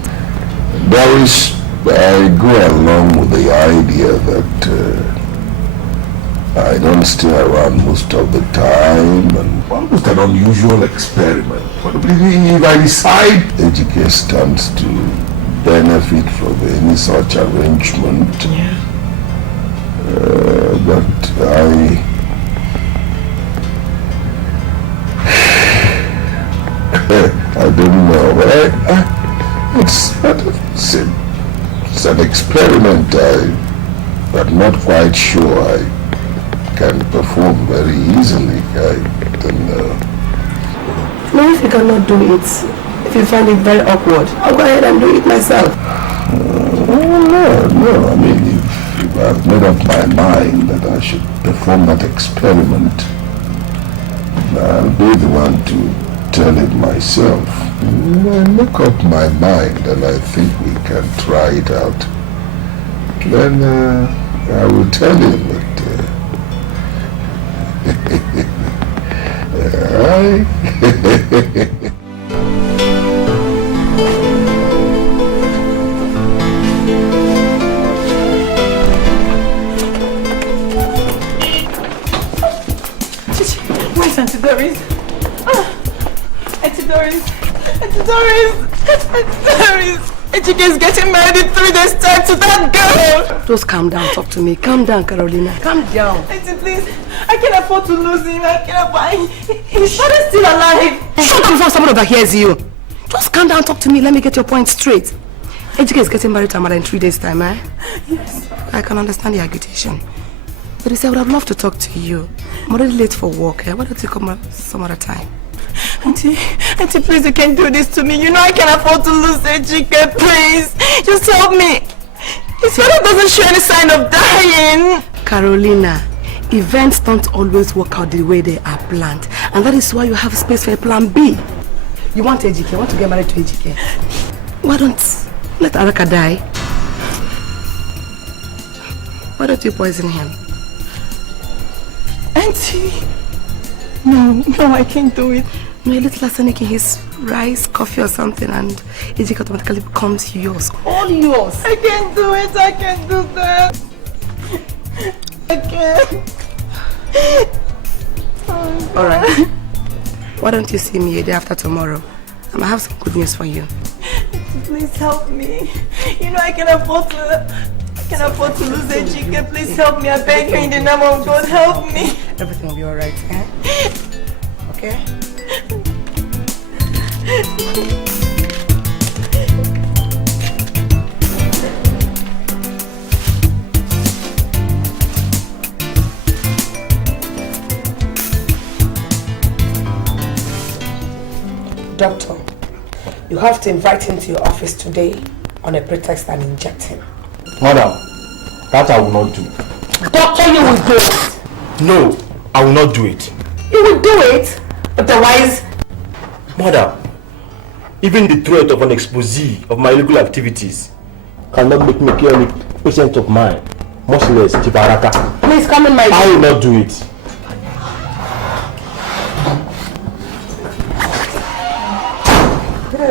Doris, I go along with the idea that I don't stay around most of the time, and almost an unusual experiment. But if I decide Edochie stands to benefit from any such arrangement, but I don't know. It's an experiment. I'm not quite sure I can perform very easily. I don't know. No, if you cannot do it, if you find it very awkward, I'll go ahead and do it myself. No. I mean, if I've made up my mind that I should perform that experiment, I'll be the one to tell it myself. When I make up my mind and I think we can try it out, then I will tell him that Where's Auntie Doris? Auntie Doris! Auntie Doris! Auntie Doris! Edochie is getting married in 3 days' time to that girl! Just calm down, talk to me. Calm down, Carolina. Calm down. Auntie, please. I can't afford to lose him. I can't afford. His father's still alive. Shut up before someone overhears you. Just calm down, talk to me. Let me get your point straight. Edochie is getting married to Amala in 3 days' time, eh? Yes. I can understand the agitation. But I would have loved to talk to you. I'm already late for work, eh? Why don't you come some other time? Auntie, please, you can't do this to me. You know I can't afford to lose Edochie, please. Just help me. His father doesn't show any sign of dying. Carolina, events don't always work out the way they are planned. And that is why you have space for a plan B. You want Edochie, you want to get married to Edochie. Why don't let Araka die? Why don't you poison him? Auntie, no, I can't do it. No, a little arsenic in his rice, coffee or something, and Edochie automatically becomes yours. All yours. I can't do it. I can't do that. I can't. Alright. Why don't you see me a day after tomorrow? I might have some good news for you. Please help me. You know I can afford to lose Edochie. Please help me. I beg you in the name of God. Help me. Everything will be alright, eh? Okay? Doctor, you have to invite him to your office today on a pretext and inject him. Madam, that I will not do. Doctor, you will do it. No, I will not do it. You will do it? Otherwise... Madam, even the threat of an expose of my illegal activities cannot make me kill any patient of mine, much less Chibaraka. Please come in my... I will not do it.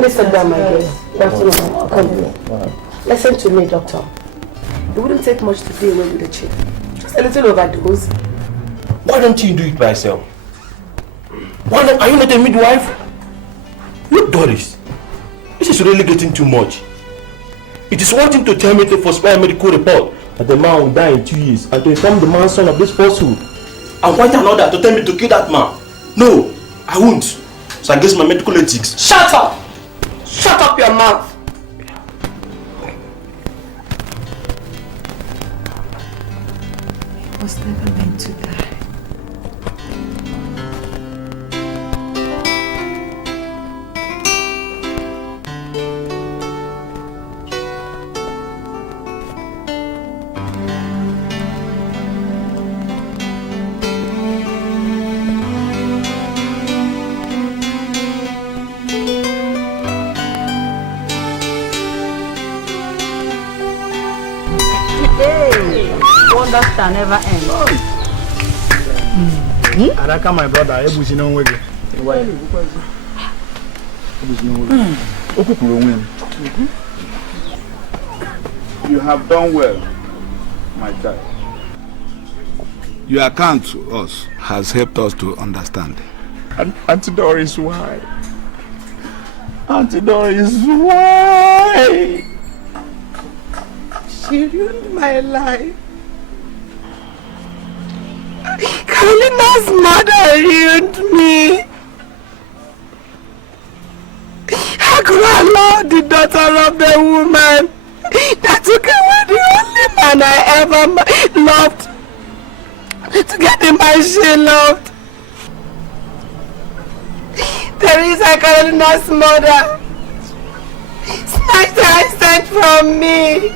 Listen down, my dear. Listen to me, doctor. It wouldn't take much to deal with the chief. Just a little overdose. Why don't you do it by yourself? Are you not a midwife? Look, Doris, this is really getting too much. It is one thing to tell me to falsify a medical report that the man will die in 2 years and to inform the man's son of this falsehood. And quite another to tell me to kill that man. No, I won't. It's against my medical ethics. Shut up! Shut up your mouth! He was never meant to die. Wonders shall never end. Araka, my brother, Ebusi no wege. You have done well, my child. Your account to us has helped us to understand. Auntie Doris, why? Auntie Doris, why? She ruined my life. Carolina's mother ruined me. How could I allow the daughter of the woman that took away the only man I ever loved to get the man she loved? Teresa, Carolina's mother, snatched her instant from me.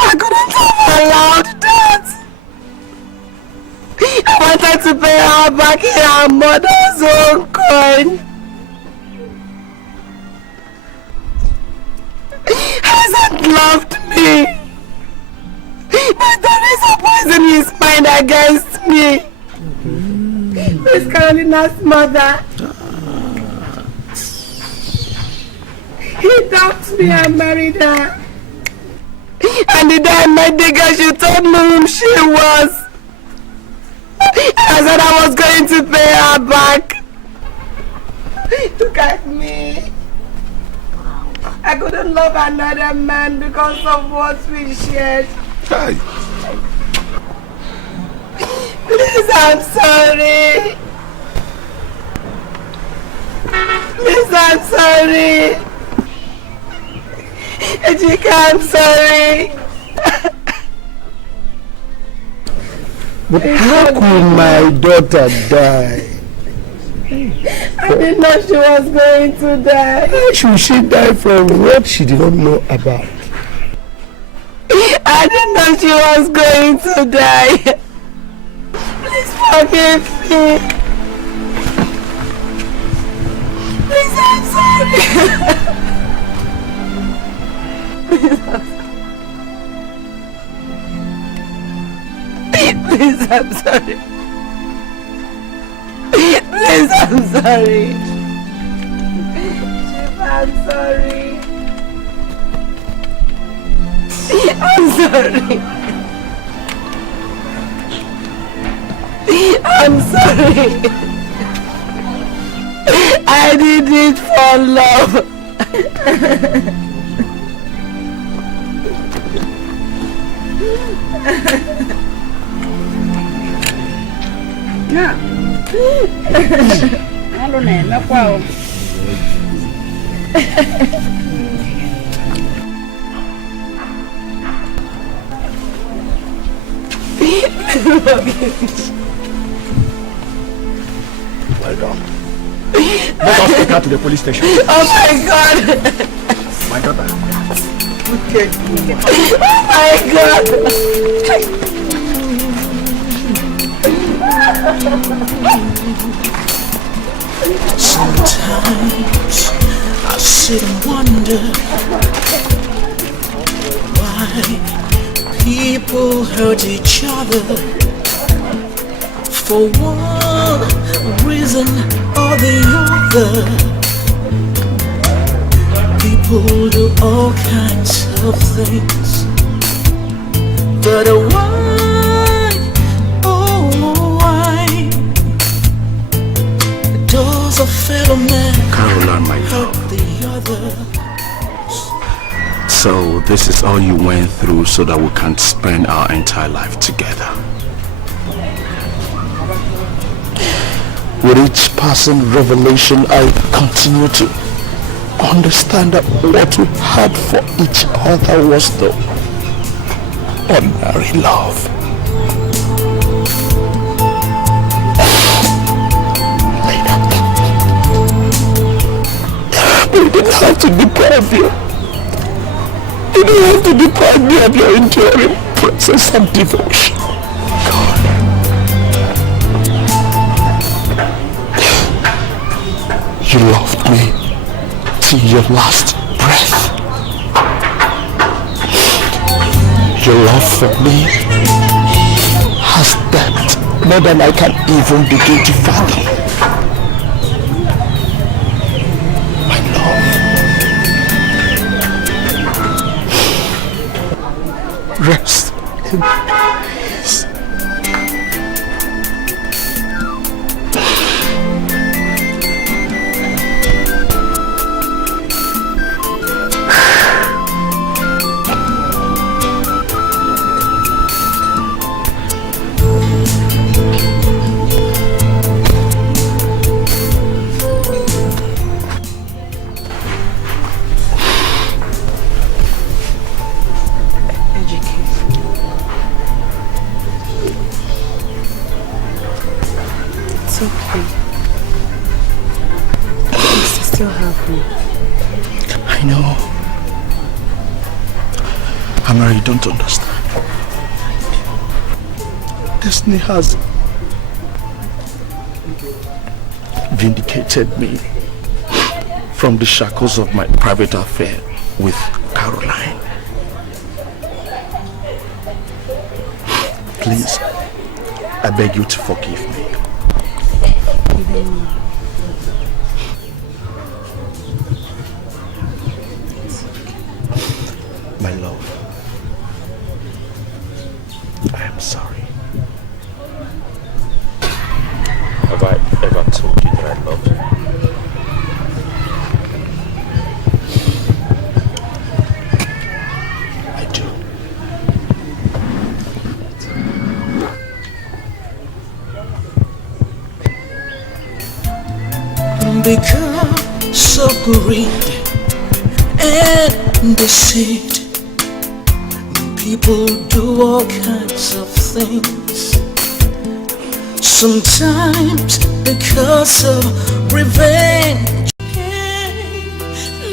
I couldn't have allowed that. I wanted to pay her back in her mother's own coin. Hasn't loved me. But there is a poison in his mind against me. Miss Carolina's mother. He dumped me and married her. And the day I met the girl, she told me whom she was. I said I was going to pay her back. Look at me. I couldn't love another man because of what we shared. Hi. Please, I'm sorry. Please, I'm sorry. Ejika, I'm sorry. But how could my daughter die? I didn't know she was going to die. Why should she die from what she did not know about? I didn't know she was going to die. Please forgive me. Please, I'm sorry. Please, I'm sorry. Please, I'm sorry. I'm sorry. I'm sorry. I'm sorry. I did it for love. Yeah. I don't know. No problem. Well done. Let us take her to the police station. Oh my God! My daughter. Okay. Oh my God! Sometimes I sit and wonder why people hurt each other for one reason or the other. People do all kinds of things, but why, oh why does a fellow man Caroline, my hurt love. the other? So this is all you went through so that we can spend our entire life together. With each passing revelation, I continue to understand that what we had for each other was the ordinary love. But you didn't have to deprive you. You didn't have to deprive me of your enduring presence and devotion. You loved me till your last breath. Your love for me has depth more than I can even begin to fathom. My love. Rest in peace. I know. Amara, you don't understand. Destiny has vindicated me from the shackles of my private affair with Caroline. Please, I beg you to forgive me. My love, I am sorry. Have I ever told you that I love you? I do. because of greed and deceit. People do all kinds of things. Sometimes because of revenge